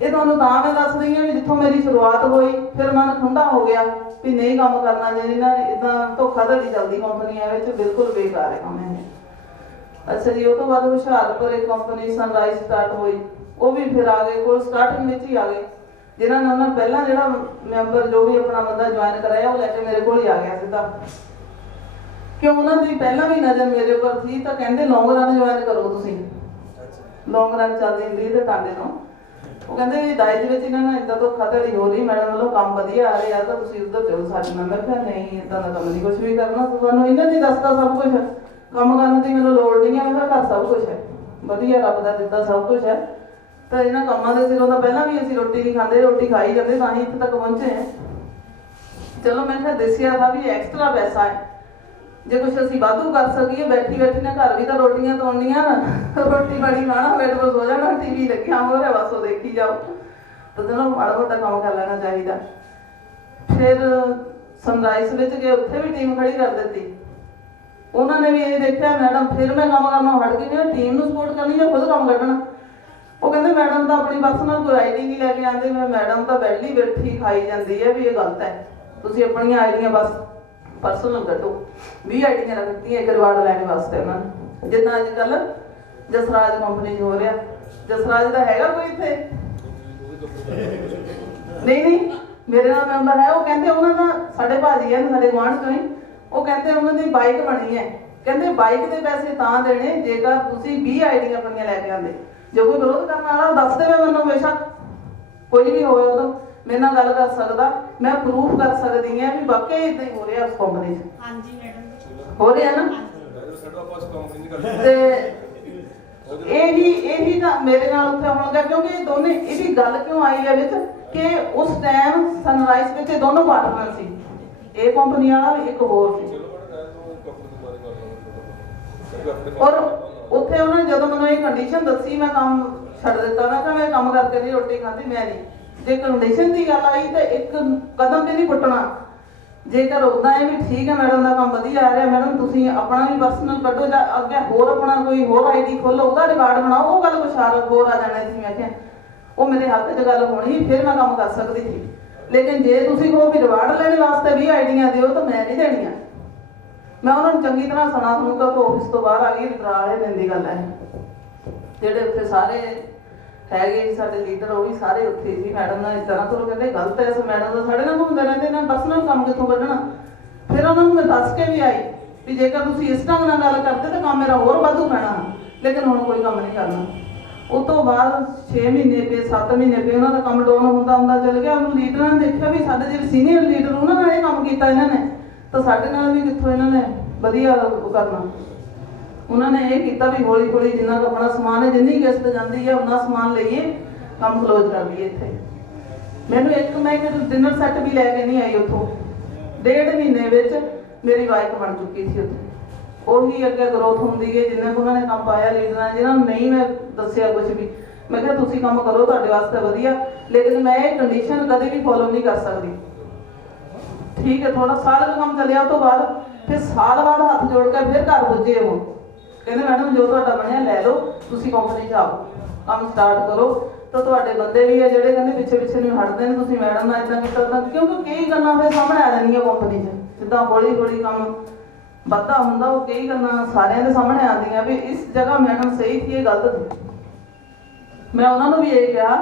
ਇਹ ਤੁਹਾਨੂੰ ਤਾਂ ਮੈਂ ਦੱਸ ਰਹੀ ਹਾਂ ਵੀ ਜਿੱਥੋਂ ਮੇਰੀ ਸ਼ੁਰੂਆਤ ਹੋਈ, ਫਿਰ ਮਨ ਠੰਡਾ ਹੋ ਗਿਆ ਵੀ ਨਹੀਂ ਕੰਮ ਕਰਨਾ ਚਾਹੀਦਾ, ਇਦਾਂ ਧੋਖਾਧੜੀ ਚੱਲਦੀ ਕੰਪਨੀਆਂ ਵਿੱਚ, ਬਿਲਕੁਲ ਬੇਕਾਰ ਹੈ ਕੰਮ ਇਹ। ਅੱਛਾ ਜੀ, ਉਹ ਤੋਂ ਬਾਅਦ ਹੁਸ਼ਿਆਰਪੁਰ ਇੱਕ ਕੰਪਨੀ ਸਨਰਾਈਜ਼ ਸਟਾਰਟ ਹੋਈ, ਉਹ ਵੀ ਫਿਰ ਆ ਗਏ ਕੋਲ, ਸਟਾਰਟਿੰਗ ਵਿੱਚ ਹੀ ਆ ਗਏ। ਜਿਨ੍ਹਾਂ ਨੇ ਉਹਨਾਂ ਪਹਿਲਾਂ ਜਿਹੜਾ ਮੈਂਬਰ ਜੋ ਵੀ ਆਪਣਾ ਬੰਦਾ ਜੁਆਇਨ ਕਰਾਇਆ, ਉਹ ਲੈ ਕੇ ਮੇਰੇ ਕੋਲ ਹੀ ਆ ਗਿਆ ਸਿੱਧਾ, ਕਿਉਂ ਉਹਨਾਂ ਦੀ ਪਹਿਲਾਂ ਵੀ ਨਜ਼ਰ ਮੇਰੇ ਉੱਪਰ ਸੀ। ਤਾਂ ਕਹਿੰਦੇ ਲੌਂਗ ਰਨ ਜੁਆਇਨ ਕਰੋ ਤੁਸੀਂ, ਲੌਂਗ ਰਨ ਚੱਲਦੀ ਹੁੰਦੀ ਤੇ ਟਾਂਡੇ ਤੋਂ। ਉਹ ਕਹਿੰਦੇ ਵੀ ਦਾਇਜ ਵਿੱਚ ਇਹਨਾਂ ਨਾਲ ਇਦਾਂ ਧੋਖਾਧੜੀ ਹੋ ਰਹੀ, ਮੈਡਮ ਵੱਲੋਂ ਕੰਮ ਵਧੀਆ ਆ ਰਿਹਾ ਤਾਂ ਤੁਸੀਂ ਉੱਧਰ ਚਲੋ ਸਾਡੇ ਨਾਲ। ਮੈਂ ਕਿਹਾ ਨਹੀਂ, ਇਦਾਂ ਦਾ ਕੰਮ ਨਹੀਂ ਕੁਝ ਵੀ ਕਰਨਾ, ਤੁਹਾਨੂੰ ਇਹਨਾਂ ਨੇ ਦੱਸਦਾ ਸਭ ਕੁਝ, ਕੰਮ ਕਰਨ ਦੀ ਮੈਨੂੰ ਲੋੜ ਨਹੀਂ ਹੈ। ਮੇਰਾ ਘਰ ਸਭ ਕੁਝ ਹੈ ਵਧੀਆ, ਰੱਬ ਦਾ ਦਿੱਤਾ ਸਭ ਕੁਝ ਹੈ। ਤਾਂ ਇਹਨਾਂ ਕੰਮਾਂ ਦੇ ਸਿਰੋਂ ਤਾਂ ਪਹਿਲਾਂ ਵੀ ਅਸੀਂ ਰੋਟੀ ਨਹੀਂ ਖਾਂਦੇ, ਰੋਟੀ ਖਾਈ ਜਾਂਦੇ, ਤਾਂ ਹੀ ਇੱਥੇ ਤੱਕ ਪਹੁੰਚੇ ਹਾਂ। ਚਲੋ ਮੈਂ ਕਿਹਾ ਦੱਸਿਆ ਤਾਂ ਵੀ ਐਕਸਟਰਾ ਪੈਸਾ ਹੈ, ਜੇ ਕੁਛ ਅਸੀਂ ਵਾਧੂ ਕਰ ਸਕੀਏ। ਬੈਠੀ ਬੈਠੀ ਨੇ ਘਰ ਵੀ ਤਾਂ ਰੋਟੀਆਂ ਤੋੜਨੀਆਂ ਨਾ, ਰੋਟੀ ਪਾਣੀ ਖਾਣਾ, ਬੈਠ ਬਸ ਹੋ ਜਾਣਾ, ਟੀਵੀ ਲੱਗਿਆ ਹੋ ਰਿਹਾ ਬਸ ਉਹ ਦੇਖੀ ਜਾਓ। ਤਾਂ ਚਲੋ ਮਾੜਾ ਮੋਟਾ ਕੰਮ ਕਰ ਲੈਣਾ ਚਾਹੀਦਾ। ਫਿਰ ਸਨਰਾਈਜ਼ ਵਿੱਚ ਗਏ, ਉੱਥੇ ਵੀ ਟੀਮ ਖੜੀ ਕਰ ਦਿੱਤੀ। ਉਹਨਾਂ ਨੇ ਵੀ ਇਹ ਦੇਖਿਆ ਮੈਡਮ, ਫਿਰ ਮੈਂ ਕੰਮ ਕਰਨਾ ਹਟ ਗਈ, ਮੈਂ ਟੀਮ ਨੂੰ ਸਪੋਰਟ ਕਰਨੀ ਜਾਂ ਖੁਦ ਕੰਮ ਕੱਢਣਾ। ਉਹ ਕਹਿੰਦੇ ਮੈਡਮ ਤਾਂ ਆਪਣੀ ਪਰਸਨਲ ਕੋਈ ਆਈਡੀ ਨਹੀਂ ਲੈ ਕੇ ਆਉਂਦੇ। ਮੈਂ ਮੈਡਮ ਤਾਂ ਬੈਠੀ ਬੈਠੀ ਖਾਈ ਜਾਂਦੀ ਹੈ ਵੀ ਇਹ ਗਲਤ ਹੈ, ਤੁਸੀਂ ਆਪਣੀਆਂ ਆਈਡੀਆਂ ਬਸ ਪਰਸਨਲ ਕੱਢੋ। 20 ਆਈਡੀਆਂ ਰੱਖਤੀਆਂ ਇੱਕ ਰਿਵਾਰਡ ਲੈਣ ਵਾਸਤੇ ਉਹਨਾਂ ਨੇ। ਜਿੱਦਾਂ ਅੱਜ ਕੱਲ ਜਸਰਾਜ ਕੰਪਨੀ 'ਚ ਹੋ ਰਿਹਾ, ਜਸਰਾਜ ਦਾ ਹੈਗਾ ਕੋਈ ਇੱਥੇ? ਨਹੀਂ, ਮੇਰੇ ਨਾਲ ਮੈਂਬਰ ਹੈ। ਉਹ ਕਹਿੰਦੇ ਉਹਨਾਂ ਦਾ, ਸਾਡੇ ਭਾਜੀ ਹੈ ਸਾਡੇ ਗੁਆਂਢ ਤੋਂ ਹੀ, ਉਹ ਕਹਿੰਦੇ ਉਹਨਾਂ ਦੀ ਬਾਈਕ ਬਣੀ ਹੈ, ਕਹਿੰਦੇ ਬਾਈਕ ਦੇ ਪੈਸੇ ਤਾਂ ਦੇਣੇ ਜੇਕਰ ਤੁਸੀਂ 20 ਆਈਡੀਆਂ ਆਪਣੀਆਂ ਲੈ ਕੇ ਆਉਂਦੇ। ਜੇ ਕੋਈ ਵਿਰੋਧ ਕਰਨ ਵਾਲਾ ਦੱਸ ਦੇਵੇ ਮੈਨੂੰ, ਬੇਸ਼ੱਕ ਕੋਈ ਵੀ ਹੋਵੇ, ਉਦੋਂ ਮੇਰੇ ਨਾਲ ਗੱਲ ਕਰ ਸਕਦਾ, ਮੈਂ ਪ੍ਰੂਫ ਕਰ ਸਕਦੀ ਹਾਂ ਵੀ ਵਾਕਈ ਇਦਾਂ ਹੀ ਹੋ ਰਿਹਾ ਉਸ ਕੰਪਨੀ 'ਚ। ਹਾਂਜੀ ਮੈਡਮ ਹੋ ਰਿਹਾ ਨਾ। ਤੇ ਇਹੀ ਤਾਂ ਮੇਰੇ ਨਾਲ ਉੱਥੇ ਹੋਣਗਾ, ਕਿਉਂਕਿ ਇਹ ਦੋਨੇ, ਇਹਦੀ ਗੱਲ ਕਿਉਂ ਆਈ ਹੈ ਵਿੱਚ ਕਿ ਉਸ ਟਾਈਮ ਸਨਰਾਈਜ਼ ਵਿੱਚ ਇਹ ਦੋਨੋਂ ਪਾਰਟਨਰ ਸੀ, ਇਹ ਕੰਪਨੀ ਵਾਲਾ ਵੀ ਇੱਕ ਹੋਰ ਸੀ। ਔਰ ਉੱਥੇ ਉਹਨਾਂ ਨੇ ਜਦੋਂ ਮੈਨੂੰ ਇਹ ਕੰਡੀਸ਼ਨ ਦੱਸੀ, ਮੈਂ ਕੰਮ ਛੱਡ ਦਿੱਤਾ। ਮੈਂ ਕਿਹਾ ਮੈਂ ਕੰਮ ਕਰਕੇ ਨਹੀਂ ਰੋਟੀ ਖਾਂਦੀ, ਮੈਂ ਨਹੀਂ। ਜੇ ਕੰਡੀਸ਼ਨ ਦੀ ਗੱਲ ਆਈ ਤਾਂ ਇੱਕ ਕਦਮ ਵੀ ਨਹੀਂ ਪੁੱਟਣਾ। ਜੇਕਰ ਉਦਾਂ ਹੈ ਵੀ ਠੀਕ ਹੈ ਮੈਡਮ ਦਾ ਕੰਮ ਵਧੀਆ ਆ ਰਿਹਾ, ਮੈਡਮ ਤੁਸੀਂ ਆਪਣਾ ਵੀ ਪਰਸਨਲ ਕੱਢੋ ਜਾਂ ਅੱਗੇ ਹੋਰ ਆਪਣਾ ਕੋਈ ਹੋਰ ਆਈਡੀ ਖੋਲੋ, ਉਹਦਾ ਰਿਵਾਰਡ ਬਣਾਓ, ਉਹ ਗੱਲ ਕੁਛ ਹੋਰ ਆ ਜਾਣਾ ਸੀ। ਮੈਂ ਕਿਹਾ ਉਹ ਮੇਰੇ ਹੱਥ 'ਚ ਗੱਲ ਹੋਣੀ, ਫਿਰ ਮੈਂ ਕੰਮ ਕਰ ਸਕਦੀ ਸੀ। ਲੇਕਿਨ ਜੇ ਤੁਸੀਂ ਕਹੋ ਵੀ ਰਿਵਾਰਡ ਲੈਣ ਵਾਸਤੇ 20 ਆਈਡੀਆਂ ਦਿਓ ਤਾਂ ਮੈਂ ਨਹੀਂ ਦੇਣੀਆਂ। ਮੈਂ ਉਹਨਾਂ ਨੂੰ ਚੰਗੀ ਤਰ੍ਹਾਂ ਸੁਣਾ ਸੁਣੂਗਾ ਤਾਂ ਆਫਿਸ ਤੋਂ ਬਾਹਰ ਆ ਗਈ, ਵਿਤਰਾਲੇ ਦਿਨ ਦੀ ਗੱਲ ਹੈ। ਜਿਹੜੇ ਉੱਥੇ ਸਾਰੇ ਹੈਗੇ ਸਾਡੇ ਲੀਡਰ, ਉਹ ਵੀ ਸਾਰੇ ਉੱਥੇ ਸੀ। ਮੈਡਮ ਨਾਲ ਇਸ ਤਰ੍ਹਾਂ ਤੋਂ ਕਹਿੰਦੇ ਗਲਤ ਹੈ, ਇਸ ਮੈਡਮ ਦਾ ਸਾਡੇ ਨਾਲ ਘੁੰਮਦੇ ਰਹਿੰਦੇ ਨੇ, ਪਰਸਨਲ ਕੰਮ ਕਿੱਥੋਂ ਕੱਢਣਾ। ਫਿਰ ਉਹਨਾਂ ਨੂੰ ਮੈਂ ਦੱਸ ਕੇ ਵੀ ਆਈ ਵੀ ਜੇਕਰ ਤੁਸੀਂ ਇਸ ਢੰਗ ਨਾਲ ਗੱਲ ਕਰਦੇ ਤਾਂ ਕੰਮ ਮੇਰਾ ਹੋਰ ਵਾਧੂ ਪੈਣਾ, ਲੇਕਿਨ ਹੁਣ ਕੋਈ ਕੰਮ ਨਹੀਂ ਕਰਨਾ। ਉਸ ਤੋਂ ਬਾਅਦ 6 ਮਹੀਨੇ ਪਏ, 7 ਮਹੀਨੇ ਪਏ, ਉਹਨਾਂ ਦਾ ਕੰਮ ਡਾਊਨ ਹੁੰਦਾ ਚੱਲ ਗਿਆ। ਉਹਨੂੰ ਲੀਡਰਾਂ ਨੇ ਦੇਖਿਆ ਵੀ ਸਾਡੇ ਜਿਹੜੇ ਸੀਨੀਅਰ ਲੀਡਰ ਉਹਨਾਂ ਨਾਲ ਇਹ ਕੰਮ ਕੀਤਾ ਇਹਨਾਂ ਨੇ, ਤਾਂ ਸਾਡੇ ਨਾਲ ਵੀ ਕਿੱਥੋਂ ਇਹਨਾਂ ਨੇ ਵਧੀਆ ਕਰਨਾ। ਉਹਨਾਂ ਨੇ ਇਹ ਕੀਤਾ ਵੀ ਹੌਲੀ ਹੌਲੀ ਜਿੰਨਾ ਕੁ ਆਪਣਾ ਸਮਾਨ ਹੈ, ਜਿੰਨੀ ਕਿਸ਼ਤ ਜਾਂਦੀ ਹੈ ਉਹਨਾਂ ਸਮਾਨ ਲਈਏ, ਕੰਮ ਕਲੋਜ਼ ਕਰ ਲਈਏ। ਇੱਥੇ ਮੈਨੂੰ ਮੈਂ ਡਿਨਰ ਸੈੱਟ ਵੀ ਲੈ ਕੇ ਨਹੀਂ ਆਈ ਉੱਥੋਂ। 1.5 ਮਹੀਨੇ ਵਿੱਚ ਮੇਰੀ ਵਾਈਫ ਬਣ ਚੁੱਕੀ ਸੀ ਉੱਥੇ। ਉਹੀ ਅੱਗੇ ਗਰੋਥ ਹੁੰਦੀ ਹੈ ਜਿੰਨਾ ਕੁ ਉਹਨਾਂ ਨੇ ਕੰਮ ਪਾਇਆ ਲੀਡਰਾਂ ਨੇ, ਜਿਹਨਾਂ ਨੂੰ ਨਹੀਂ ਮੈਂ ਦੱਸਿਆ ਕੁਝ ਵੀ। ਮੈਂ ਕਿਹਾ ਤੁਸੀਂ ਕੰਮ ਕਰੋ, ਤੁਹਾਡੇ ਵਾਸਤੇ ਵਧੀਆ, ਲੇਕਿਨ ਮੈਂ ਇਹ ਕੰਡੀਸ਼ਨ ਕਦੇ ਵੀ ਫੋਲੋ ਨਹੀਂ ਕਰ ਸਕਦੀ। ਠੀਕ ਹੈ, ਥੋੜਾ ਸਾਲ ਦਾ ਕੰਮ ਚੱਲਿਆ, ਉਹ ਤੋਂ ਬਾਅਦ ਫਿਰ ਸਾਲ ਬਾਅਦ ਹੱਥ ਜੋੜ ਕੇ ਫਿਰ ਘਰ ਪੁੱਜੇ। ਉਹ ਕਹਿੰਦੇ ਮੈਡਮ ਜੋ ਤੁਹਾਡਾ ਬਣਿਆ ਲੈ ਲਓ, ਤੁਸੀਂ ਕੰਪਨੀ 'ਚ ਆਓ, ਕੰਮ ਸਟਾਰਟ ਕਰੋ। ਤਾਂ ਤੁਹਾਡੇ ਬੰਦੇ ਵੀ ਹੈ ਜਿਹੜੇ ਕਹਿੰਦੇ ਪਿੱਛੇ ਪਿੱਛੇ ਨੂੰ ਹਟਦੇ ਨੇ, ਤੁਸੀਂ ਮੈਡਮ ਨਾਲ ਇੱਦਾਂ ਕੀਤਾ ਤਾਂ, ਕਿਉਂਕਿ ਕਈ ਗੱਲਾਂ ਫਿਰ ਸਾਹਮਣੇ ਆ ਜਾਂਦੀਆਂ ਕੰਪਨੀ 'ਚ। ਜਿੱਦਾਂ ਹੌਲੀ ਹੌਲੀ ਕੰਮ ਵੱਧਦਾ ਹੁੰਦਾ, ਉਹ ਕਈ ਗੱਲਾਂ ਸਾਰਿਆਂ ਦੇ ਸਾਹਮਣੇ ਆਉਂਦੀਆਂ ਵੀ ਇਸ ਜਗ੍ਹਾ ਮੈਡਮ ਸਹੀ ਸੀ, ਇਹ ਗਲਤ ਸੀ। ਮੈਂ ਉਹਨਾਂ ਨੂੰ ਵੀ ਇਹ ਕਿਹਾ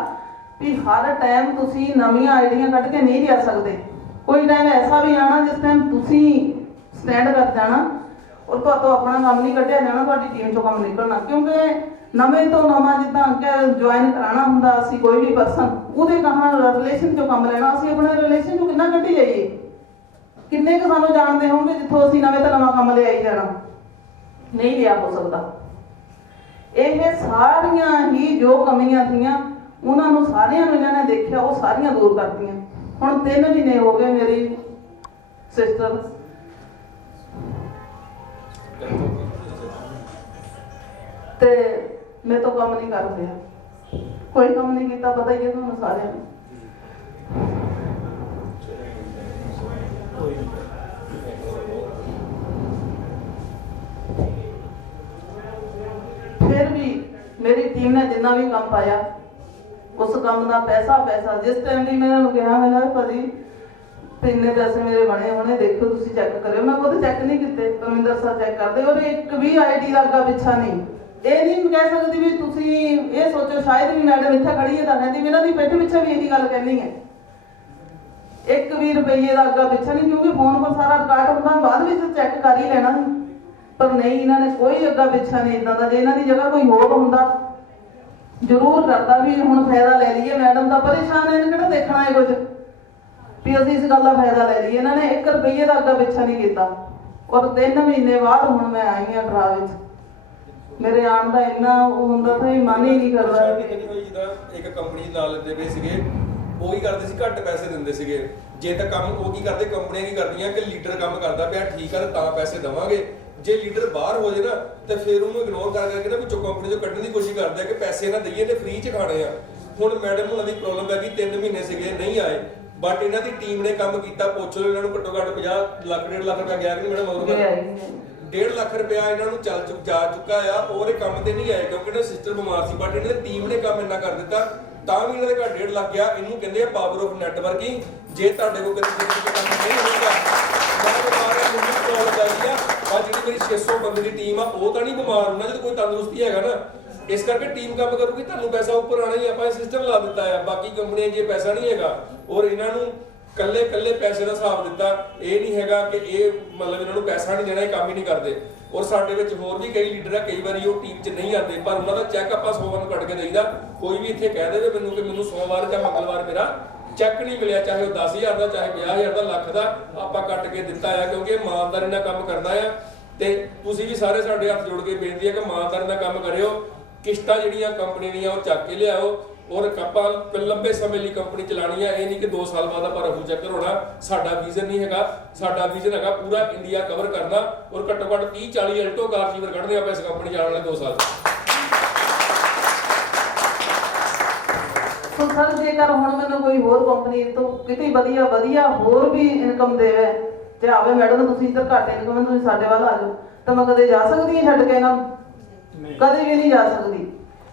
ਵੀ ਹਰ ਟਾਈਮ ਤੁਸੀਂ ਨਵੀਆਂ ਆਈਡੀਆਂ ਕੱਢ ਕੇ ਨਹੀਂ ਲਿਆ ਸਕਦੇ। ਕੋਈ ਟਾਈਮ ਐਸਾ ਵੀ ਆਣਾ ਜਿਸ ਟਾਈਮ ਤੁਸੀਂ ਸਟੈਂਡ ਕਰ ਜਾਣਾ ਔਰ ਤੁਹਾਤੋਂ ਆਪਣਾ ਕੰਮ ਨਹੀਂ ਕੱਢਿਆ ਜਾਣਾ, ਤੁਹਾਡੀ ਟੀਮ ਚੋਂ ਕੰਮ ਨਿਕਲਣਾ। ਕਿਉਂਕਿ ਨਵੇਂ ਤੋਂ ਨਵਾਂ ਜਿੱਦਾਂ ਅੱਗੇ ਜੁਆਇਨ ਕਰਾਉਣਾ ਹੁੰਦਾ ਅਸੀਂ ਕੋਈ ਵੀ ਪਰਸਨ, ਉਹਦੇ ਕਹਾਂ ਰਿਲੇਸ਼ਨ ਚੋਂ ਕੰਮ ਲੈਣਾ, ਅਸੀਂ ਆਪਣੇ ਰਿਲੇਸ਼ਨ ਚੋਂ ਕਿੰਨਾ ਕੱਢੀ ਜਾਈਏ। ਕਿੰਨੇ ਕੁ ਸਾਨੂੰ ਜਾਣਦੇ ਹੋਣਗੇ ਜਿੱਥੋਂ ਅਸੀਂ ਨਵੇਂ ਤੋਂ ਨਵਾਂ ਕੰਮ ਲਿਆਈ ਜਾਣਾ, ਨਹੀਂ ਲਿਆ ਹੋ ਸਕਦਾ। ਇਹ ਸਾਰੀਆਂ ਹੀ ਜੋ ਕਮੀਆਂ ਸੀਗੀਆਂ ਉਹਨਾਂ ਨੂੰ ਸਾਰਿਆਂ ਨੂੰ ਇਹਨਾਂ ਨੇ ਦੇਖਿਆ, ਉਹ ਸਾਰੀਆਂ ਦੂਰ ਕਰਤੀਆਂ। ਹੁਣ 3 ਮਹੀਨੇ ਹੋ ਗਏ ਮੇਰੀ ਸਿਸਟਰ ਤੇ ਮੇਰੇ ਤੋਂ ਕੰਮ ਨਹੀਂ ਕਰ ਰਿਹਾ, ਕੋਈ ਕੰਮ ਨਹੀਂ ਕੀਤਾ, ਪਤਾ ਹੀ ਹੈ ਤੁਹਾਨੂੰ ਸਾਰਿਆਂ ਨੂੰ। ਫਿਰ ਵੀ ਮੇਰੀ ਟੀਮ ਨੇ ਜਿੰਨਾ ਵੀ ਕੰਮ ਪਾਇਆ ਉਸ ਕੰਮ ਦਾ ਪੈਸਾ ਜਿਸ ਟਾਈਮ ਵੀ ਮੈਂ ਉਹਨਾਂ ਨੂੰ ਕਿਹਾ ਮੈਂ ਕਿਹਾ ਭਾਜੀ ਇੰਨੇ ਪੈਸੇ ਮੇਰੇ ਬਣੇ ਹੋਣੇ, ਦੇਖੋ ਤੁਸੀਂ ਚੈੱਕ ਕਰਿਓ। ਮੈਂ ਖੁਦ ਚੈੱਕ ਨਹੀਂ ਕੀਤੇ, ਪਰਮਿੰਦਰ ਸਰ ਚੈੱਕ ਕਰਦੇ ਔਰ ਇੱਕ ਵੀ ਆਈਡੀ ਦਾ ਅੱਗਾ ਪਿੱਛਾ ਨਹੀਂ। ਇਹ ਨਹੀਂ ਕਹਿ ਸਕਦੀ ਵੀ ਤੁਸੀਂ ਇਹ ਸੋਚੋ ਸ਼ਾਇਦ ਵੀ ਮੈਡਮ ਇੱਥੇ ਖੜੀ ਹੈ ਤਾਂ ਕਹਿੰਦੀ ਵੀ ਇਹਨਾਂ ਦੀ ਪਿੱਠ ਪਿੱਛੇ ਵੀ ਇਹੀ ਗੱਲ ਕਹਿਣੀ ਹੈ। 1 ਵੀ ਰੁਪਈਏ ਦਾ ਅੱਗਾ ਪਿੱਛਾ ਨਹੀਂ, ਕਿਉਂਕਿ ਫੋਨ ਪਰ ਸਾਰਾ ਰਿਕਾਰਡ ਹੁੰਦਾ, ਬਾਅਦ ਵਿੱਚ ਚੈੱਕ ਕਰ ਹੀ ਲੈਣਾ। ਪਰ ਨਹੀਂ, ਇਹਨਾਂ ਨੇ ਕੋਈ ਅੱਗਾ ਪਿੱਛਾ ਨਹੀਂ ਇਦਾਂ ਦਾ। ਜੇ ਇਹਨਾਂ ਦੀ ਜਗ੍ਹਾ ਕੋਈ ਹੋਰ ਹੁੰਦਾ ਜ਼ਰੂਰ ਕਰਦਾ ਵੀ ਹੁਣ ਫਾਇਦਾ ਲੈ ਲਈਏ, ਮੈਡਮ ਤਾਂ ਪਰੇਸ਼ਾਨ ਹੈ, ਇਹਨੇ ਕਿਹੜਾ ਦੇਖਣਾ ਹੈ ਕੁਝ ਵੀ ਅਸੀਂ ਇਸ ਗੱਲ ਦਾ ਫਾਇਦਾ ਲੈ ਲਈਏ। ਇਹਨਾਂ ਨੇ 1 ਰੁਪਈਏ ਦਾ ਅੱਗਾ ਪਿੱਛਾ ਨਹੀਂ ਕੀਤਾ। ਔਰ 3 ਮਹੀਨੇ ਬਾਅਦ ਹੁਣ ਮੈਂ ਆਈ ਹਾਂ ਡਰਾ ਵਿੱਚ, ਮੇਰੇ ਆਉਣ ਦਾ ਇੰਨਾ ਉਹ ਹੁੰਦਾ ਤਾਂ ਮਨ ਹੀ ਨਹੀਂ ਕਰਦਾ। ਜਿੱਦਾਂ ਇੱਕ ਕੰਪਨੀ ਨਾਲ ਲੈਂਦੇ ਪਏ ਸੀਗੇ, ਉਹ ਹੀ ਕਰਦੇ ਸੀ ਘੱਟ ਪੈਸੇ ਦਿੰਦੇ ਸੀਗੇ। ਜੇ ਤਾਂ ਕੰਮ ਉਹ ਕੀ ਕਰਦੇ, ਕੰਪਨੀਆਂ ਕੀ ਕਰਦੀਆਂ ਕਿ ਲੀਡਰ ਕੰਮ ਕਰਦਾ ਪਿਆ ਠੀਕ ਆ ਤਾਂ ਪੈਸੇ ਦੇਵਾਂਗੇ, ਜੇ ਲੀਡਰ ਬਾਹਰ ਹੋ ਜਾਏ ਨਾ ਤੇ ਫਿਰ ਉਹਨੂੰ ਇਗਨੋਰ ਕਰ ਕਰਕੇ ਨਾ ਵਿੱਚੋਂ ਕੰਪਨੀ ਚੋਂ ਕੱਢਣ ਦੀ ਕੋਸ਼ਿਸ਼ ਕਰਦੇ ਆ ਕਿ ਪੈਸੇ ਨਾ ਦਈਏ ਤੇ ਫ੍ਰੀ ਚ ਖਾਣੇ ਆ। ਹੁਣ ਮੈਡਮ ਉਹਨਾਂ ਦੀ ਪ੍ਰੋਬਲਮ ਹੈ ਕਿ 3 ਮਹੀਨੇ ਸੀਗੇ ਨਹੀਂ ਆਏ, ਬਟ ਇਹਨਾਂ ਦੀ ਟੀਮ ਨੇ ਕੰਮ ਕੀਤਾ। ਪੁੱਛ ਲਓ ਇਹਨਾਂ ਨੂੰ ਘੱਟੋ ਘੱਟ 50 ਲੱਖ 1.5 ਲੱਖ ਰੁਪਇਆ ਗਿਆ ਕਿ ਮੈਡਮ ਹੋਰ 1.5 ਲੱਖ ਰੁਪਇਆ ਇਹਨਾਂ ਨੂੰ ਜਾ ਚੁੱਕਾ ਆ। ਉਹ ਇਹ ਕੰਮ ਤੇ ਨਹੀਂ ਆਏ ਕਿਉਂਕਿ ਇਹਨਾਂ ਸਿਸਟਰ ਬਿਮਾਰ ਸੀ, ਬਟ ਇਹਨਾਂ ਦੀ ਟੀਮ ਨੇ ਕੰਮ ਇੰਨਾ ਕਰ ਦਿੱਤਾ ਤਾਂ ਵੀ ਇਹਨਾਂ ਦੇ ਘਰ 1.5 ਲੱਖ ਗਿਆ। ਇਹਨੂੰ ਕਹਿੰਦੇ ਆ ਪਾਵਰ ਆਫ ਨੈਟਵਰਕਿੰਗ। ਜੇ ਤੁਹਾਡੇ ਕੋਲ ਕਦੇ ਕੰਮ ਨਹੀਂ ਹੋਊਗਾ, ਮੈਂ ਬਿਮਾਰ ਆ, ਮੈਨੂੰ ਪ੍ਰੋਬਲਮ ਆਈ ਆ, ਪਰ ਜਿਹੜੀ ਮੇਰੀ 600 ਬੰਦੇ ਦੀ ਟੀਮ ਆ ਉਹ ਤਾਂ ਨਹੀਂ ਬਿਮਾਰ ਹੋਣਾ ਜਦੋਂ ਕੋਈ ਤੰਦਰੁਸਤੀ ਹੈਗਾ ਨਾ। ਇਸ ਕਰਕੇ ਟੀਮ ਕੰਮ ਕਰੂਗੀ, ਤੁਹਾਨੂੰ ਪੈਸਾ ਉੱਪਰ ਆਣਾ ਹੀ। ਆਪਾਂ ਇਹ ਸਿਸਟਮ ਲਾ ਦਿੱਤਾ ਆ, ਬਾਕੀ ਕੰਪਨੀਆਂ 'ਚ ਪੈਸਾ ਨਹੀਂ ਹੈਗਾ। ਔਰ ਇਹਨਾਂ ਨੂੰ ਕੱਲੇ ਪੈਸੇ ਦਾ ਹਿਸਾਬ ਦਿੱਤਾ। ਇਹ ਨਹੀਂ ਹੈਗਾ ਕਿ ਇਹ ਮਤਲਬ ਇਹਨਾਂ ਨੂੰ ਪੈਸਾ ਨਹੀਂ ਦੇਣਾ, ਇਹ ਕੰਮ ਹੀ ਨਹੀਂ ਕਰਦੇ। ਔਰ ਸਾਡੇ ਵਿੱਚ ਹੋਰ ਵੀ ਕਈ ਲੀਡਰ ਆ, ਕਈ ਵਾਰੀ ਉਹ ਟੀਮ 'ਚ ਨਹੀਂ ਆਉਂਦੇ, ਪਰ ਉਹਨਾਂ ਦਾ ਚੈੱਕ ਆਪਾਂ 100 ਵਾਰ ਕੱਢ ਕੇ ਦੇਈਦਾ। ਕੋਈ ਵੀ ਇੱਥੇ ਕਹਿ ਦੇਵੇ ਮੈਨੂੰ ਕਿ ਮੈਨੂੰ ਸੋਮਵਾਰ ਜਾਂ ਮੰਗਲਵਾਰ ਮੇਰਾ ਚੈੱਕ ਨਹੀਂ ਮਿਲਿਆ, ਚਾਹੇ ਉਹ 10,000 ਦਾ, ਚਾਹੇ 50,000 ਦਾ, ਲੱਖ ਦਾ, ਆਪਾਂ ਕੱਟ ਕੇ ਦਿੱਤਾ ਆ ਕਿਉਂਕਿ ਇਮਾਨਦਾਰੀ ਨਾਲ ਕੰਮ ਕਰਨਾ ਆ। ਤੇ ਤੁਸੀਂ ਵੀ ਸਾਰੇ ਸਾਡੇ ਹੱਥ ਜੋੜ ਕੇ ਬੇਨਤੀ ਹੈ ਕਿ ਇਮਾਨਦਾਰੀ ਨਾਲ ਕੰਮ ਕਰਿਓ। ਕਿਸ਼ਤਾਂ ਜਿਹੜੀਆਂ ਕੰਪਨੀ ਦੀਆਂ ਉਹ ਚੱਕ ਕੇ ਲਿਆਓ ਔਰ ਆਪਾਂ ਲੰਬੇ ਸਮੇਂ ਲਈ ਕੰਪਨੀ ਚਲਾਣੀ ਹੈ। ਇਹ ਨਹੀਂ ਕਿ 2 ਸਾਲ ਬਾਅਦ ਆਪਾਂ ਰਫੂ ਚੱਕਰ ਹੋਣਾ। ਸਾਡਾ ਵਿਜ਼ਨ ਨਹੀਂ ਹੈਗਾ, ਸਾਡਾ ਵਿਜ਼ਨ ਹੈਗਾ ਪੂਰਾ ਇੰਡੀਆ ਕਵਰ ਕਰਨਾ ਔਰ ਘੱਟੋ ਘੱਟ 30-40 ਐਲਟੋ ਕਾਰ ਜੀਵਰ ਕੱਢਦੇ ਆਪਾਂ ਇਸ ਕੰਪਨੀ ਜਾਣ ਵਾਲੇ 2 ਸਾਲ। ਸੋ ਸਰ ਜੇਕਰ ਹੁਣ ਮੈਨੂੰ ਕੋਈ ਹੋਰ ਕੰਪਨੀ ਤੋਂ ਕਿਤੇ ਵਧੀਆ ਹੋਰ ਵੀ ਇਨਕਮ ਦੇਵੇ ਤੇ ਆਵੇ ਮੈਡਮ ਤੁਸੀਂ ਇੱਧਰ ਘੱਟ ਇਨਕਮ ਤੁਸੀਂ ਸਾਡੇ ਵੱਲ ਆ ਜਾਓ, ਤਾਂ ਮੈਂ ਕਦੇ ਜਾ ਸਕਦੀ ਹਾਂ ਛੱਡ ਕੇ ਇਹਨਾਂ ਨੂੰ? ਕਦੇ ਵੀ ਨਹੀਂ ਜਾ ਸਕਦੀ,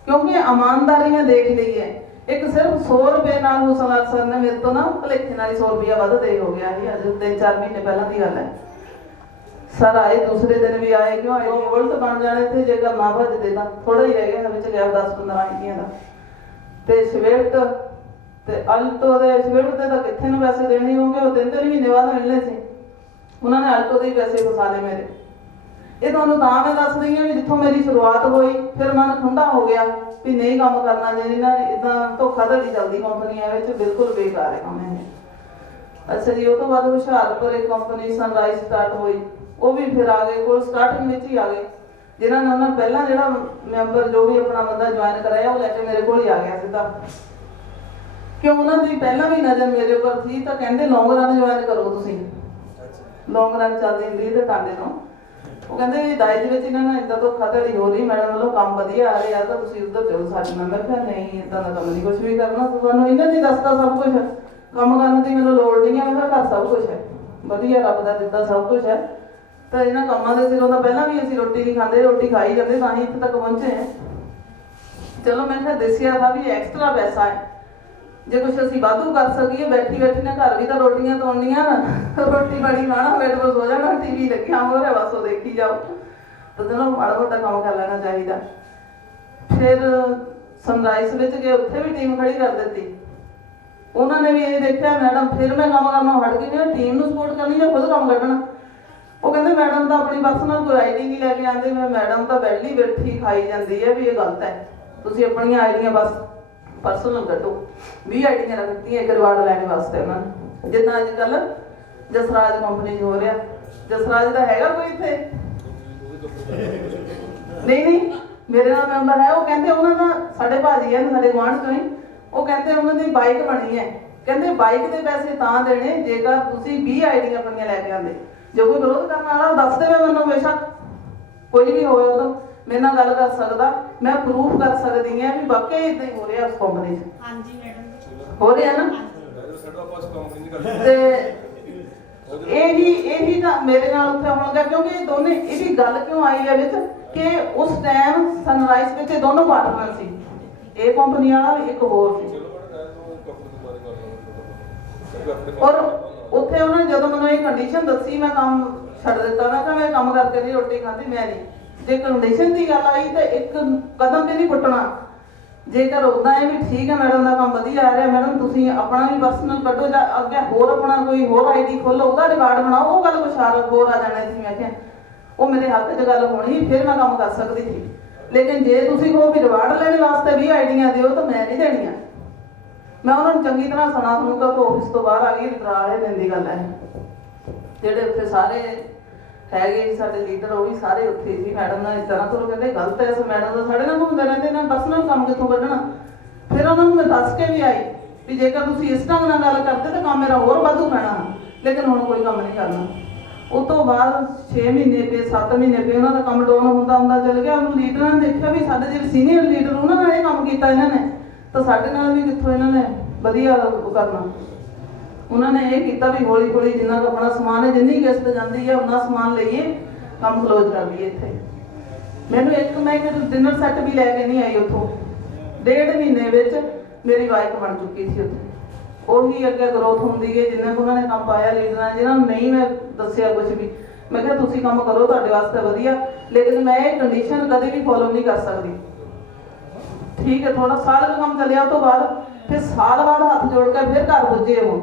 ਕਿਉਂਕਿ ਇਮਾਨਦਾਰੀ ਮੈਂ ਦੇਖ ਲਈ ਹੈ। ਇੱਕ ਸਿਰਫ 100 ਰੁਪਏ ਨਾਲ ਹੁਸਨ ਸਰ ਨੇ ਮੇਰੇ ਤੋਂ ਨਾ ਭਲੇਖੇ ਨਾਲ 100 ਰੁਪਇਆ ਵੱਧ ਦੇ ਹੋ ਗਿਆ ਸੀ। ਅੱਜ 3-4 ਮਹੀਨੇ ਪਹਿਲਾਂ ਦੀ ਗੱਲ ਹੈ। ਸਰ ਆਏ, ਦੂਸਰੇ ਦਿਨ ਵੀ ਆਏ, ਕਿਉਂ ਆਏ? ਉਲਟ ਬਣ ਜਾਣੇ ਤੇ ਜੇਕਰ ਨਾ ਭੱਜਦੇ ਤਾਂ ਥੋੜਾ ਹੀ ਰਹਿ ਗਿਆ ਵਿੱਚ ਗਿਆ 10-15 ਇੰਚੀਆਂ ਦਾ। ਤੇ ਸਵਿਫਟ ਤੇ ਅਲਟੋ ਦੇ ਸਵਿਫਟ ਤੇ ਤਾਂ ਕਿੱਥੇ ਨੂੰ ਪੈਸੇ ਦੇਣੇ ਹੋਣਗੇ, ਉਹ 3 ਮਹੀਨੇ ਬਾਅਦ ਮਿਲਣੇ ਸੀ। ਉਹਨਾਂ ਨੇ ਅਲਟੋ ਦੇ ਪੈਸੇ ਫਸਾ ਲਏ ਮੇਰੇ। ਇਹ ਤੁਹਾਨੂੰ ਤਾਂ ਮੈਂ ਦੱਸ ਰਹੀ ਹਾਂ ਵੀ ਜਿੱਥੋਂ ਮੇਰੀ ਸ਼ੁਰੂਆਤ ਹੋਈ ਫਿਰ ਮਨ ਠੰਡਾ ਹੋ ਗਿਆ ਵੀ ਨਹੀਂ ਕੰਮ ਕਰਨਾ। ਜੇ ਇਹਨਾਂ ਇਦਾਂ ਧੋਖਾਧੜੀ ਚੱਲਦੀ ਕੰਪਨੀਆਂ ਵਿੱਚ, ਬਿਲਕੁਲ ਬੇਕਾਰ ਹੈ ਕੰਮ ਇਹ। ਅੱਛਾ ਜੀ, ਉਹ ਤੋਂ ਬਾਅਦ ਹੁਸ਼ਿਆਰਪੁਰ ਇੱਕ ਕੰਪਨੀ ਸਨਰਾਈਜ਼ ਸਟਾਰਟ ਹੋਈ, ਉਹ ਵੀ ਫਿਰ ਆ ਗਏ ਕੋਲ ਸਟਾਰਟਿੰਗ ਵਿੱਚ ਹੀ ਆ ਗਏ। ਜਿਨ੍ਹਾਂ ਨੇ ਉਹਨਾਂ ਪਹਿਲਾਂ ਜਿਹੜਾ ਮੈਂਬਰ ਜੋ ਵੀ ਆਪਣਾ ਬੰਦਾ ਜੁਆਇਨ ਕਰਾਇਆ ਉਹ ਲੈ ਕੇ ਮੇਰੇ ਕੋਲ ਹੀ ਆ ਗਿਆ ਸਿੱਧਾ, ਕਿਉਂ ਉਹਨਾਂ ਦੀ ਪਹਿਲਾਂ ਵੀ ਨਜ਼ਰ ਮੇਰੇ ਉੱਪਰ ਸੀ। ਤਾਂ ਕਹਿੰਦੇ ਲੌਂਗ ਰਨ ਜੁਆਇਨ ਕਰੋ ਤੁਸੀਂ, ਲੌਂਗ ਰਨ ਚੱਲਦੀ ਹੁੰਦੀ ਤੇ ਟਾਂਡੇ ਤੋਂ। ਉਹ ਕਹਿੰਦੇ ਵੀ ਦਾਈ ਦੇ ਵਿੱਚ ਇਹਨਾਂ ਨਾਲ ਇਦਾਂ ਧੋਖਾਧੜੀ ਹੋ ਰਹੀ, ਮੈਡਮ ਵੱਲੋਂ ਕੰਮ ਵਧੀਆ ਆ ਰਿਹਾ ਤਾਂ ਤੁਸੀਂ ਉੱਧਰ ਜਾਓ ਸਾਡੇ ਨਾਲ। ਮੈਂ ਕਿਹਾ ਨਹੀਂ, ਇਦਾਂ ਦਾ ਕੰਮ ਨਹੀਂ ਕੁਝ ਵੀ ਕਰਨਾ, ਤੁਹਾਨੂੰ ਇਹਨਾਂ ਨੇ ਦੱਸਦਾ ਸਭ ਕੁਝ। ਕੰਮ ਕਰਨ ਦੀ ਮੈਨੂੰ ਲੋੜ ਨਹੀਂ ਹੈ, ਮੈਂ ਕਿਹਾ ਘਰ ਸਭ ਕੁਝ ਹੈ ਵਧੀਆ, ਰੱਬ ਦਾ ਦਿੱਤਾ ਸਭ ਕੁਝ ਹੈ। ਤਾਂ ਇਹਨਾਂ ਕੰਮਾਂ ਦੇ ਸਿਰੋਂ ਤਾਂ ਪਹਿਲਾਂ ਵੀ ਅਸੀਂ ਰੋਟੀ ਨਹੀਂ ਖਾਂਦੇ, ਰੋਟੀ ਖਾਈ ਜਾਂਦੇ ਤਾਂ ਹੀ ਇੱਥੇ ਤੱਕ ਪਹੁੰਚੇ ਹਾਂ। ਚਲੋ ਮੈਂ ਕਿਹਾ ਦੱਸਿਆ ਤਾਂ ਵੀ ਐਕਸਟਰਾ ਪੈਸਾ ਹੈ, ਜੇ ਕੁਛ ਅਸੀਂ ਵਾਧੂ ਕਰ ਸਕੀਏ। ਬੈਠੀ ਨੇ ਘਰ ਵੀ ਤਾਂ ਰੋਟੀਆਂ ਤੋੜਨੀਆਂ ਨਾ, ਰੋਟੀ ਪਾਣੀ ਖਾਣਾ, ਬੈਠ ਬਸ ਹੋ ਜਾਣਾ, ਟੀਵੀ ਲੱਗਿਆ ਹੋਰ ਹੈ ਬਸ ਉਹ ਦੇਖੀ ਜਾਓ। ਤਾਂ ਚਲੋ ਮਾੜਾ ਮੋਟਾ ਕੰਮ ਕਰ ਲੈਣਾ ਚਾਹੀਦਾ। ਫਿਰ ਸਨਰਾਈਜ਼ ਵਿੱਚ ਗਏ, ਉੱਥੇ ਵੀ ਟੀਮ ਖੜੀ ਕਰ ਦਿੱਤੀ। ਉਹਨਾਂ ਨੇ ਵੀ ਇਹ ਦੇਖਿਆ ਮੈਡਮ ਫਿਰ ਮੈਂ ਕੰਮ ਕਰਨਾ ਹਟ ਗਈ, ਮੈਂ ਟੀਮ ਨੂੰ ਸਪੋਰਟ ਕਰਨੀ ਜਾਂ ਖੁਦ ਕੰਮ ਕੱਢਣਾ। ਉਹ ਕਹਿੰਦੇ ਮੈਡਮ ਤਾਂ ਆਪਣੀ ਪਰਸਨਲ ਕੋਈ ਆਈਡੀ ਨਹੀਂ ਲੈ ਕੇ ਆਉਂਦੇ। ਮੈਂ ਮੈਡਮ ਤਾਂ ਬੈਠੀ ਬੈਠੀ ਖਾਈ ਜਾਂਦੀ ਹੈ ਵੀ ਇਹ ਗਲਤ ਹੈ, ਤੁਸੀਂ ਆਪਣੀਆਂ ਆਈਡੀਆਂ ਬਸ ਪਰਸਨਲ ਕੱਢੋ। 20 ਆਈਡੀਆਂ ਰੱਖਤੀਆਂ ਇੱਕ ਰਿਵਾਰਡ ਲੈਣ ਵਾਸਤੇ ਉਹਨਾਂ ਨੇ। ਜਿੱਦਾਂ ਅੱਜ ਕੱਲ ਜਸਰਾਜ ਕੰਪਨੀ 'ਚ ਹੋ ਰਿਹਾ। ਜਸਰਾਜ ਦਾ ਹੈਗਾ ਕੋਈ ਇੱਥੇ? ਨਹੀਂ ਮੇਰੇ ਨਾਲ ਮੈਂਬਰ ਹੈ। ਉਹ ਕਹਿੰਦੇ ਉਹਨਾਂ ਦਾ ਸਾਡੇ ਭਾਜੀ ਹੈ ਸਾਡੇ ਗੁਆਂਢ ਤੋਂ ਹੀ, ਉਹ ਕਹਿੰਦੇ ਉਹਨਾਂ ਦੀ ਬਾਈਕ ਬਣੀ ਹੈ। ਕਹਿੰਦੇ ਬਾਈਕ ਦੇ ਪੈਸੇ ਤਾਂ ਦੇਣੇ ਜੇਕਰ ਤੁਸੀਂ 20 ਆਈਡੀਆਂ ਆਪਣੀਆਂ ਲੈ ਕੇ ਆਉਂਦੇ। ਜੇ ਕੋਈ ਵਿਰੋਧ ਕਰਨ ਵਾਲਾ ਉਹ ਦੱਸ ਦੇਵੇ ਮੈਨੂੰ, ਬੇਸ਼ੱਕ ਕੋਈ ਵੀ ਹੋਵੇ ਉਦੋਂ ਮੇਰੇ ਨਾਲ ਗੱਲ ਕਰ ਸਕਦਾ, ਮੈਂ ਪ੍ਰੂਫ ਕਰ ਸਕਦੀ ਹਾਂ ਵੀ ਵਾਕਿਆ ਇਦਾਂ ਹੀ ਹੋ ਰਿਹਾ ਉਸ ਕੰਪਨੀ 'ਚ। ਹਾਂਜੀ ਮੈਡਮ ਹੋ ਰਿਹਾ ਨਾ। ਤੇ ਇਹੀ ਤਾਂ ਮੇਰੇ ਨਾਲ ਉੱਥੇ ਹੋਣਗਾ ਕਿਉਂਕਿ ਇਹ ਦੋਨੇ ਇਹਦੀ ਗੱਲ ਕਿਉਂ ਆਈ ਹੈ ਵਿੱਚ ਕਿ ਉਸ ਟਾਈਮ ਸਨਰਾਈਜ਼ ਵਿੱਚ ਇਹ ਦੋਨੋਂ ਪਾਰਟਨਰ ਸੀ, ਇਹ ਕੰਪਨੀ ਵਾਲਾ ਵੀ ਇੱਕ ਹੋਰ ਸੀ। ਔਰ ਉੱਥੇ ਉਹਨਾਂ ਨੇ ਜਦੋਂ ਮੈਨੂੰ ਇਹ ਕੰਡੀਸ਼ਨ ਦੱਸੀ ਮੈਂ ਕੰਮ ਛੱਡ ਦਿੱਤਾ। ਮੈਂ ਕਿਹਾ ਮੈਂ ਕੰਮ ਕਰਕੇ ਨਹੀਂ ਰੋਟੀ ਖਾਂਦੀ, ਮੈਂ ਨਹੀਂ। ਜੇ ਕੰਡੀਸ਼ਨ ਦੀ ਗੱਲ ਆਈ ਤਾਂ ਇੱਕ ਕਦਮ ਵੀ ਨਹੀਂ ਪੁੱਟਣਾ। ਜੇਕਰ ਉਦਾਂ ਇਹ ਵੀ ਠੀਕ ਹੈ ਮੈਡਮ ਦਾ ਕੰਮ ਵਧੀਆ ਆ ਰਿਹਾ, ਮੈਡਮ ਤੁਸੀਂ ਆਪਣਾ ਵੀ ਪਰਸਨਲ ਕੱਢੋ ਜਾਂ ਅੱਗੇ ਹੋਰ ਆਪਣਾ ਕੋਈ ਹੋਰ ਆਈਡੀ ਖੋਲੋ, ਉਹਦਾ ਰਿਕਾਰਡ ਬਣਾਓ, ਉਹ ਗੱਲ ਕੁਛ ਹੋਰ ਆ ਜਾਣਾ ਸੀ। ਮੈਂ ਕਿਹਾ ਉਹ ਮੇਰੇ ਹੱਥ 'ਚ ਗੱਲ ਹੋਣੀ ਫਿਰ ਮੈਂ ਕੰਮ ਕਰ ਸਕਦੀ ਸੀ। ਲੇਕਿਨ ਜੇ ਤੁਸੀਂ ਕਹੋ ਵੀ ਰਿਵਾਰਡ ਲੈਣ ਵਾਸਤੇ 20 ਆਈਡੀਆਂ ਦਿਓ ਤਾਂ ਮੈਂ ਨਹੀਂ ਦੇਣੀਆਂ। ਮੈਂ ਉਹਨਾਂ ਨੂੰ ਚੰਗੀ ਤਰ੍ਹਾਂ ਸੁਣਾ ਸੁਣੂਗਾ ਤਾਂ ਆਫਿਸ ਤੋਂ ਬਾਹਰ ਆ ਗਈ ਵਿਤਰਾ ਲੈਣ ਦੀ ਗੱਲ ਹੈ। ਜਿਹੜੇ ਉੱਥੇ ਸਾਰੇ ਹੈਗੇ ਸਾਡੇ ਲੀਡਰ ਉਹ ਵੀ ਸਾਰੇ ਉੱਥੇ ਸੀ। ਮੈਡਮ ਨਾਲ ਇਸ ਤਰ੍ਹਾਂ ਤੋਂ ਕਹਿੰਦੇ ਗਲਤ ਹੈ, ਇਸ ਮੈਡਮ ਦਾ ਸਾਡੇ ਨਾਲ ਘੁੰਮਦੇ ਰਹਿੰਦੇ ਨੇ, ਪਰਸਨਲ ਕੰਮ ਕਿੱਥੋਂ ਕੱਢਣਾ। ਫਿਰ ਉਹਨਾਂ ਨੂੰ ਮੈਂ ਦੱਸ ਕੇ ਵੀ ਆਈ ਵੀ ਜੇਕਰ ਤੁਸੀਂ ਇਸ ਢੰਗ ਨਾਲ ਗੱਲ ਕਰਦੇ ਤਾਂ ਕੰਮ ਮੇਰਾ ਹੋਰ ਵਾਧੂ ਪੈਣਾ, ਲੇਕਿਨ ਹੁਣ ਕੋਈ ਕੰਮ ਨਹੀਂ ਕਰਨਾ। ਉਸ ਤੋਂ ਬਾਅਦ 6 ਮਹੀਨੇ ਪਏ 7 ਮਹੀਨੇ ਪਏ ਉਹਨਾਂ ਦਾ ਕੰਮ ਡਾਊਨ ਹੁੰਦਾ ਚੱਲ ਗਿਆ। ਉਹਨੂੰ ਲੀਡਰਾਂ ਨੇ ਦੇਖਿਆ ਵੀ ਸਾਡੇ ਜਿਹੜੇ ਸੀਨੀਅਰ ਲੀਡਰ ਉਹਨਾਂ ਨਾਲ ਇਹ ਕੰਮ ਕੀਤਾ ਇਹਨਾਂ ਨੇ, ਤਾਂ ਸਾਡੇ ਨਾਲ ਵੀ ਕਿੱਥੋਂ ਇਹਨਾਂ ਨੇ ਵਧੀਆ ਕਰਨਾ। ਉਹਨਾਂ ਨੇ ਇਹ ਕੀਤਾ ਵੀ ਹੌਲੀ ਹੌਲੀ ਜਿੰਨਾ ਕੁ ਆਪਣਾ ਸਮਾਨ ਹੈ, ਜਿੰਨੀ ਕਿਸ਼ਤ ਜਾਂਦੀ ਹੈ ਉਹਨਾਂ ਸਮਾਨ ਲਈਏ, ਕੰਮ ਕਲੋਜ਼ ਕਰ ਲਈਏ। ਇੱਥੇ ਮੈਨੂੰ ਮੈਂ ਡਿਨਰ ਸੈੱਟ ਵੀ ਲੈ ਕੇ ਨਹੀਂ ਆਈ ਉੱਥੋਂ। 1.5 ਮਹੀਨੇ ਵਿੱਚ ਮੇਰੀ ਵਾਈਫ ਬਣ ਚੁੱਕੀ ਸੀ ਉੱਥੇ। ਉਹੀ ਅੱਗੇ ਗਰੋਥ ਹੁੰਦੀ ਹੈ ਜਿੰਨਾ ਕੁ ਉਹਨਾਂ ਨੇ ਕੰਮ ਪਾਇਆ ਲੀਡਰਾਂ, ਜਿਹਨਾਂ ਨੂੰ ਨਹੀਂ ਮੈਂ ਦੱਸਿਆ ਕੁਝ ਵੀ। ਮੈਂ ਕਿਹਾ ਤੁਸੀਂ ਕੰਮ ਕਰੋ ਤੁਹਾਡੇ ਵਾਸਤੇ ਵਧੀਆ, ਲੇਕਿਨ ਮੈਂ ਇਹ ਕੰਡੀਸ਼ਨ ਕਦੇ ਵੀ ਫੋਲੋ ਨਹੀਂ ਕਰ ਸਕਦੀ। ਠੀਕ ਹੈ, ਥੋੜਾ ਸਾਲ ਦਾ ਕੰਮ ਚੱਲਿਆ, ਉਹ ਤੋਂ ਬਾਅਦ ਫਿਰ ਸਾਲ ਬਾਅਦ ਹੱਥ ਜੋੜ ਕੇ ਫਿਰ ਘਰ ਪੁੱਜੇ ਉਹ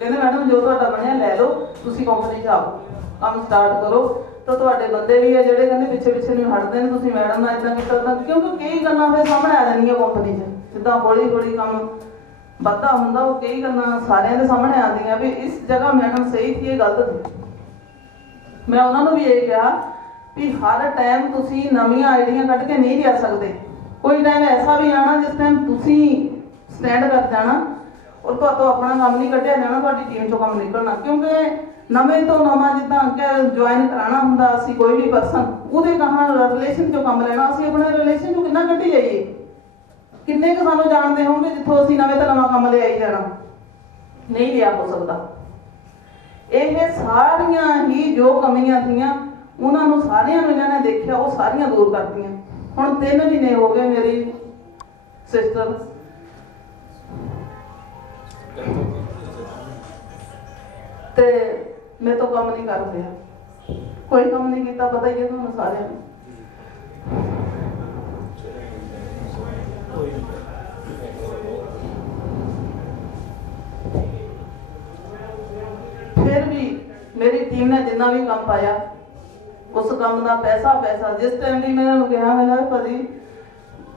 ਕਹਿੰਦੇ ਮੈਡਮ ਜੋ ਤੁਹਾਡਾ ਬਣਿਆ ਲੈ ਲਓ, ਤੁਸੀਂ ਕੰਪਨੀ 'ਚ ਆਓ, ਕੰਮ ਸਟਾਰਟ ਕਰੋ। ਤਾਂ ਤੁਹਾਡੇ ਬੰਦੇ ਵੀ ਹੈ ਜਿਹੜੇ ਕਹਿੰਦੇ ਪਿੱਛੇ ਪਿੱਛੇ ਨਹੀਂ ਹਟਦੇ ਨੇ, ਤੁਸੀਂ ਮੈਡਮ ਨਾਲ ਇਦਾਂ ਕੀਤਾ ਤਾਂ ਕਿਉਂਕਿ ਕਈ ਗੱਲਾਂ ਫਿਰ ਸਾਹਮਣੇ ਆ ਜਾਂਦੀਆਂ ਕੰਪਨੀ 'ਚ। ਜਿੱਦਾਂ ਹੌਲੀ ਹੌਲੀ ਕੰਮ ਵੱਧਦਾ ਹੁੰਦਾ ਉਹ ਕਈ ਗੱਲਾਂ ਸਾਰਿਆਂ ਦੇ ਸਾਹਮਣੇ ਆਉਂਦੀਆਂ ਵੀ ਇਸ ਜਗ੍ਹਾ ਮੈਡਮ ਸਹੀ ਸੀ, ਇਹ ਗਲਤ ਸੀ। ਮੈਂ ਉਹਨਾਂ ਨੂੰ ਵੀ ਇਹ ਕਿਹਾ ਵੀ ਹਰ ਟਾਈਮ ਤੁਸੀਂ ਨਵੀਆਂ ਆਈਡੀਆਂ ਕੱਢ ਕੇ ਨਹੀਂ ਲਿਆ ਸਕਦੇ। ਕੋਈ ਟਾਈਮ ਐਸਾ ਵੀ ਆਣਾ ਜਿਸ ਟਾਈਮ ਤੁਸੀਂ ਸਟੈਂਡ ਕਰ ਜਾਣਾ ਔਰ ਤੁਹਾਤੋਂ ਆਪਣਾ ਕੰਮ ਨਹੀਂ ਕੱਢਿਆ ਜਾਣਾ, ਤੁਹਾਡੀ ਟੀਮ 'ਚੋਂ ਕੰਮ ਨਿਕਲਣਾ। ਕਿਉਂਕਿ ਨਵੇਂ ਤੋਂ ਨਵਾਂ ਜਿੱਦਾਂ ਅੱਗੇ ਜੁਆਇਨ ਕਰਾਉਣਾ ਹੁੰਦਾ ਅਸੀਂ ਕੋਈ ਵੀ ਪਰਸਨ, ਉਹਦੇ ਕਹਾਂ ਰਿਲੇਸ਼ਨ 'ਚੋਂ ਕੰਮ ਲੈਣਾ। ਅਸੀਂ ਆਪਣੇ ਰਿਲੇਸ਼ਨ 'ਚੋਂ ਕਿੰਨਾ ਕੱਢੀ ਜਾਈਏ, ਕਿੰਨੇ ਕੁ ਸਾਨੂੰ ਜਾਣਦੇ ਹੋਣਗੇ ਜਿੱਥੋਂ ਅਸੀਂ ਨਵੇਂ ਤੋਂ ਨਵਾਂ ਕੰਮ ਲਿਆਈ ਜਾਣਾ, ਨਹੀਂ ਲਿਆ ਹੋ ਸਕਦਾ। ਇਹ ਸਾਰੀਆਂ ਹੀ ਜੋ ਕਮੀਆਂ ਸੀਗੀਆਂ ਉਹਨਾਂ ਨੂੰ ਸਾਰਿਆਂ ਨੂੰ ਇਹਨਾਂ ਨੇ ਦੇਖਿਆ, ਉਹ ਸਾਰੀਆਂ ਦੂਰ ਕਰਤੀਆਂ। ਹੁਣ 3 ਮਹੀਨੇ ਹੋ ਗਏ ਮੇਰੀ ਸਿਸਟਰ ਤੇ ਮੈਂ ਤਾਂ ਕੰਮ ਨਹੀਂ ਕਰ ਰਿਹਾ, ਕੋਈ ਕੰਮ ਨਹੀਂ ਕੀਤਾ, ਪਤਾ ਹੀ ਹੈ ਤੁਹਾਨੂੰ ਸਾਰਿਆਂ ਨੂੰ। ਫਿਰ ਵੀ ਮੇਰੀ ਟੀਮ ਨੇ ਜਿੰਨਾ ਵੀ ਕੰਮ ਪਾਇਆ ਉਸ ਕੰਮ ਦਾ ਪੈਸਾ ਜਿਸ ਟਾਈਮ ਵੀ ਮੈਂ ਉਹਨੂੰ ਕਿਹਾ ਮੈਂ ਕਿਹਾ ਭਾਜੀ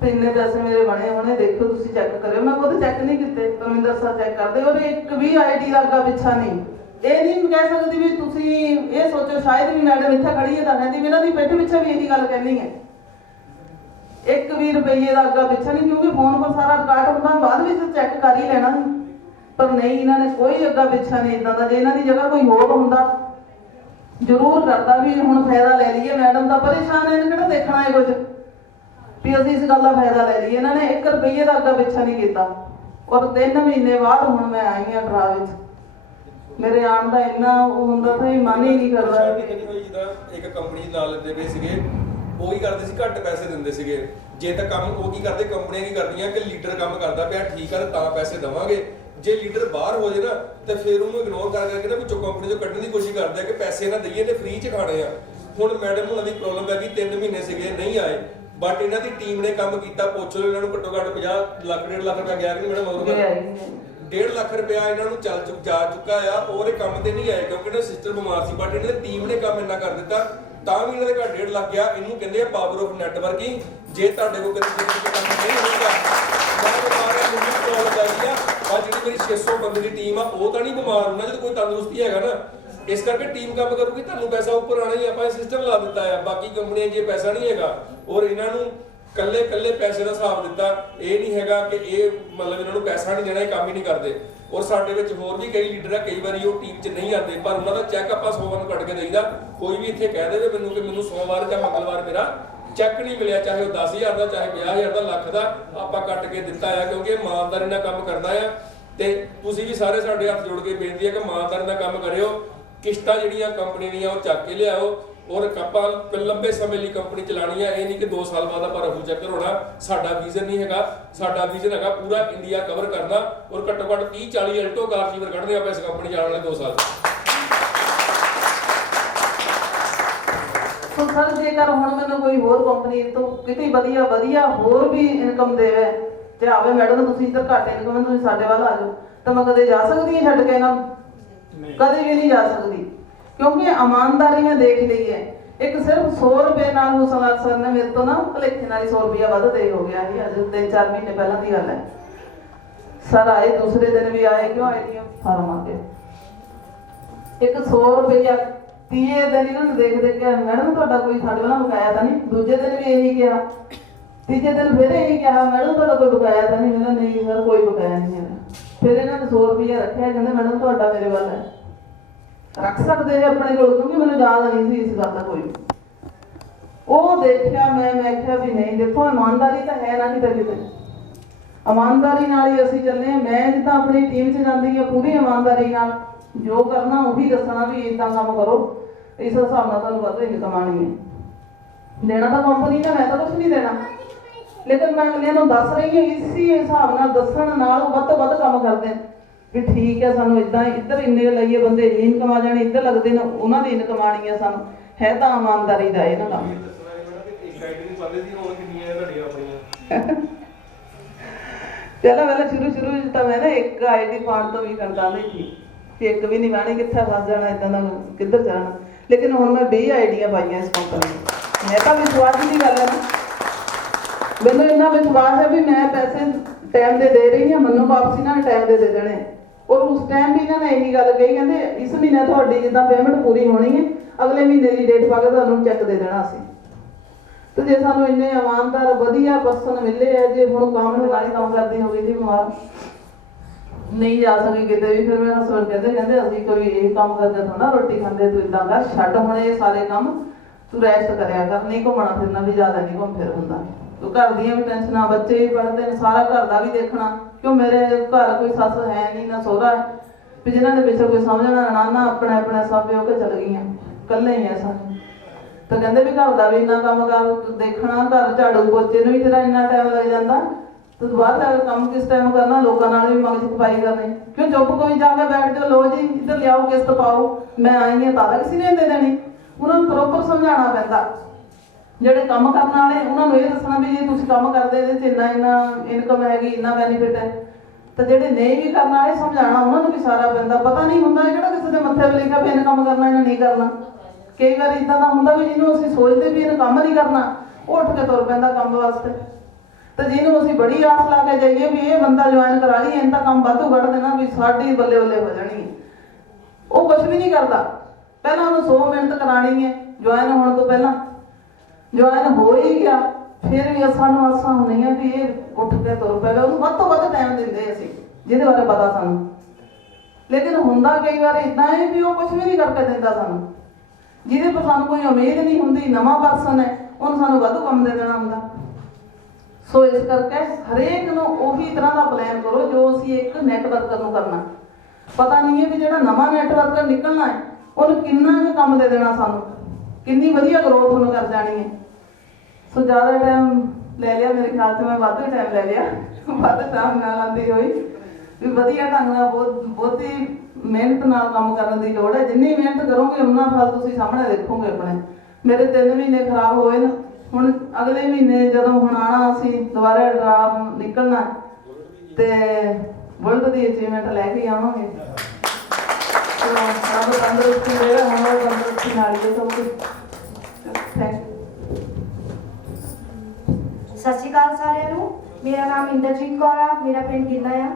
ਇੰਨੇ ਪੈਸੇ ਮੇਰੇ ਬਣੇ ਹੋਣੇ, ਦੇਖੋ ਤੁਸੀਂ ਚੈੱਕ ਕਰਿਓ। ਮੈਂ ਖੁਦ ਚੈੱਕ ਨਹੀਂ ਕੀਤੇ, ਪਰਮਿੰਦਰ ਸਰ ਚੈੱਕ ਕਰਦੇ ਔਰ ਇੱਕ ਵੀ ਆਈਡੀ ਦਾ ਅੱਗਾ ਪਿੱਛਾ ਨਹੀਂ। ਇਹ ਨਹੀਂ ਕਹਿ ਸਕਦੀ ਵੀ ਤੁਸੀਂ ਇਹ ਸੋਚੋ ਸ਼ਾਇਦ ਵੀ ਮੈਡਮ ਇੱਥੇ ਖੜੀ ਹੈ ਤਾਂ ਕਹਿੰਦੀ ਇਹਨਾਂ ਦੀ ਪਿੱਠ ਪਿੱਛੇ ਵੀ ਇਹੀ ਗੱਲ ਕਹਿਣੀ ਹੈ। 1 ਵੀ ਰੁਪਈਏ ਦਾ ਅੱਗਾ ਪਿੱਛਾ ਨਹੀਂ, ਕਿਉਂਕਿ ਫੋਨ ਪਰ ਸਾਰਾ ਰਿਕਾਰਡ ਹੁੰਦਾ, ਬਾਅਦ ਵਿੱਚ ਚੈੱਕ ਕਰ ਹੀ ਲੈਣਾ। ਪਰ ਨਹੀਂ, ਇਹਨਾਂ ਨੇ ਕੋਈ ਅੱਗਾ ਪਿੱਛਾ ਨਹੀਂ ਇਦਾਂ ਦਾ। ਜੇ ਇਹਨਾਂ ਦੀ ਜਗ੍ਹਾ ਕੋਈ ਹੋਰ ਹੁੰਦਾ ਜ਼ਰੂਰ ਕਰਦਾ ਵੀ ਹੁਣ ਫਾਇਦਾ ਲੈ ਲਈਏ, ਮੈਡਮ ਤਾਂ ਪਰੇਸ਼ਾਨ ਹੈ, ਇਹਨੇ ਕਿਹੜਾ ਦੇਖਣਾ ਹੈ ਕੁਝ ਵੀ ਅਸੀਂ ਇਸ ਗੱਲ ਦਾ ਫਾਇਦਾ ਲੈ ਲਈਏ। ਇਹਨਾਂ ਨੇ 1 ਰੁਪਈਏ ਦਾ ਅੱਗਾ ਪਿੱਛਾ ਨਹੀਂ ਕੀਤਾ। ਔਰ 3 ਮਹੀਨੇ ਬਾਅਦ ਹੁਣ ਮੈਂ ਆਈ ਹਾਂ ਡਰਾ ਵਿੱਚ। ਮੇਰੇ ਆਉਣ ਦਾ ਇੰਨਾ ਉਹ ਹੁੰਦਾ ਤਾਂ ਮਨ ਹੀ ਨਹੀਂ ਕਰਦਾ। ਜਿੱਦਾਂ ਇੱਕ ਕੰਪਨੀ ਨਾਲ ਲੈਂਦੇ ਪਏ ਸੀਗੇ, ਉਹ ਕੀ ਕਰਦੇ ਸੀ ਘੱਟ ਪੈਸੇ ਦਿੰਦੇ ਸੀਗੇ। ਜੇ ਤਾਂ ਕੰਮ ਉਹ ਕੀ ਕਰਦੇ, ਕੰਪਨੀਆਂ ਕੀ ਕਰਦੀਆਂ ਕਿ ਲੀਡਰ ਕੰਮ ਕਰਦਾ ਪਿਆ ਠੀਕ ਆ ਤਾਂ ਪੈਸੇ ਦੇਵਾਂਗੇ, ਜੇ ਲੀਡਰ ਬਾਹਰ ਹੋ ਜੇ ਨਾ ਤੇ ਫਿਰ ਉਹਨੂੰ ਇਗਨੋਰ ਕਰਕੇ ਨਾ ਵਿੱਚੋਂ ਕੰਪਨੀ ਚੋਂ ਕੱਢਣ ਦੀ ਕੋਸ਼ਿਸ਼ ਕਰਦੇ ਆ ਕਿ ਪੈਸੇ ਨਾ ਦਈਏ ਤੇ ਫ੍ਰੀ 'ਚ ਖਾਣੇ ਆ। ਹੁਣ ਮੈਡਮ ਉਹਨਾਂ ਦੀ ਪ੍ਰੋਬਲਮ ਹੈ ਕਿ 3 ਮਹੀਨੇ ਸੀਗੇ ਨਹੀਂ ਆਏ, ਬਟ ਇਹਨਾਂ ਦੀ ਟੀਮ ਨੇ ਕੰਮ ਕੀਤਾ। ਪੁੱਛ ਲਓ ਇਹਨਾਂ ਨੂੰ ਘੱਟੋ ਘੱਟ 50 ਲੱਖ 1.5 ਲੱਖ ਰੁਪਇਆ ਗਿਆ ਕਿ ਮੈਡਮ 1.5 ਲੱਖ ਰੁਪਇਆ ਇਹਨਾਂ ਨੂੰ ਜਾ ਚੁੱਕਾ ਆ, ਔਰ ਇਹ ਕੰਮ ਤੇ ਨਹੀਂ ਆਏ ਕਿਉਂਕਿ ਇਹਨਾਂ ਸਿਸਟਰ ਬਿਮਾਰ ਸੀ, ਬਟ ਇਹਨਾਂ ਦੀ ਟੀਮ ਨੇ ਕੰਮ ਇੰਨਾ ਕਰ ਦਿੱਤਾ ਤਾਂ ਵੀ ਇਹਨਾਂ ਦੇ ਘਰ 1.5 ਲੱਖ ਗਿਆ। ਇਹਨੂੰ ਕਹਿੰਦੇ ਆ ਪਾਵਰ ਆਫ ਨੈਟਵਰਕਿੰਗ। ਜੇ ਤੁਹਾਡੇ ਕੋਲ ਕਦੇ ਕੰਮ ਨਹੀਂ ਹੋਊਗਾ, ਮੈਂ ਬਿਮਾਰ ਆ, ਮੈਨੂੰ ਪ੍ਰੋਬਲਮ ਲੱਗਦੀ ਆ, ਪਰ ਜਿਹੜੀ ਮੇਰੀ 600 ਬੰਦੇ ਦੀ ਟੀਮ ਆ ਉਹ ਤਾਂ ਨਹੀਂ ਬਿਮਾਰ, ਉਹਨਾਂ 'ਚ ਕੋਈ ਤੰਦਰੁਸਤੀ ਹੈਗਾ ਨਾ। ਇਸ ਕਰਕੇ ਟੀਮ ਕੰਮ ਕਰੂਗੀ, ਤੁਹਾਨੂੰ ਪੈਸਾ ਉੱਪਰ ਆਣਾ ਹੀ। ਆਪਾਂ ਇਹ ਸਿਸਟਮ ਲਾ ਦਿੱਤਾ ਆ, ਬਾਕੀ ਕੰਪਨੀਆਂ 'ਚ ਪੈਸਾ ਨਹੀਂ ਹੈਗਾ, ਔਰ ਇਹਨਾਂ ਨੂੰ ਕੱਲੇ ਪੈਸੇ ਦਾ ਹਿਸਾਬ ਦਿੱਤਾ। ਇਹ ਨਹੀਂ ਹੈਗਾ ਕਿ ਇਹ ਮਤਲਬ ਇਹਨਾਂ ਨੂੰ ਪੈਸਾ ਨਹੀਂ ਦੇਣਾ, ਇਹ ਕੰਮ ਹੀ ਨਹੀਂ ਕਰਦੇ। ਔਰ ਸਾਡੇ ਵਿੱਚ ਹੋਰ ਵੀ ਕਈ ਲੀਡਰ ਆ, ਕਈ ਵਾਰੀ ਉਹ ਟੀਮ 'ਚ ਨਹੀਂ ਆਉਂਦੇ, ਪਰ ਉਹਨਾਂ ਦਾ ਚੈੱਕ ਆਪਾਂ ਸੋਮਵਾਰ ਨੂੰ ਕੱਢ ਕੇ ਦੇਈਦਾ। ਕੋਈ ਵੀ ਇੱਥੇ ਕਹਿ ਦੇਵੇ ਮੈਨੂੰ ਕਿ ਮੈਨੂੰ ਸੋਮਵਾਰ ਜਾਂ ਮੰਗਲਵਾਰ ਮੇਰਾ ਚੈੱਕ ਨਹੀਂ ਮਿਲਿਆ, ਚਾਹੇ ਉਹ 10,000 ਦਾ, ਚਾਹੇ 50,000 ਦਾ, ਲੱਖ ਦਾ, ਆਪਾਂ ਕੱਟ ਕੇ ਦਿੱਤਾ ਆ, ਕਿਉਂਕਿ ਇਮਾਨਦਾਰੀ ਨਾਲ ਕੰਮ ਕਰਦਾ ਆ। ਤੇ ਤੁਸੀਂ ਵੀ ਸਾਰੇ ਸਾਡੇ ਹੱਥ ਜੋੜ ਕੇ ਬੇਨਤੀ ਹੈ ਕਿ ਇਮਾਨਦਾਰੀ ਨਾਲ ਕੰਮ ਕਰਿਓ। ਕਿਸ਼ਤਾਂ ਜਿਹੜੀਆਂ ਕੰਪਨੀ ਦੀਆਂ ਉਹ ਚੱਕ ਕੇ ਲਿਆਓ, ਔਰ ਆਪਾਂ ਲੰਬੇ ਸਮੇਂ ਲਈ ਕੰਪਨੀ ਚਲਾਣੀ ਹੈ। ਇਹ ਨਹੀਂ ਕਿ 2 ਸਾਲ ਬਾਅਦ ਆਪਾਂ ਰਫੂ ਚੱਕਰ ਹੋਣਾ। ਸਾਡਾ ਵਿਜ਼ਨ ਨਹੀਂ ਹੈਗਾ, ਸਾਡਾ ਵਿਜ਼ਨ ਹੈਗਾ ਪੂਰਾ ਇੰਡੀਆ ਕਵਰ ਕਰਨਾ, ਔਰ ਘੱਟੋ ਘੱਟ 30-40 ਅਲਟੋ ਕਾਰ ਚੀਵਰ ਕੱਢਦੇ ਆਪਾਂ ਇਸ ਕੰਪਨੀ ਜਾਣ ਵਾਲੇ 2 ਸਾਲ। ਸੋ ਸਰ ਜੇਕਰ ਹੁਣ ਮੈਨੂੰ ਕੋਈ ਹੋਰ ਕੰਪਨੀ ਤੋਂ ਕਿਤੇ ਵਧੀਆ ਹੋਰ ਵੀ ਇਨਕਮ ਦੇਵੇ ਤੇ ਆਵੇ ਮੈਡਮ ਤੁਸੀਂ ਇੱਧਰ ਘੱਟ ਇਨਕਮ ਤੁਸੀਂ ਸਾਡੇ ਵੱਲ ਆ ਜਾਓ, ਤਾਂ ਮੈਂ ਕਦੇ ਜਾ ਸਕਦੀ ਹਾਂ ਛੱਡ ਕੇ ਇਹਨਾਂ ਨੂੰ? ਕਦੇ ਵੀ ਨਹੀਂ ਜਾ ਸਕਦੀ, ਕਿਉਂਕਿ ਇਮਾਨਦਾਰੀ ਮੈਂ ਦੇਖ ਲਈ ਹੈ। ਇੱਕ ਸਿਰਫ 100 ਰੁਪਏ ਨਾਲ ਹੁਸਨਲਾਲ ਸਰ ਨੇ ਮੇਰੇ ਤੋਂ ਨਾ ਭੁਲੇਖੇ ਨਾਲ ਹੀ 100 ਰੁਪਇਆ ਵੱਧ ਦੇ ਹੋ ਗਿਆ ਸੀ। ਅੱਜ 3-4 ਮਹੀਨੇ ਪਹਿਲਾਂ ਦੀ ਗੱਲ ਹੈ। ਸਰ ਆਏ, ਦੂਸਰੇ ਦਿਨ ਵੀ ਆਏ, ਕਿਉਂ ਆਈਡੀਆ ਫਾਰਮ ਆ ਕੇ ਇੱਕ 100 ਰੁਪਇਆ 30 ਦਿਨ ਇਹਨਾਂ ਨੂੰ ਦੇਖ ਕੇ ਮੈਡਮ ਤੁਹਾਡਾ ਕੋਈ ਸਾਡੇ ਵੱਲੋਂ ਬਕਾਇਆ ਤਾਂ ਨਹੀਂ? ਦੂਜੇ ਦਿਨ ਵੀ ਇਹੀ ਕਿਹਾ, ਤੀਜੇ ਦਿਨ ਫਿਰ ਇਹੀ ਕਿਹਾ ਮੈਡਮ ਤੁਹਾਡਾ ਕੋਈ ਬਕਾਇਆ ਤਾਂ ਨਹੀਂ? ਮੇਰਾ ਨਹੀਂ ਸਰ ਕੋਈ ਬਕਾਇਆ ਨਹੀਂ ਹੈ। ਫਿਰ ਇਹਨਾਂ ਨੇ 100 ਰੁਪਇਆ ਰੱਖਿਆ, ਕਹਿੰਦੇ ਮੈਡਮ ਤੁਹਾਡਾ ਮੇਰੇ ਵੱਲ ਹੈ। ਰੱਖ ਸਕਦੇ ਆਪਣੇ ਕੋਲ, ਕਿਉਂਕਿ ਮੈਨੂੰ ਯਾਦ ਨਹੀਂ ਸੀ ਇਸ ਗੱਲ ਦਾ ਕੋਈ। ਉਹ ਦੇਖਿਆ ਮੈਂ ਕਿਹਾ ਵੀ ਨਹੀਂ, ਦੇਖੋ ਇਮਾਨਦਾਰੀ ਤਾਂ ਹੈ ਨਾ ਕਿਤੇ ਕਿਤੇ, ਇਮਾਨਦਾਰੀ ਨਾਲ ਹੀ ਅਸੀਂ ਚੱਲੇ ਹਾਂ। ਮੈਂ ਜਿੱਦਾਂ ਆਪਣੀ ਟੀਮ 'ਚ ਜਾਂਦੀ ਹਾਂ ਪੂਰੀ ਇਮਾਨਦਾਰੀ ਨਾਲ, ਜੋ ਕਰਨਾ ਉਹੀ ਦੱਸਣਾ ਵੀ ਇਦਾਂ ਕੰਮ ਕਰੋ, ਇਸ ਹਿਸਾਬ ਨਾਲ ਤੁਹਾਨੂੰ ਵੱਧ ਇਨਕਮ ਆਉਣੀ ਹੈ। ਦੇਣਾ ਤਾਂ ਕੰਪਨੀ ਨੇ, ਮੈਂ ਤਾਂ ਕੁਛ ਨਹੀਂ ਦੇਣਾ, ਲੇਕਿਨ ਮੈਂ ਅਗਲਿਆਂ ਨੂੰ ਦੱਸ ਰਹੀ ਹਾਂ ਇਸੇ ਹਿਸਾਬ ਨਾਲ ਦੱਸਣ ਨਾਲ ਉਹ ਵੱਧ ਤੋਂ ਵੱਧ ਕੰਮ ਕਰਦੇ ਕਿ ਠੀਕ ਹੈ ਸਾਨੂੰ ਇਦਾਂ ਇੱਧਰ ਇੰਨੇ ਲਈਏ ਬੰਦੇ ਇੰਨੀ ਇਨਕਮ ਆ ਜਾਣੀ, ਇੱਧਰ ਲੱਗਦੇ ਨੇ ਉਹਨਾਂ ਦੀ ਇਨਕਮ ਆਣੀ ਹੈ। ਸਾਨੂੰ ਹੈ ਤਾਂ ਇਮਾਨਦਾਰੀ ਦਾ ਇਹਨਾਂ ਦਾ। ਪਹਿਲਾਂ ਸ਼ੁਰੂ ਤਾਂ ਮੈਂ ਨਾ ਇੱਕ ਆਈਡੀ ਪਾਉਣ ਤੋਂ ਵੀ ਕਰਦਾ ਨਹੀਂ ਸੀ ਕਿ ਇੱਕ ਵੀ ਨਹੀਂ ਬਾਣੀ ਕਿੱਥੇ ਫਸ ਜਾਣਾ, ਇਦਾਂ ਦਾ ਕਿੱਧਰ ਜਾਣਾ। ਲੇਕਿਨ ਹੁਣ ਮੈਂ 20 ਆਈਡੀਆਂ ਪਾਈਆਂ ਇਸ ਕੰਪਨੀ ਨੂੰ। ਮੈਂ ਤਾਂ ਵਿਸ਼ਵਾਸ ਦੀ ਗੱਲ ਹੈ ਨਾ, ਮੈਨੂੰ ਇੰਨਾ ਵਿਸ਼ਵਾਸ ਹੈ ਵੀ ਮੈਂ ਪੈਸੇ ਟਾਈਮ ਦੇ ਰਹੀ ਹਾਂ, ਮੈਨੂੰ ਵਾਪਸ ਇਹਨਾਂ ਨੇ ਟਾਈਮ ਦੇ ਦੇਣੇ। ਔਰ ਉਸ ਟਾਈਮ ਵੀ ਇਹਨਾਂ ਨੇ ਇਹੀ ਗੱਲ ਕਹੀ, ਕਹਿੰਦੇ ਇਸ ਮਹੀਨੇ ਤੁਹਾਡੀ ਜਿੱਦਾਂ ਪੇਮੈਂਟ ਪੂਰੀ ਹੋਣੀ ਹੈ, ਅਗਲੇ ਮਹੀਨੇ ਦੀ ਡੇਟ ਪਾ ਕੇ ਤੁਹਾਨੂੰ ਚੈੱਕ ਦੇ ਦੇਣਾ ਅਸੀਂ। ਤੇ ਜੇ ਸਾਨੂੰ ਇੰਨੇ ਇਮਾਨਦਾਰ ਵਧੀਆ ਪਰਸਨ ਮਿਲੇ ਹੈ, ਜੇ ਹੁਣ ਕੰਮ ਲਗਾਈ ਕੰਮ ਕਰਦੀ ਹੋਵੇ ਜੀ ਬਿਮਾਰ ਨਹੀਂ ਜਾ ਸਕੀ ਕਿਤੇ ਵੀ, ਫਿਰ ਮੇਰੇ ਹਸਬੈਂਡ ਕਹਿੰਦੇ ਅਸੀਂ ਕੋਈ ਇਹ ਕੰਮ ਕਰਕੇ ਥੋੜਾ ਰੋਟੀ ਖਾਂਦੇ, ਤੂੰ ਇਦਾਂ ਕਰ ਛੱਡ ਹੁਣ ਇਹ ਸਾਰੇ ਕੰਮ, ਤੂੰ ਰੈਸਟ ਕਰਿਆ ਕਰ, ਨਹੀਂ ਘੁੰਮਣਾ ਫਿਰਨਾ ਵੀ ਜ਼ਿਆਦਾ ਨਹੀਂ ਘੁੰਮ ਫਿਰ ਹੁੰਦਾ। ਤੂੰ ਘਰ ਦੀਆਂ ਵੀ ਟੈਨਸ਼ਨਾਂ, ਬੱਚੇ ਵੀ ਪੜ੍ਹਦੇ ਨੇ, ਸਾਰਾ ਘਰ ਦਾ ਵੀ ਦੇਖਣਾ, ਕਿਉਂ ਮੇਰੇ ਘਰ ਕੋਈ ਸੱਸ ਹੈ ਨਹੀਂ ਨਾ ਸਹੁਰਾ ਹੈ ਵੀ ਜਿਨ੍ਹਾਂ ਦੇ ਪਿੱਛੇ ਕੋਈ ਸਮਝਣਾ ਨਾ ਆਪਣਾ ਸਭ ਹੋ ਕੇ ਚਲ ਗਈਆਂ, ਇਕੱਲੇ ਹੀ ਆ ਸਾਨੂੰ। ਤਾਂ ਕਹਿੰਦੇ ਵੀ ਘਰ ਦਾ ਵੀ ਇੰਨਾ ਕੰਮ ਕਰ ਦੇਖਣਾ, ਘਰ ਝਾੜੂ ਪੋਚੇ ਨੂੰ ਵੀ ਤੇਰਾ ਇੰਨਾ ਟਾਈਮ ਲੱਗ ਜਾਂਦਾ, ਤੂੰ ਬਾਹਰ ਜਾ ਕੇ ਕੰਮ ਕਿਸ ਟਾਈਮ ਕਰਨਾ, ਲੋਕਾਂ ਨਾਲ ਵੀ ਮਗਜ ਖਪਾਈ ਕਰਨੀ, ਕਿਉਂ ਚੁੱਪ ਕੋਈ ਜਾ ਕੇ ਬੈਠ ਜਾਓ, ਲੋ ਜੀ ਇੱਧਰ ਲਿਆਓ ਕਿਸ਼ਤ ਪਾਓ, ਮੈਂ ਆਈ ਹਾਂ ਤਾਂ ਕਿਸੇ ਨੇ ਦੇ ਦੇਣੀ। ਉਹਨਾਂ ਨੂੰ ਪ੍ਰੋਪਰ ਸਮਝਾਉਣਾ ਪੈਂਦਾ। ਜਿਹੜੇ ਕੰਮ ਕਰਨ ਵਾਲੇ ਉਹਨਾਂ ਨੂੰ ਇਹ ਦੱਸਣਾ ਵੀ ਜੇ ਤੁਸੀਂ ਕੰਮ ਕਰਦੇ ਇਹਦੇ 'ਚ ਇੰਨਾ ਇਨਕਮ ਹੈਗੀ, ਇੰਨਾ ਬੈਨੀਫਿਟ ਹੈ। ਤਾਂ ਜਿਹੜੇ ਨਹੀਂ ਵੀ ਕਰਨ ਵਾਲੇ ਸਮਝਾਉਣਾ ਉਹਨਾਂ ਨੂੰ ਵੀ ਸਾਰਾ ਪੈਂਦਾ। ਪਤਾ ਨਹੀਂ ਹੁੰਦਾ ਕਿਹੜਾ ਕਿਸੇ ਦੇ ਮੱਥੇ 'ਤੇ ਲਿਖਿਆ ਵੀ ਇਹਨੇ ਕੰਮ ਕਰਨਾ ਇਹਨੇ ਨਹੀਂ ਕਰਨਾ। ਕਈ ਵਾਰ ਇਦਾਂ ਦਾ ਹੁੰਦਾ ਵੀ ਜਿਹਨੂੰ ਅਸੀਂ ਸੋਚਦੇ ਵੀ ਇਹਨੇ ਕੰਮ ਨਹੀਂ ਕਰਨਾ, ਉਹ ਉੱਠ ਕੇ ਤੁਰ ਪੈਂਦਾ ਕੰਮ ਵਾਸਤੇ। ਤੇ ਜਿਹਨੂੰ ਅਸੀਂ ਬੜੀ ਆਸ ਲਾ ਕੇ ਜਾਈਏ ਵੀ ਇਹ ਬੰਦਾ ਜੁਆਇਨ ਕਰਾ ਲਈ, ਇਹਨਾਂ ਦਾ ਕੰਮ ਵਾਧੂ ਕੱਢ ਦੇਣਾ ਵੀ ਸਾਡੀ ਬੱਲੇ ਬੱਲੇ ਹੋ ਜਾਣੀ ਹੈ, ਉਹ ਕੁਛ ਵੀ ਨਹੀਂ ਕਰਦਾ। ਪਹਿਲਾਂ ਉਹਨੂੰ 100 ਮਿਹਨਤ ਕਰਾਣੀ ਹੈ ਜੁਆਇਨ ਹੋਣ ਤੋਂ ਪਹਿਲਾਂ। ਜੁਆਇਨ ਹੋ ਹੀ ਗਿਆ, ਫਿਰ ਵੀ ਸਾਨੂੰ ਆਸਾਂ ਹੁੰਦੀਆਂ ਵੀ ਇਹ ਉੱਠ ਕੇ ਤੁਰ ਪਏਗਾ। ਉਹਨੂੰ ਵੱਧ ਤੋਂ ਵੱਧ ਟਾਈਮ ਦਿੰਦੇ ਅਸੀਂ, ਜਿਹਦੇ ਬਾਰੇ ਪਤਾ ਸਾਨੂੰ। ਲੇਕਿਨ ਹੁੰਦਾ ਕਈ ਵਾਰ ਇਦਾਂ ਹੈ ਵੀ ਉਹ ਕੁਛ ਵੀ ਨਹੀਂ ਕਰਕੇ ਦਿੰਦਾ ਸਾਨੂੰ, ਜਿਹਦੇ ਪਰ ਸਾਨੂੰ ਕੋਈ ਉਮੀਦ ਨਹੀਂ ਹੁੰਦੀ, ਨਵਾਂ ਪਰਸਨ ਹੈ, ਉਹਨੂੰ ਸਾਨੂੰ ਵਾਧੂ ਕੰਮ ਦੇ ਦੇਣਾ ਹੁੰਦਾ। ਸੋ ਇਸ ਕਰਕੇ ਹਰੇਕ ਨੂੰ ਉਹੀ ਤਰ੍ਹਾਂ ਦਾ ਪਲਾਨ ਕਰੋ ਜੋ ਅਸੀਂ ਇੱਕ ਨੈਟਵਰਕਰ ਨੂੰ ਕਰਨਾ। ਪਤਾ ਨਹੀਂ ਹੈ ਵੀ ਜਿਹੜਾ ਨਵਾਂ ਨੈਟਵਰਕਰ ਨਿਕਲਣਾ ਹੈ ਉਹਨੂੰ ਕਿੰਨਾ ਕੁ ਕੰਮ ਦੇ ਦੇਣਾ ਸਾਨੂੰ, ਕਿੰਨੀ ਵਧੀਆ ਗਰੋਥ ਉਹਨੂੰ ਕਰ ਜਾਣੀ ਹੈ। ਸੋ ਜ਼ਿਆਦਾ ਟਾਈਮ ਲੈ ਲਿਆ, ਮੇਰੇ ਖਿਆਲ 'ਚ ਮੈਂ ਵਾਧੂ ਟਾਈਮ ਲੈ ਲਿਆ, ਵੱਧ ਟਾਈਮ ਨਾਲ ਆਉਂਦੀ ਹੋਈ ਵੀ ਵਧੀਆ ਢੰਗ ਨਾਲ ਬਹੁਤੀ ਮਿਹਨਤ ਨਾਲ ਕੰਮ ਕਰਨ ਦੀ ਲੋੜ ਹੈ। ਜਿੰਨੀ ਮਿਹਨਤ ਕਰੋਗੇ ਉਨਾ ਫਲ ਤੁਸੀਂ ਸਾਹਮਣੇ ਦੇਖੋਗੇ ਆਪਣੇ। ਮੇਰੇ 3 ਮਹੀਨੇ ਖਰਾਬ ਹੋਏ ਨਾ, ਹੁਣ ਅਗਲੇ ਮਹੀਨੇ ਜਦੋਂ ਹੁਣ ਆਉਣਾ ਅਸੀਂ ਦੁਬਾਰਾ ਡਰਾ ਨਿਕਲਣਾ, ਤੇ ਬੁਲਟ ਦੀ ਅਚੀਵਮੈਂਟ ਲੈ ਕੇ ਆਵਾਂਗੇ। ਸਭ ਤੰਦਰੁਸਤੀ ਦੇ ਹਮਾਰੇ ਤੰਦਰੁਸਤੀ ਨਾਲ ਹੀ ਸਭ ਕੁਝ। Thank you. ਸਤਿ ਸ਼੍ਰੀ ਅਕਾਲ ਸਾਰਿਆਂ ਨੂੰ। ਮੇਰਾ ਨਾਮ ਇੰਦਰਜੀਤ ਕੌਰ ਆ, ਮੇਰਾ ਪਿੰਡ ਗਿੱਲਾ ਆ।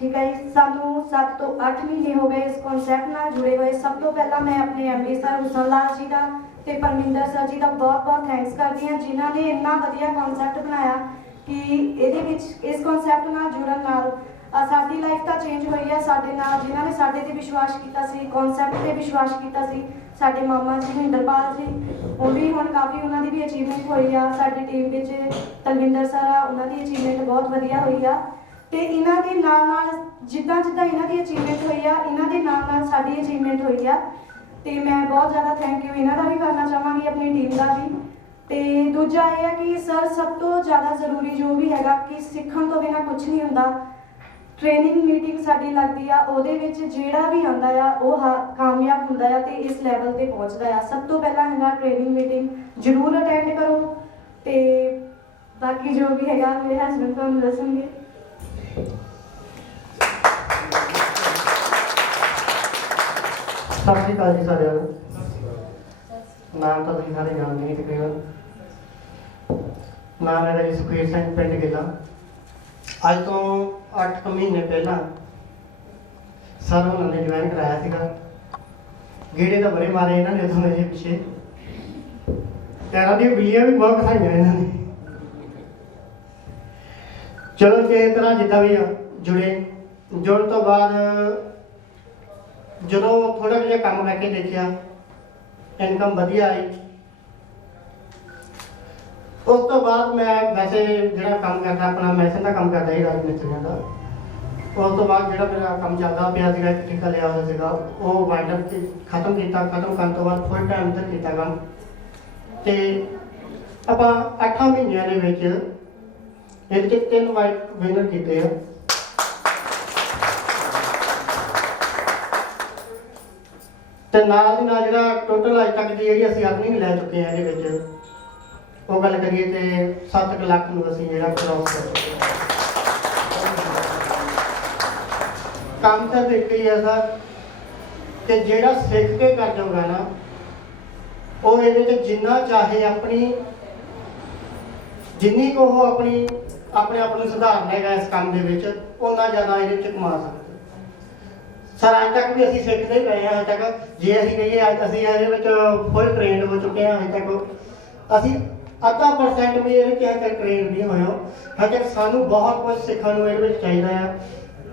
ਠੀਕ ਹੈ ਜੀ, ਸਾਨੂੰ 7 ਤੋਂ 8 ਮਹੀਨੇ ਹੋ ਗਏ ਇਸ ਕਨਸੈਪਟ ਨਾਲ ਜੁੜੇ ਹੋਏ। ਸਭ ਤੋਂ ਪਹਿਲਾਂ ਮੈਂ ਆਪਣੇ ਐਮਡੀ ਸਰ ਹੁਸਨ ਲਾਲ ਜੀ ਦਾ ਤੇ ਪਰਮਿੰਦਰ ਸਰ ਜੀ ਦਾ ਬਹੁਤ ਥੈਂਕਸ ਕਰਦੀ ਹਾਂ, ਜਿਨ੍ਹਾਂ ਨੇ ਇੰਨਾ ਵਧੀਆ ਕਨਸੈਪਟ ਬਣਾਇਆ ਕਿ ਇਹਦੇ ਵਿੱਚ ਇਸ ਕਨਸੈਪਟ ਨਾਲ ਜੁੜਨ ਨਾਲ ਸਾਡੀ ਲਾਈਫ ਤਾਂ ਚੇਂਜ ਹੋਈ ਹੈ। ਸਾਡੇ ਨਾਲ ਜਿਨ੍ਹਾਂ ਨੇ ਸਾਡੇ ਤੇ ਵਿਸ਼ਵਾਸ ਕੀਤਾ ਸੀ, ਕਨਸੈਪਟ ਤੇ ਵਿਸ਼ਵਾਸ ਕੀਤਾ ਸੀ, ਸਾਡੇ ਮਾਮਾ ਜੀ ਮਹਿੰਦਰਪਾਲ ਜੀ, ਉਹ ਵੀ ਹੁਣ ਕਾਫੀ ਉਹਨਾਂ ਦੀ ਵੀ ਅਚੀਵਮੈਂਟ ਹੋਈ ਆ। ਸਾਡੀ ਟੀਮ ਵਿੱਚ ਤਲਵਿੰਦਰ ਸਰ ਆ, ਉਹਨਾਂ ਦੀ ਅਚੀਵਮੈਂਟ ਬਹੁਤ ਵਧੀਆ ਹੋਈ ਆ। ਤੇ ਇਹਨਾਂ ਦੇ ਨਾਲ ਜਿੱਦਾਂ ਇਹਨਾਂ ਦੀ ਅਚੀਵਮੈਂਟ ਹੋਈ ਆ, ਇਹਨਾਂ ਦੇ ਨਾਲ ਸਾਡੀ ਅਚੀਵਮੈਂਟ ਹੋਈ ਆ। ਤੇ ਮੈਂ ਬਹੁਤ ਜ਼ਿਆਦਾ ਥੈਂਕ ਯੂ ਇਹਨਾਂ ਦਾ ਵੀ ਕਰਨਾ ਚਾਹਾਂਗੀ, ਆਪਣੀ ਟੀਮ ਦਾ ਵੀ। ਤੇ ਦੂਜਾ ਇਹ ਹੈ ਕਿ ਸਰ ਸਭ ਤੋਂ ਜ਼ਿਆਦਾ ਜ਼ਰੂਰੀ ਜੋ ਵੀ ਹੈਗਾ ਕਿ ਸਿੱਖਣ ਤੋਂ ਬਿਨਾਂ ਕੁਝ ਨਹੀਂ ਹੁੰਦਾ। ਟ੍ਰੇਨਿੰਗ ਮੀਟਿੰਗ ਸਾਡੀ ਲੱਗਦੀ ਆ, ਉਹਦੇ ਵਿੱਚ ਜਿਹੜਾ ਵੀ ਆਉਂਦਾ ਆ ਉਹ ਕਾਮਯਾਬ ਹੁੰਦਾ ਆ ਤੇ ਇਸ ਲੈਵਲ ਤੇ ਪਹੁੰਚਦਾ ਆ। ਸਭ ਤੋਂ ਪਹਿਲਾਂ ਹੈਗਾ ਟ੍ਰੇਨਿੰਗ ਮੀਟਿੰਗ, ਜ਼ਰੂਰ ਅਟੈਂਡ ਕਰੋ। ਤੇ ਬਾਕੀ ਜੋ ਵੀ ਹੈਗਾ ਮੇਰੇ ਹਸਬੈਂਡ ਤੁਹਾਨੂੰ ਦੱਸਣਗੇ। ਸਤਿ ਸ਼੍ਰੀ ਅਕਾਲ ਜੀ ਸਾਰਿਆਂ ਨੂੰ। ਨਾਮ ਤਾਂ ਤੁਸੀਂ ਸਾਰੇ ਜਾਣਦੇ ਹੀ ਤਕਰੀਬਨ। ਨਾਮ ਮੇਰਾ ਜੀ ਸੁਖਬੀਰ ਸਿੰਘ, ਪਿੰਡ ਗਿੱਲਾ। ਅੱਜ ਤੋਂ 8 ਮਹੀਨੇ ਪਹਿਲਾਂ ਸਰ ਉਹਨਾਂ ਨੇ ਜੁਆਇਨ ਕਰਾਇਆ ਸੀਗਾ। ਗੇੜੇ ਤਾਂ ਬੜੇ ਮਾਰੇ ਇਹਨਾਂ ਨੇ ਉਦੋਂ ਮੇਰੇ ਪਿੱਛੇ, ਪੈਰਾਂ ਦੀਆਂ ਬਿੱਲੀਆਂ ਵੀ ਬਹੁਤ ਖਾਈਆਂ ਇਹਨਾਂ ਨੇ। ਚਲੋ ਕਿਸੇ ਤਰ੍ਹਾਂ ਜਿੱਦਾਂ ਵੀ ਜੁੜਨ ਤੋਂ ਬਾਅਦ ਜਦੋਂ ਥੋੜਾ ਜਿਹਾ ਕੰਮ ਕਰਕੇ ਦੇਖਿਆ, ਇਨਕਮ ਵਧੀਆ ਆਈ। ਉਸ ਤੋਂ ਬਾਅਦ ਮੈਂ ਵੈਸੇ ਜਿਹੜਾ ਕੰਮ ਕਰਦਾ ਆਪਣਾ ਮੈਸਨ ਦਾ ਕੰਮ ਕਰਦਾ ਸੀ, ਰਾਜ ਮਿਸਤਰੀਆਂ ਦਾ। ਉਸ ਤੋਂ ਬਾਅਦ ਜਿਹੜਾ ਮੇਰਾ ਕੰਮ ਚੱਲਦਾ ਪਿਆ ਸੀਗਾ, ਇੱਕ ਠੇਕਾ ਲਿਆ ਹੋਇਆ ਸੀਗਾ, ਉਹ ਵਾਈਂਡਅਪ ਖਤਮ ਕੀਤਾ। ਖਤਮ ਕਰਨ ਤੋਂ ਬਾਅਦ ਫੁੱਲ ਟਾਈਮ ਤੇ ਕੀਤਾ ਕੰਮ। ਤੇ ਆਪਾਂ 8 ਮਹੀਨਿਆਂ ਦੇ ਵਿੱਚ ਇਹਦੇ 'ਚ 3 ਵਾਈਟ ਵਿਨਰ ਕੀਤੇ ਆ। ਤੇ ਨਾਲ ਦੀ ਨਾਲ ਜਿਹੜਾ ਟੋਟਲ ਅੱਜ ਤੱਕ ਦੀ ਜਿਹੜੀ ਅਸੀਂ ਅਰਨਿੰਗ ਲੈ ਚੁੱਕੇ ਹਾਂ ਇਹਦੇ ਵਿੱਚ, ਉਹ ਗੱਲ ਕਰੀਏ ਤੇ 7 ਲੱਖ ਨੂੰ ਅਸੀਂ ਜਿਹੜਾ ਕ੍ਰੋਸ ਕਰ ਚੁੱਕੇ ਹਾਂ। ਕੰਮ ਤਾਂ ਇੱਕ ਹੀ ਹੈ ਸਰ ਕਿ ਜਿਹੜਾ ਸਿੱਖ ਕੇ ਕਰ ਜਾਊਗਾ ਨਾ, ਉਹ ਇਹਦੇ 'ਚ ਜਿੰਨਾ ਚਾਹੇ ਜਿੰਨੀ ਕੁ ਉਹ ਆਪਣੇ ਆਪ ਨੂੰ ਸੁਧਾਰਨਾ ਹੈਗਾ ਇਸ ਕੰਮ ਦੇ ਵਿੱਚ, ਓਨਾ ਜ਼ਿਆਦਾ ਇਹਦੇ ਵਿੱਚ ਕਮਾ ਸਕਦਾ। ਸਰ ਅੱਜ ਤੱਕ ਵੀ ਅਸੀਂ ਸਿੱਖਦੇ ਹੀ ਪਏ ਹਾਂ। ਅੱਜ ਤੱਕ ਜੇ ਅਸੀਂ ਕਹੀਏ ਅੱਜ ਅਸੀਂ ਇਹਦੇ ਵਿੱਚ ਫੁੱਲ ਟ੍ਰੇਨਡ ਹੋ ਚੁੱਕੇ ਹਾਂ। ਅੱਜ ਤੱਕ ਅਸੀਂ 0.5% ਵੀ ਇਹਦੇ 'ਚ ਹਜੇ ਤੱਕ ਟ੍ਰੇਨ ਨਹੀਂ ਹੋਇਆ। ਹਜੇ ਤੱਕ ਸਾਨੂੰ ਬਹੁਤ ਕੁਝ ਸਿੱਖਣ ਨੂੰ ਇਹਦੇ ਵਿੱਚ ਚਾਹੀਦਾ ਆ।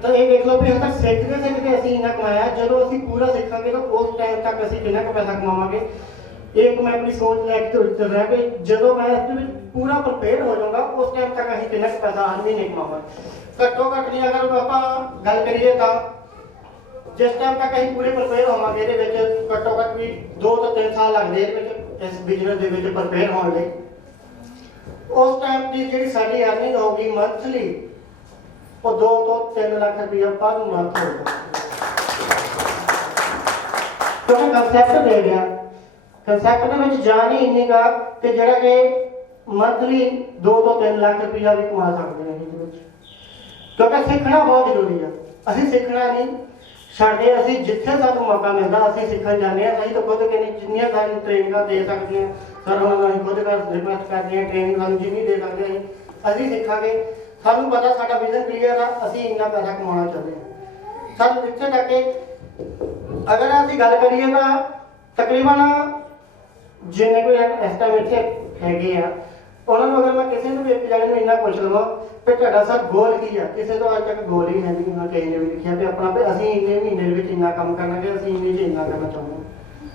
ਤਾਂ ਇਹ ਦੇਖ ਲਓ ਵੀ ਹਜੇ ਤੱਕ ਸਿੱਖਦੇ ਅਸੀਂ ਇੰਨਾ ਕਮਾਇਆ। ਜਦੋਂ ਅਸੀਂ ਪੂਰਾ ਸਿੱਖਾਂਗੇ ਤਾਂ ਉਸ ਟਾਈਮ ਤੱਕ ਅਸੀਂ ਕਿੰਨਾ ਕੁ ਪੈਸਾ ਕਮਾਵਾਂਗੇ, ਇਹ ਮੈਂ ਆਪਣੀ ਸੋਚ ਲੈ ਕੇ ਚੱਲ ਰਿਹਾ ਕਿ ਜਦੋਂ ਮੈਂ ਇਸ ਦੇ ਵਿੱਚ ਪੂਰਾ ਪ੍ਰਪੇਅਰ ਹੋ ਜਾਊਂਗਾ, ਉਸ ਟਾਈਮ ਤੱਕ ਅਸੀਂ ਕਿੰਨਾ ਕੁ ਪੈਸਾ ਹਰ ਮਹੀਨੇ ਕਮਾਵਾਂਗੇ। ਘੱਟੋ ਘੱਟ ਨਹੀਂ ਅਗਰ ਆਪਾਂ ਗੱਲ ਕਰੀਏ ਤਾਂ ਜਿਸ ਟਾਈਮ ਤੱਕ ਅਸੀਂ ਪੂਰੇ ਪ੍ਰਪੇਅਰ ਹੋਵਾਂਗੇ, ਇਹਦੇ ਵਿੱਚ ਘੱਟੋ ਘੱਟ ਵੀ 2 ਤੋਂ 3 ਸਾਲ ਲੱਗਦੇ ਇਹਦੇ ਵਿੱਚ ਇਸ ਬਿਜ਼ਨਸ ਦੇ ਵਿੱਚ ਪ੍ਰਪੇਅਰ ਹੋਣ ਲਈ। ਉਸ ਟਾਈਮ ਦੀ ਜਿਹੜੀ ਸਾਡੀ ਅਰਨਿੰਗ ਹੋਊਗੀ ਮੰਥਲੀ, ਉਹ 2 ਤੋਂ 3 ਲੱਖ ਰੁਪਇਆ ਪਰ ਮੰਥ ਹੋਊਗਾ। ਕਿਉਂਕਿ ਕੰਸੈਪਟ ਦੇ ਗਿਆ, ਕੰਸੈਪਟ ਦੇ ਵਿੱਚ ਜਾਣ ਹੀ ਇੰਨੀ ਗਾ ਕਿ ਜਿਹੜਾ ਕਿ ਮੰਥਲੀ 2 ਤੋਂ 3 ਲੱਖ ਰੁਪਇਆ ਵੀ ਕਮਾ ਸਕਦੇ ਹਾਂ ਇਹਦੇ ਵਿੱਚ। ਕਿਉਂਕਿ ਸਿੱਖਣਾ ਬਹੁਤ ਜ਼ਰੂਰੀ ਆ। ਅਸੀਂ ਸਿੱਖਣਾ ਨਹੀਂ ਛੱਡਦੇ, ਅਸੀਂ ਜਿੱਥੇ ਸਾਨੂੰ ਮੌਕਾ ਮਿਲਦਾ ਅਸੀਂ ਸਿੱਖਣ ਜਾਂਦੇ ਹਾਂ। ਅਸੀਂ ਤਾਂ ਖੁਦ ਕਹਿੰਦੇ ਜਿੰਨੀਆਂ ਸਾਨੂੰ ਟ੍ਰੇਨਿੰਗਾਂ ਦੇ ਸਕਦੇ ਹਾਂ ਸਰ ਉਹਨਾਂ ਨੂੰ ਅਸੀਂ ਖੁਦ ਰਿਕੁਐਸਟ ਕਰਦੇ ਹਾਂ, ਟ੍ਰੇਨਿੰਗ ਸਾਨੂੰ ਜਿੰਨੀ ਦੇ ਸਕਦੇ ਅਸੀਂ ਸਿੱਖਾਂਗੇ। ਸਾਨੂੰ ਪਤਾ ਸਾਡਾ ਵਿਜ਼ਨ ਕਲੀਅਰ ਆ, ਅਸੀਂ ਇੰਨਾ ਪੈਸਾ ਕਮਾਉਣਾ ਚਾਹੁੰਦੇ ਹਾਂ। ਸਾਨੂੰ ਜਿੱਥੇ ਤੱਕ ਅਗਰ ਅਸੀਂ ਗੱਲ ਕਰੀਏ ਤਾਂ ਤਕਰੀਬਨ ਜਿੰਨੇ ਕੋਈ ਇਸ ਟਾਈਮ ਇੱਥੇ ਹੈਗੇ ਆ, ਉਹਨਾਂ ਨੂੰ ਅਗਰ ਮੈਂ ਕਿਸੇ ਨੂੰ ਵੀ ਇੱਕ ਜਣੇ ਨੂੰ ਇੰਨਾ ਪੁੱਛ ਲਵਾਂ ਕਿ ਤੁਹਾਡਾ ਸਰ ਗੋਲ ਕੀ ਆ, ਕਿਸੇ ਤੋਂ ਅੱਜ ਤੱਕ ਗੋਲ ਹੀ ਹੈ ਨਹੀਂ। ਉਹਨਾਂ ਕਿਸੇ ਨੇ ਵੀ ਲਿਖਿਆ ਵੀ ਆਪਣਾ ਅਸੀਂ ਇੰਨੇ ਮਹੀਨੇ ਦੇ ਵਿੱਚ ਇੰਨਾ ਕੰਮ ਕਰਨਾ, ਕਿ ਅਸੀਂ ਇੰਨੇ 'ਚ ਇੰਨਾ ਕਰਨਾ ਚਾਹੁੰਦੇ ਹਾਂ।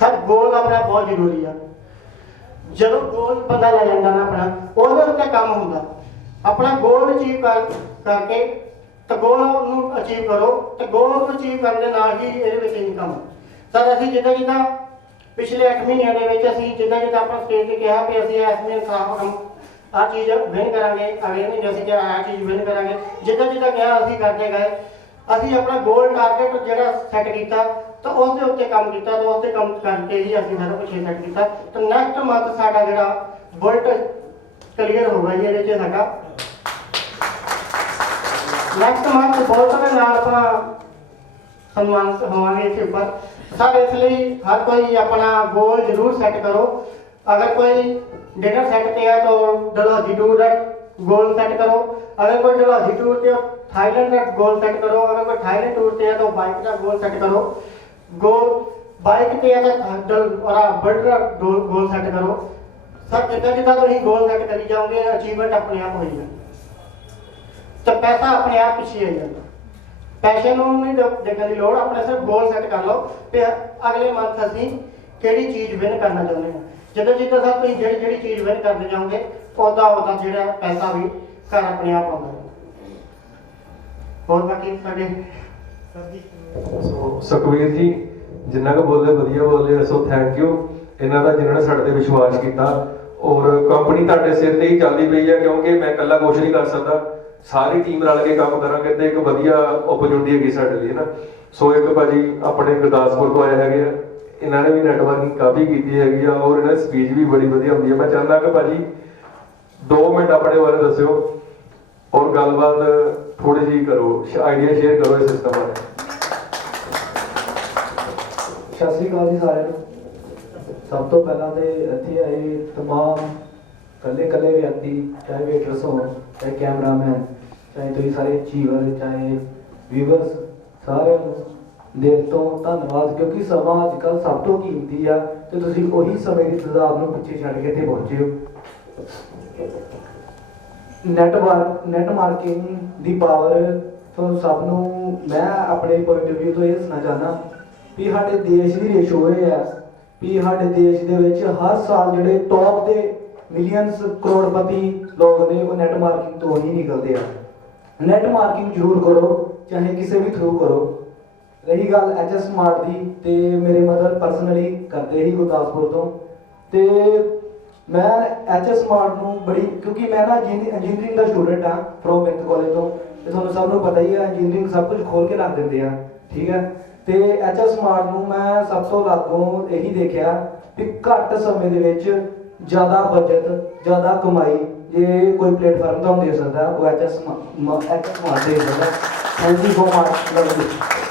ਸਰ ਗੋਲ ਆਪਣਾ ਬਹੁਤ ਜ਼ਰੂਰੀ ਆ। ਜਦੋਂ ਗੋਲ ਬੰਦਾ ਲੈ ਲੈਂਦਾ ਨਾ ਆਪਣਾ, ਉਹਦੇ ਉੱਤੇ ਕੰਮ ਹੁੰਦਾ। ਆਪਣਾ ਗੋਲ ਅਚੀਵ ਕਰਕੇ ਤਾਂ ਗੋਲ ਨੂੰ ਅਚੀਵ ਕਰੋ, ਤੇ ਗੋਲ ਨੂੰ ਅਚੀਵ ਕਰਨ ਦੇ ਨਾਲ ਹੀ ਇਹਦੇ ਵਿੱਚ ਇਨਕਮ। ਸਰ ਅਸੀਂ ਜਿੱਦਾਂ ਪਿਛਲੇ 8 ਮਹੀਨਿਆਂ ਦੇ ਵਿੱਚ ਅਸੀਂ ਜਿੱਦਾਂ ਆਪਣਾ ਸਟੇਜ ਤੇ ਕਿਹਾ ਕਿ ਅਸੀਂ ਇਸ ਮਹੀਨੇ ਆਹ ਚੀਜ਼ ਵਿਨ ਕਰਾਂਗੇ, ਅਗਲੇ ਮਹੀਨੇ ਅਸੀਂ ਕਿਹਾ ਆਹ ਚੀਜ਼ ਵਿਨ ਕਰਾਂਗੇ। ਜਿੱਦਾਂ ਕਿਹਾ ਅਸੀਂ ਕਰਦੇ ਗਏ। ਅਸੀਂ ਆਪਣਾ ਗੋਲ ਟਾਰਗੇਟ ਜਿਹੜਾ ਸੈੱਟ ਕੀਤਾ ਤਾਂ ਉਸ ਦੇ ਉੱਤੇ ਕੰਮ ਕੀਤਾ, ਤਾਂ ਉਸ ਤੇ ਕੰਮ ਕਰਕੇ ਹੀ ਅਸੀਂ ਸਾਰਾ ਕੁਛ ਸੈੱਟ ਕੀਤਾ। ਤਾਂ ਨੈਕਸਟ ਮੰਥ ਸਾਡਾ ਜਿਹੜਾ ਬੁਲਟ ਕਲੀਅਰ ਹੋਗਾ ਜੀ, ਇਹਦੇ 'ਚ ਸਾਡਾ ਨੈਕਸਟ ਮੰਥ ਬੋਲਟ ਦੇ ਨਾਲ ਆਪਾਂ ਸਨਮਾਨਿਤ ਹੋਵਾਂਗੇ ਇੱਥੇ ਉੱਪਰ ਸਰ। ਇਸ ਲਈ ਹਰ ਕੋਈ ਆਪਣਾ ਗੋਲ ਜ਼ਰੂਰ ਸੈੱਟ ਕਰੋ। अगर कोई डिनर सेट पे है तो डलहौजी टूर का गोल सेट करो। अगर कोई डलहौजी टूर पे थाईलैंड का गोल सेट करो। अगर कोई थाईलैंड टूर पे है तो बाइक का गोल सेट करो। गोल बाइक पे है तो बर्ड का गोल सेट करो। सर जितना जितना तुम गोल सेट करी जाओगे अचीवमेंट अपने आप हो जाएगी तो पैसा अपने आप पिछे आ जाएगा। पैसे नहीं देखने की लोड़, अपने सिर्फ गोल सेट कर लो कि अगले मंथ असी किहड़ी चीज़ विन करना चाहते हैं। ਜਦੋਂ ਜਿੱਦਾਂ ਸਰ ਤੁਸੀਂ ਜਿਹੜੀ ਚੀਜ਼ ਵਿਨ ਕਰਦੇ ਜਾਓਗੇ ਉਹਦਾ ਜਿਹੜਾ ਪੈਸਾ ਵੀ ਘਰ ਆਪਣੇ ਆਪ ਆਉਂਦਾ ਹੈ। ਹੋਰ ਬਾਕੀ ਸਾਡੇ ਸੋ ਸੁਖਵੀਰ ਜੀ ਜਿੰਨਾ ਕੁ ਬੋਲੇ ਵਧੀਆ ਬੋਲੇ, ਸੋ ਥੈਂਕ ਯੂ ਇਹਨਾਂ ਦਾ ਜਿਨ੍ਹਾਂ ਨੇ ਸਾਡੇ ਤੇ ਵਿਸ਼ਵਾਸ ਕੀਤਾ। ਔਰ ਕੰਪਨੀ ਤੁਹਾਡੇ ਸਿਰ ਤੇ ਹੀ ਚੱਲਦੀ ਪਈ ਹੈ ਕਿਉਂਕਿ ਮੈਂ ਇਕੱਲਾ ਕੁਝ ਨਹੀਂ ਕਰ ਸਕਦਾ, ਸਾਰੀ ਟੀਮ ਰਲ ਕੇ ਕੰਮ ਕਰਾਂਗੇ ਤੇ ਇੱਕ ਵਧੀਆ ਓਪਰਚੁਨਿਟੀ ਹੈਗੀ ਸਾਡੇ ਲਈ ਨਾ। ਸੋ ਇੱਕ ਭਾਜੀ ਆਪਣੇ ਗੁਰਦਾਸਪੁਰ ਤੋਂ ਆਏ ਹੈਗੇ ਆ, ਇਹਨਾਂ ਨੇ ਵੀ ਨੈਟਵਰਕਿੰਗ ਕਾਫੀ ਕੀਤੀ ਹੈਗੀ ਆ ਔਰ ਇਹਨਾਂ ਦੀ ਸਪੀਚ ਵੀ ਬੜੀ ਵਧੀਆ ਹੁੰਦੀ ਹੈ। ਮੈਂ ਚਾਹੁੰਦਾ ਕਿ ਭਾਜੀ 2 ਮਿੰਟ ਆਪਣੇ ਬਾਰੇ ਦੱਸਿਓ ਔਰ ਗੱਲਬਾਤ ਥੋੜੀ ਜਿਹੀ ਕਰੋ, ਆਈਡੀਆ ਸ਼ੇਅਰ ਕਰੋ ਇਸ ਸਿਸਟਮ ਬਾਰੇ। ਸਤਿ ਸ਼੍ਰੀ ਅਕਾਲ ਜੀ ਸਾਰਿਆਂ ਨੂੰ। ਸਭ ਤੋਂ ਪਹਿਲਾਂ ਤੇ ਇੱਥੇ ਆਏ ਤਮਾਮ ਕੱਲੇ ਵਿਅਕਤੀ, ਚਾਹੇ ਵੇਟਰਸ ਹੋਣ, ਚਾਹੇ ਕੈਮਰਾਮੈਨ, ਚਾਹੇ ਤੁਸੀਂ ਸਾਰੇ ਅਚੀਵਰ, ਚਾਹੇ ਵੀਵਰਸ, ਸਾਰਿਆਂ ਨੂੰ ਦਿਲ ਤੋਂ ਧੰਨਵਾਦ ਕਿਉਂਕਿ ਸਮਾਂ ਅੱਜ ਕੱਲ੍ਹ ਸਭ ਤੋਂ ਕੀਮਤੀ ਆ ਤੇ ਤੁਸੀਂ ਉਹੀ ਸਮੇਂ ਦੀ ਤਦਾਦ ਨੂੰ ਪਿੱਛੇ ਛੱਡ ਕੇ ਇੱਥੇ ਪਹੁੰਚੇ ਹੋ। ਨੈਟ ਮਾਰਕੀਟਿੰਗ ਦੀ ਪਾਵਰ ਤੁਹਾਨੂੰ ਸਭ ਨੂੰ ਮੈਂ ਆਪਣੇ ਪੁਆਇੰਟ ਆਫ ਵਿਊ ਤੋਂ ਇਹ ਦੱਸਣਾ ਚਾਹੁੰਦਾ ਵੀ ਸਾਡੇ ਦੇਸ਼ ਦੀ ਰੇਸ਼ੋ ਇਹ ਆ ਵੀ ਸਾਡੇ ਦੇਸ਼ ਦੇ ਵਿੱਚ ਹਰ ਸਾਲ ਜਿਹੜੇ ਟੌਪ ਦੇ ਮਿਲੀਅਨਸ ਕਰੋੜਪਤੀ ਲੋਕ ਨੇ ਉਹ ਨੈਟ ਮਾਰਕੀਟਿੰਗ ਤੋਂ ਹੀ ਨਿਕਲਦੇ ਆ। ਨੈਟ ਮਾਰਕੀਟਿੰਗ ਜ਼ਰੂਰ ਕਰੋ, ਚਾਹੇ ਕਿਸੇ ਵੀ ਥਰੂ ਕਰੋ। ਰਹੀ ਗੱਲ ਐਚਐਸ ਸਮਾਰਟ ਦੀ, ਤੇ ਮੇਰੇ ਮਦਰ ਪਰਸਨਲੀ ਕਰਦੇ ਹੀ ਗੁਰਦਾਸਪੁਰ ਤੋਂ, ਤੇ ਮੈਂ ਐਚਐਸ ਸਮਾਰਟ ਨੂੰ ਬੜੀ ਕਿਉਂਕਿ ਮੈਂ ਨਾ ਇੰਜੀਨੀਅਰਿੰਗ ਦਾ ਸਟੂਡੈਂਟ ਹਾਂ ਫਰੋਮ ਮੈਥ ਕਾਲਜ ਤੋਂ, ਤੇ ਤੁਹਾਨੂੰ ਸਭ ਨੂੰ ਪਤਾ ਹੀ ਹੈ ਇੰਜੀਨੀਅਰਿੰਗ ਸਭ ਕੁਝ ਖੋਲ ਕੇ ਰੱਖ ਦਿੰਦੇ ਆ, ਠੀਕ ਹੈ। ਤੇ ਐਚਐਸ ਸਮਾਰਟ ਨੂੰ ਮੈਂ ਸਭ ਤੋਂ ਲਾਗੋਂ ਇਹੀ ਦੇਖਿਆ ਵੀ ਘੱਟ ਸਮੇਂ ਦੇ ਵਿੱਚ ਜ਼ਿਆਦਾ ਬਜਟ, ਜ਼ਿਆਦਾ ਕਮਾਈ ਜੇ ਕੋਈ ਪਲੇਟਫਾਰਮ ਤੁਹਾਨੂੰ ਦੇ ਸਕਦਾ ਉਹ ਐਚਐਸ ਸਮਾਰਟ ਦੇ ਸਕਦਾ। Thank you so much.